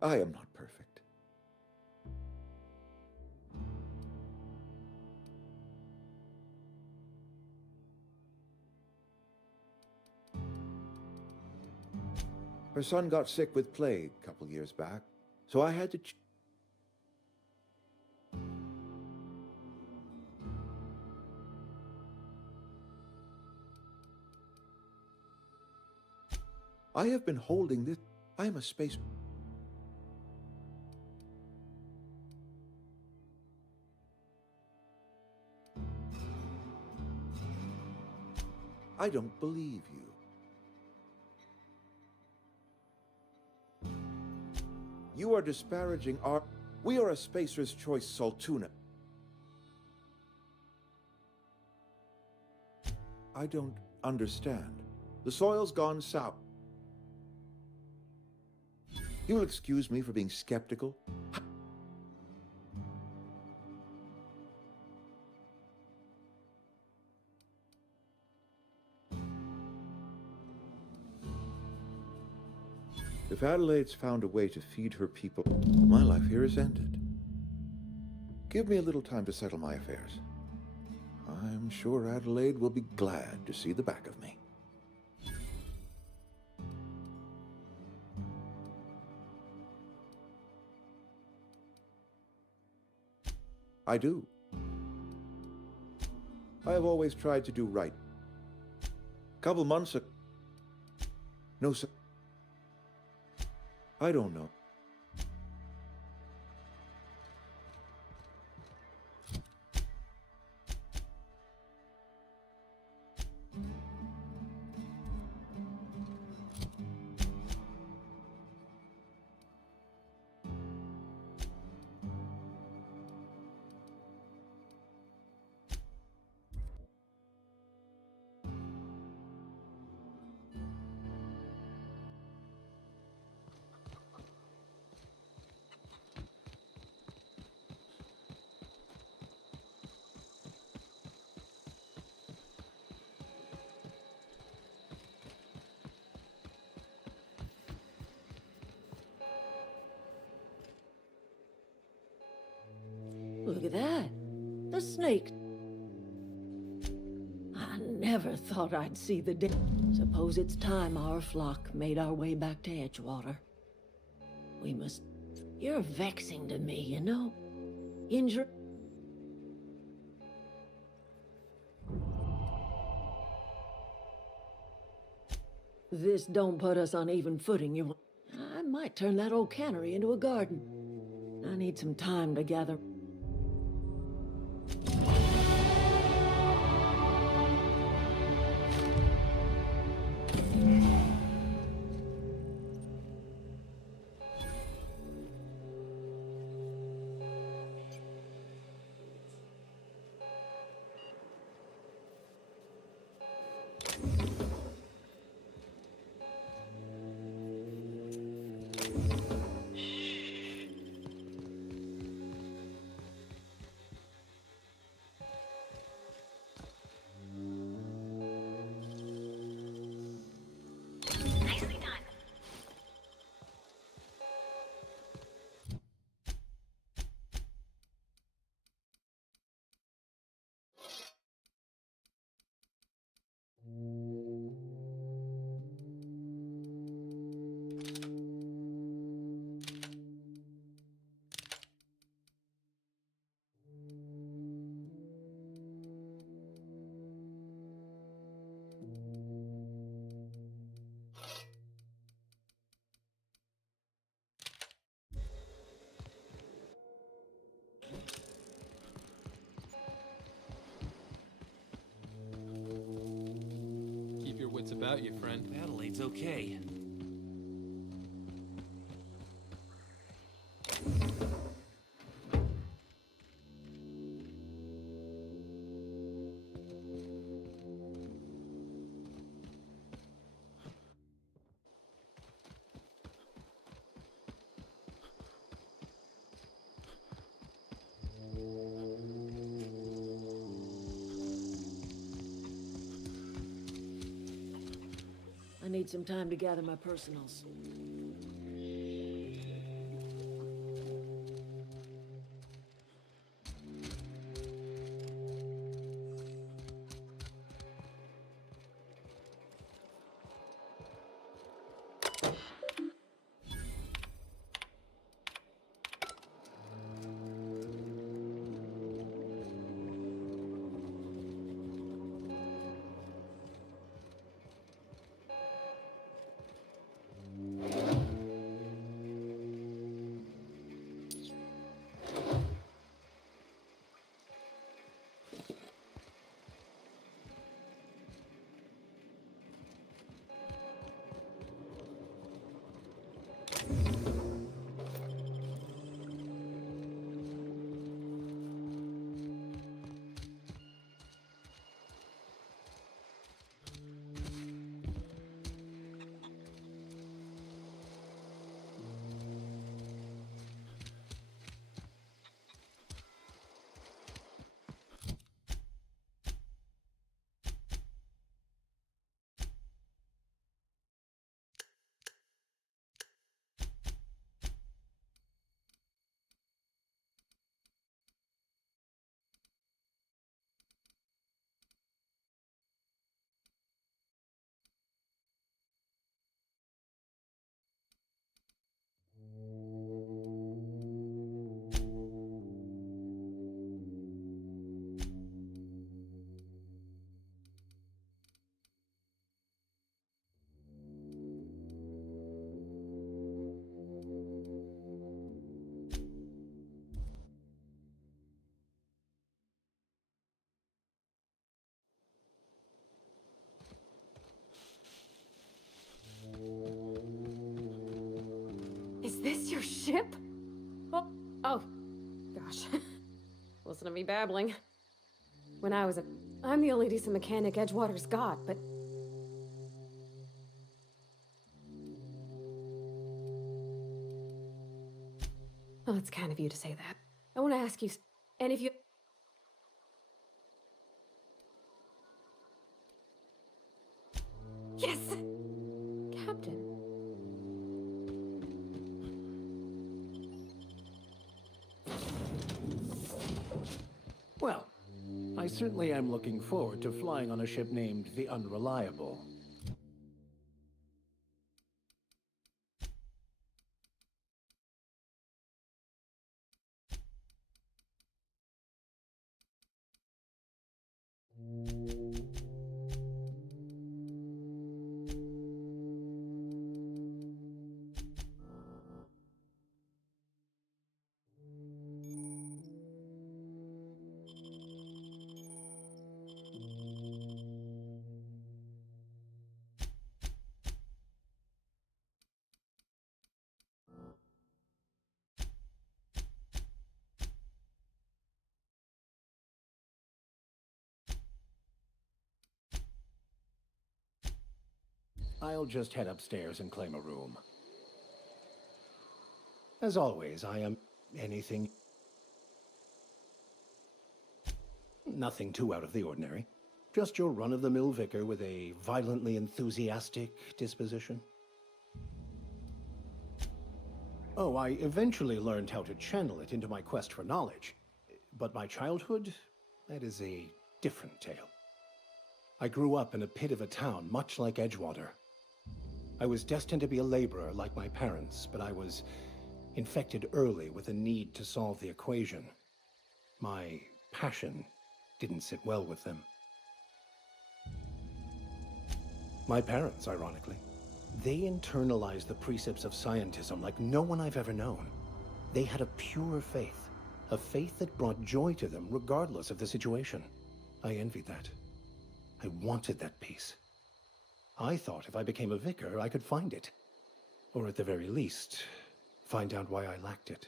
I am not perfect. Her son got sick with plague a couple years back, so I had to... I have been holding this... I am a space... I don't believe you. You are disparaging our... We are a Spacer's Choice Saltuna. I don't understand. The soil's gone south. You'll excuse me for being skeptical? If Adelaide's found a way to feed her people, my life here is ended. Give me a little time to settle my affairs. I'm sure Adelaide will be glad to see the back of me. I do. I have always tried to do right. Couple months ago... No, sir. I don't know. Look at that. The snake. I never thought I'd see the day. Suppose it's time our flock made our way back to Edgewater. We must... You're vexing to me, you know? Injury... This don't put us on even footing, you... I might turn that old cannery into a garden. I need some time to gather... Keep your wits about you, friend. Adelaide's okay. I need some time to gather my personals. Is this your ship? Oh, gosh. Listen to me babbling. When I was I'm the only decent mechanic Edgewater's got, but... Oh, it's kind of you to say that. I want to ask you, and if you... Yes! Captain. Well, I certainly am looking forward to flying on a ship named the Unreliable. I'll just head upstairs and claim a room. As always, I am anything... Nothing too out of the ordinary. Just your run-of-the-mill vicar with a violently enthusiastic disposition. Oh, I eventually learned how to channel it into my quest for knowledge. But my childhood, that is a different tale. I grew up in a pit of a town, much like Edgewater. I was destined to be a laborer like my parents, but I was infected early with a need to solve the equation. My passion didn't sit well with them. My parents, ironically. They internalized the precepts of scientism like no one I've ever known. They had a pure faith, a faith that brought joy to them regardless of the situation. I envied that. I wanted that peace. I thought if I became a vicar, I could find it. Or at the very least, find out why I lacked it.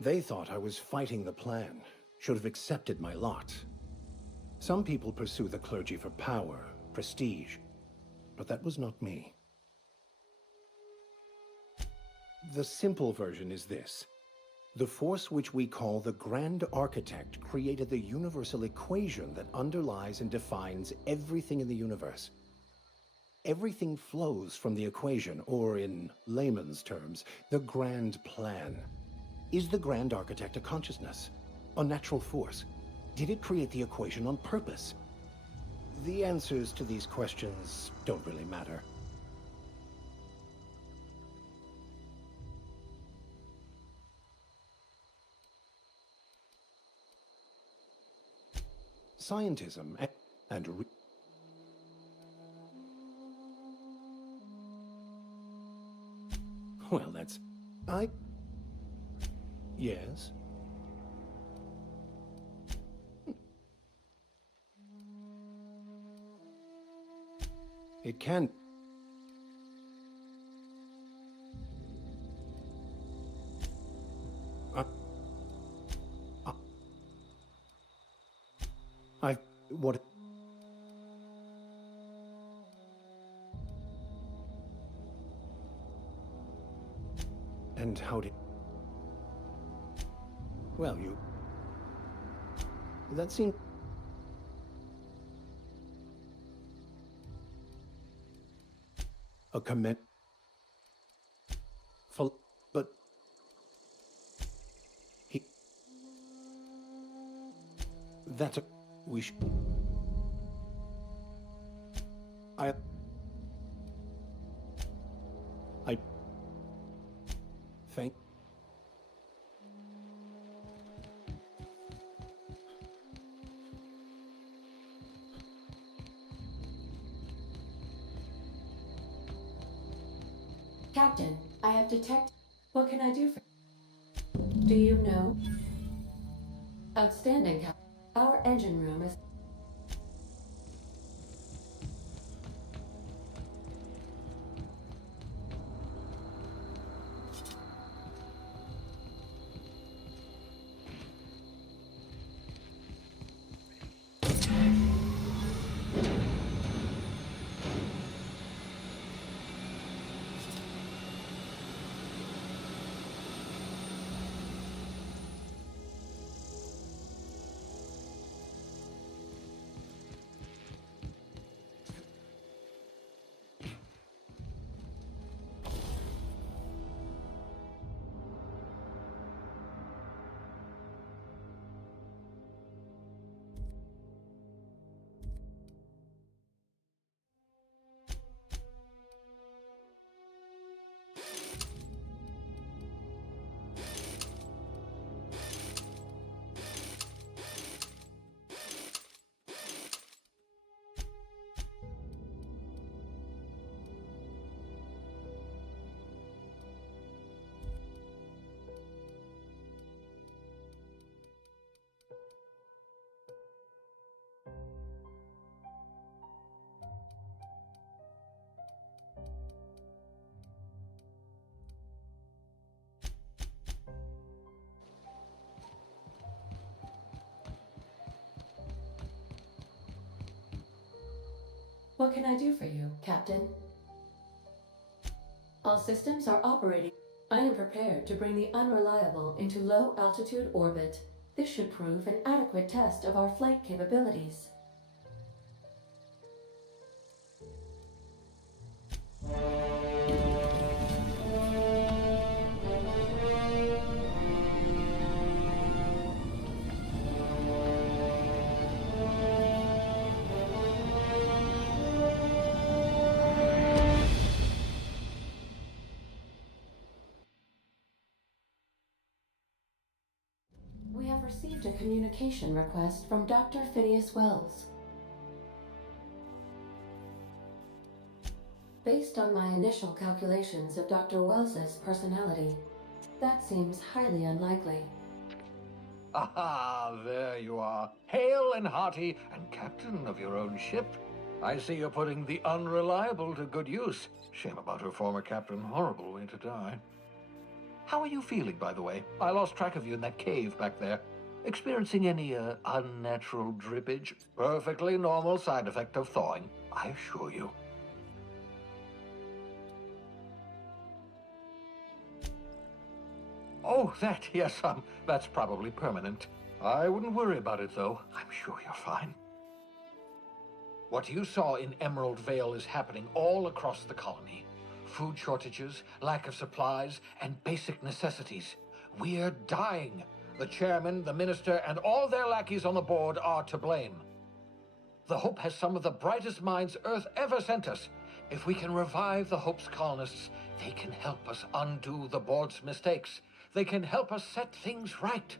They thought I was fighting the plan, should have accepted my lot. Some people pursue the clergy for power, prestige, but that was not me. The simple version is this. The force which we call the Grand Architect created the universal equation that underlies and defines everything in the universe. Everything flows from the equation, or in layman's terms, the grand plan. Is the Grand Architect a consciousness? A natural force? Did it create the equation on purpose? The answers to these questions don't really matter. Scientism and well, that's... Yes? It can... What... And how did... Well, you... That seemed... A comment... But... That's a... We should... I... Thank... Captain, I have detected. What can I do for... Do you know? Outstanding, Captain. Our engine room is... What can I do for you, Captain? All systems are operating. I am prepared to bring the unreliable into low-altitude orbit. This should prove an adequate test of our flight capabilities. We have received a communication request from Dr. Phineas Wells. Based on my initial calculations of Dr. Wells's personality, that seems highly unlikely. Aha, there you are. Hale and hearty, and captain of your own ship. I see you're putting the unreliable to good use. Shame about her former captain. Horrible way to die. How are you feeling, by the way? I lost track of you in that cave back there. Experiencing any, unnatural drippage? Perfectly normal side effect of thawing, I assure you. Oh, that, yes, that's probably permanent. I wouldn't worry about it, though. I'm sure you're fine. What you saw in Emerald Vale is happening all across the colony. Food shortages, lack of supplies, and basic necessities. We're dying. The chairman, the minister, and all their lackeys on the board are to blame. The Hope has some of the brightest minds Earth ever sent us. If we can revive the Hope's colonists, they can help us undo the board's mistakes. They can help us set things right.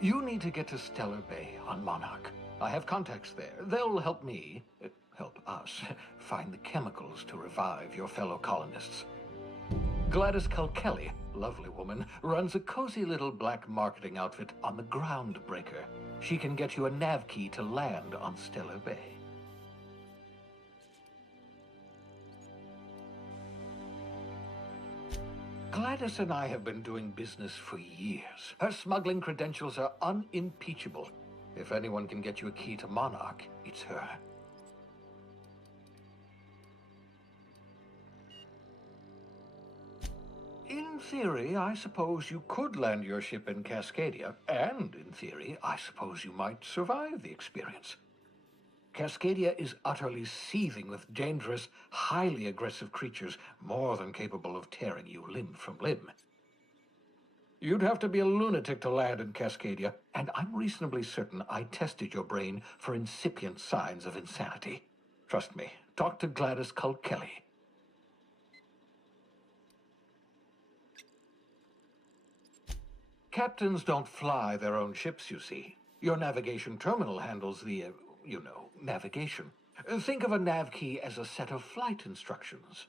You need to get to Stellar Bay on Monarch. I have contacts there. They'll help me, help us, find the chemicals to revive your fellow colonists. Gladys Culkelly, lovely woman, runs a cozy little black marketing outfit on the Groundbreaker. She can get you a nav key to land on Stellar Bay. Gladys and I have been doing business for years. Her smuggling credentials are unimpeachable. If anyone can get you a key to Monarch, it's her. In theory, I suppose you could land your ship in Cascadia, and in theory, I suppose you might survive the experience. Cascadia is utterly seething with dangerous, highly aggressive creatures, more than capable of tearing you limb from limb. You'd have to be a lunatic to land in Cascadia, and I'm reasonably certain I tested your brain for incipient signs of insanity. Trust me, talk to Gladys Culkelly. Captains don't fly their own ships, you see. Your navigation terminal handles the, navigation. Think of a nav key as a set of flight instructions.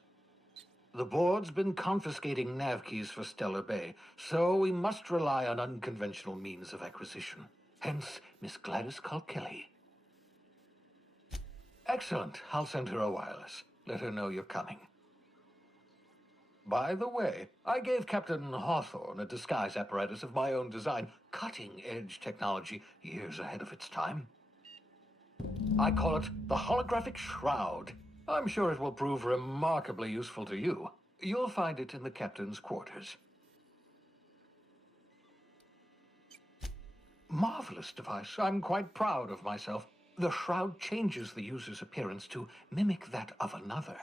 The board's been confiscating nav keys for Stellar Bay, so we must rely on unconventional means of acquisition. Hence, Miss Gladys Culkelly. Excellent. I'll send her a wireless. Let her know you're coming. By the way, I gave Captain Hawthorne a disguise apparatus of my own design, cutting-edge technology, years ahead of its time. I call it the Holographic Shroud. I'm sure it will prove remarkably useful to you. You'll find it in the captain's quarters. Marvelous device. I'm quite proud of myself. The shroud changes the user's appearance to mimic that of another.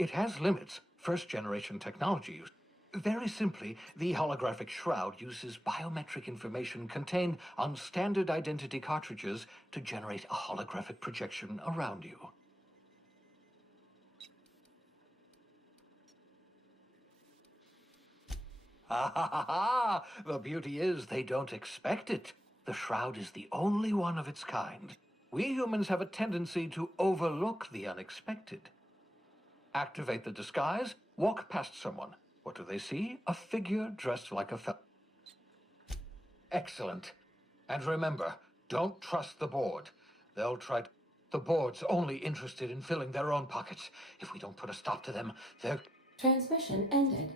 It has limits, first-generation technology use. Very simply, the holographic shroud uses biometric information contained on standard identity cartridges to generate a holographic projection around you. Ha ha ha ha! The beauty is they don't expect it. The shroud is the only one of its kind. We humans have a tendency to overlook the unexpected. Activate the disguise, walk past someone. What do they see? A figure dressed like a Excellent. And remember, don't trust the board. They'll try to... The board's only interested in filling their own pockets. If we don't put a stop to them, they're... Transmission ended.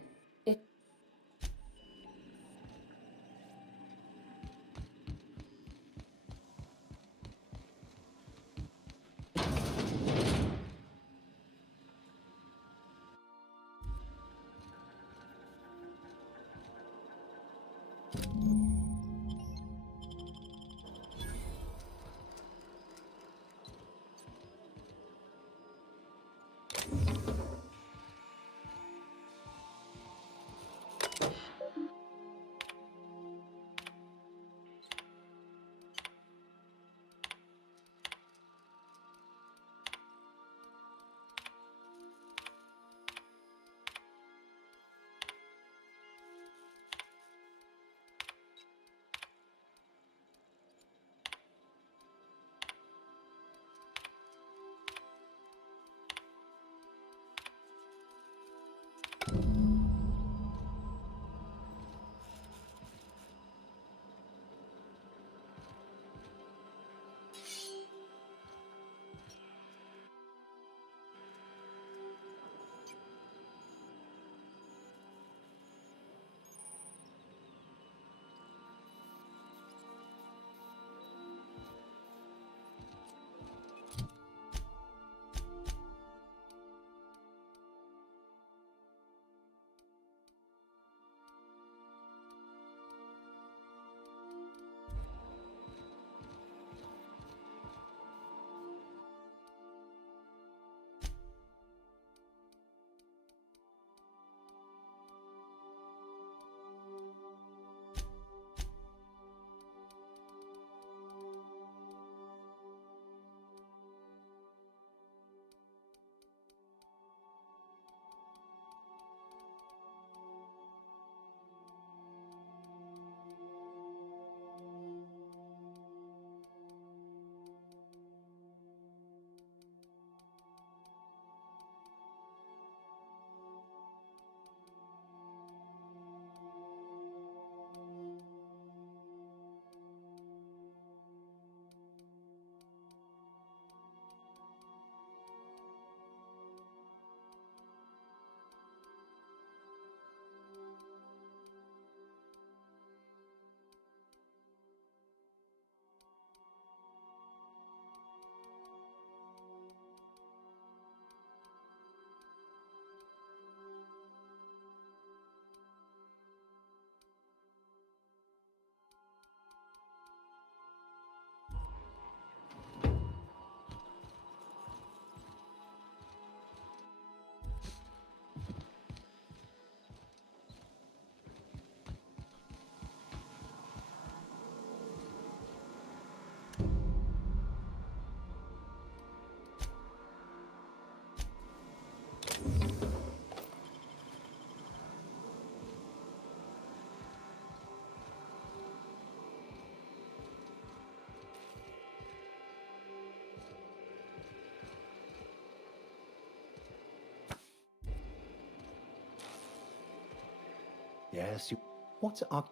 Yes, you... What's up?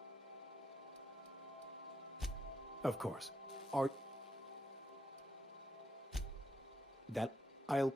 Of course. Are... That... I'll...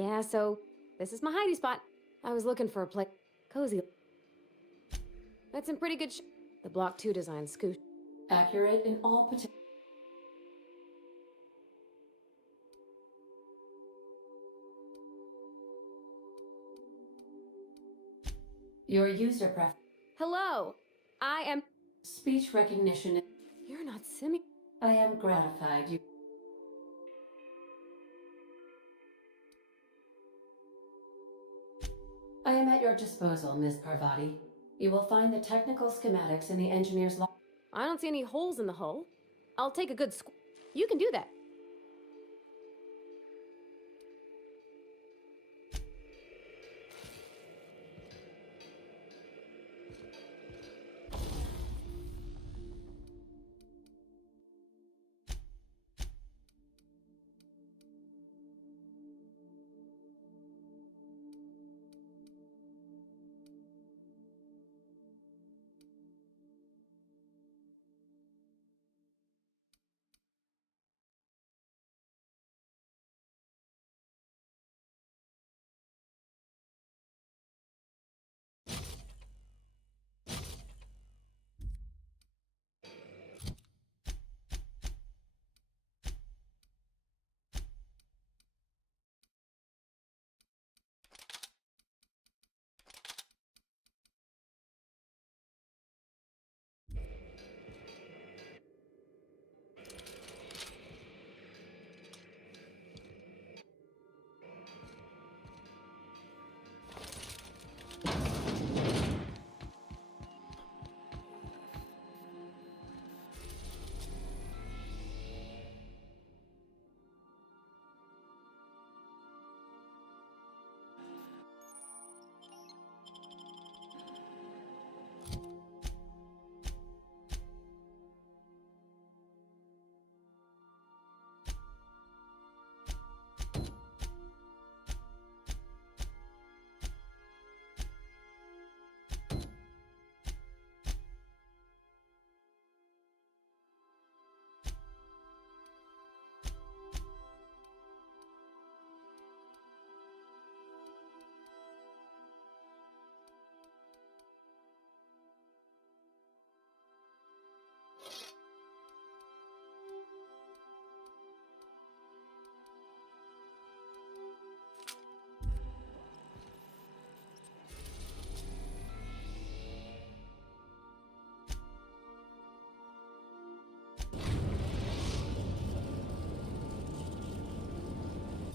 Yeah, so this is my hidey spot. I was looking for a place cozy. That's in pretty good The Block 2 design scoot. Accurate in all potential. Your user pref. Hello! I am... Speech recognition. You're not Simi. I am gratified you... I am at your disposal, Ms. Parvati. You will find the technical schematics in the engineer's log. I don't see any holes in the hull. I'll take a good You can do that.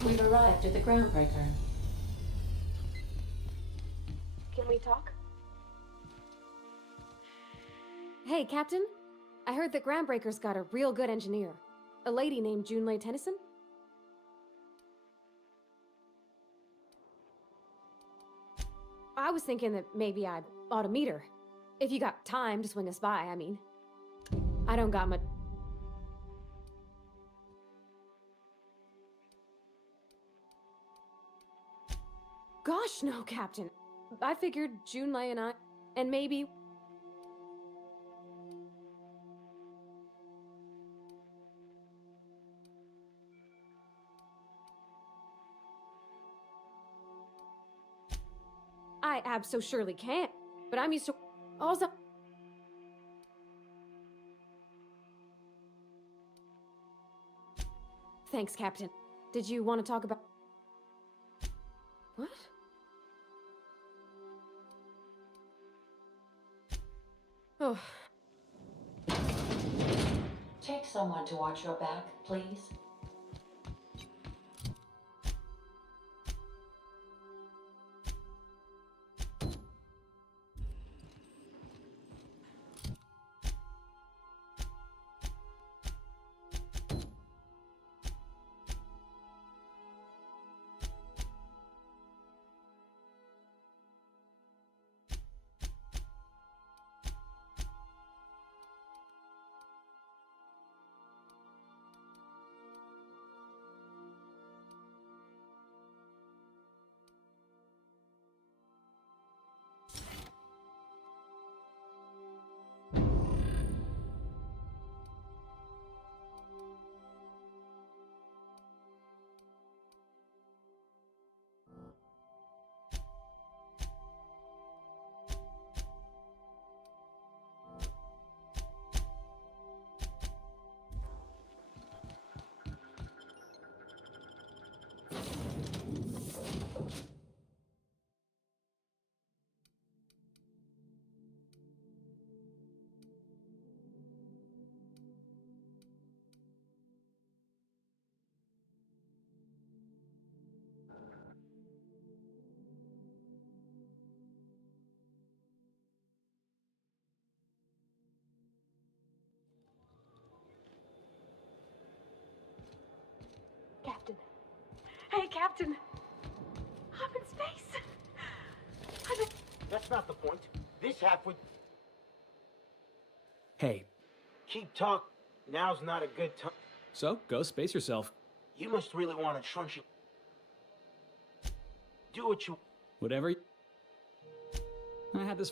We've arrived at the groundbreaker. Can we talk? Hey, Captain. I heard that Groundbreaker's got a real good engineer. A lady named Junlei Tennyson? I was thinking that maybe I ought to meet her. If you got time to swing us by, I mean. I don't got much... Gosh, no, Captain. I figured Junlei and I... And maybe... I abso-surely can, but I'm used to... Also... Thanks, Captain. Did you want to talk about... What? Oh. Take someone to watch your back, please. Captain. I'm in space. That's not the point. This half would... Hey, Keep talk. Now's not a good time. so go space yourself. You must really want to trunch it. Do what you... Whatever. I had this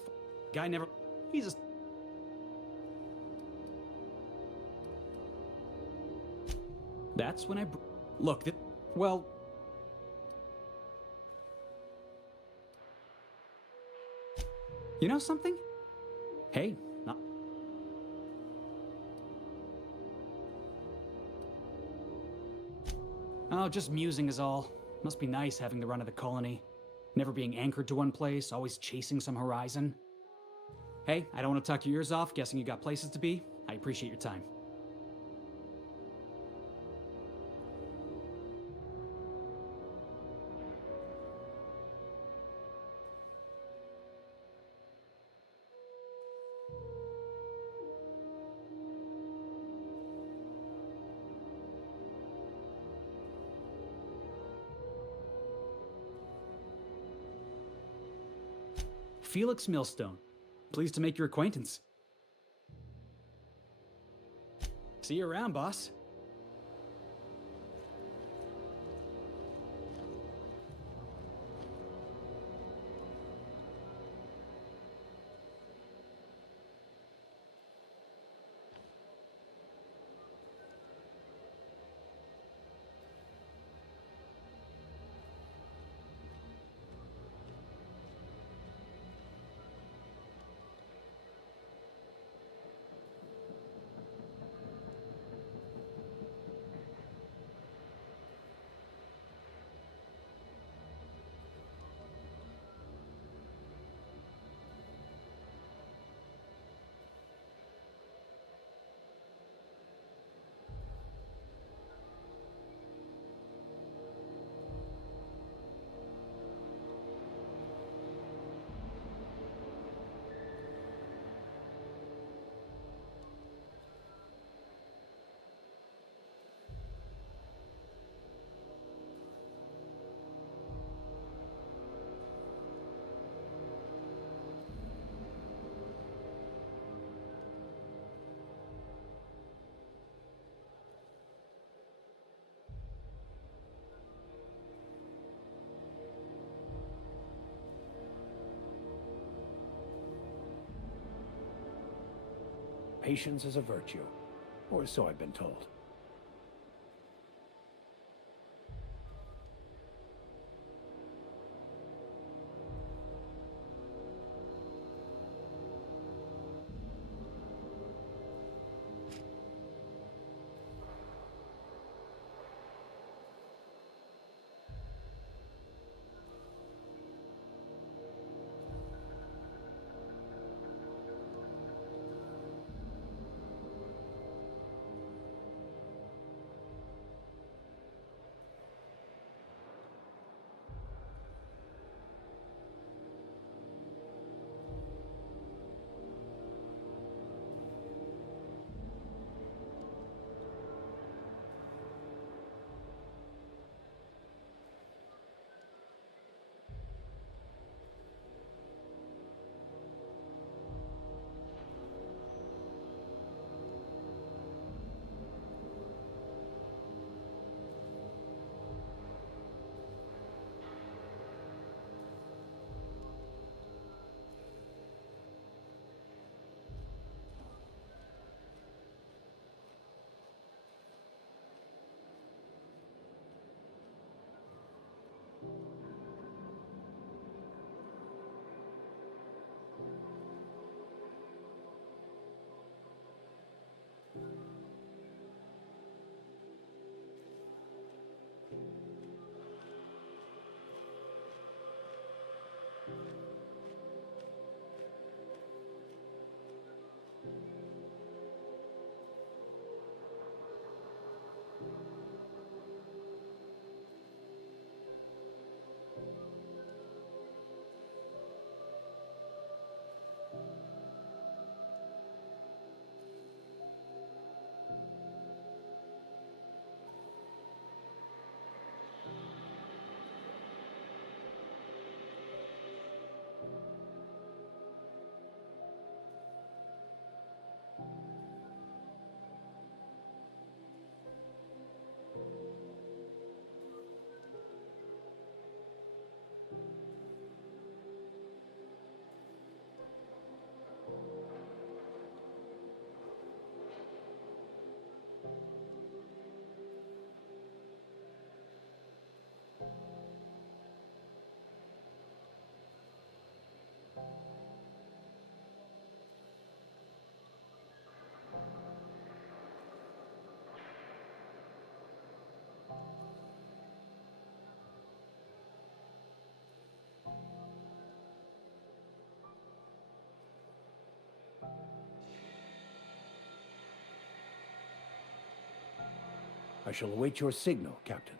guy never. He's just. That's when I. Look, well. You know something? Hey, not. Oh, just musing is all. Must be nice having the run of the colony. Never being anchored to one place, always chasing some horizon. Hey, I don't want to talk your ears off, guessing you got places to be. I appreciate your time. Felix Millstone. Pleased to make your acquaintance. See you around, boss. Patience is a virtue, or so I've been told. shall await your signal, Captain.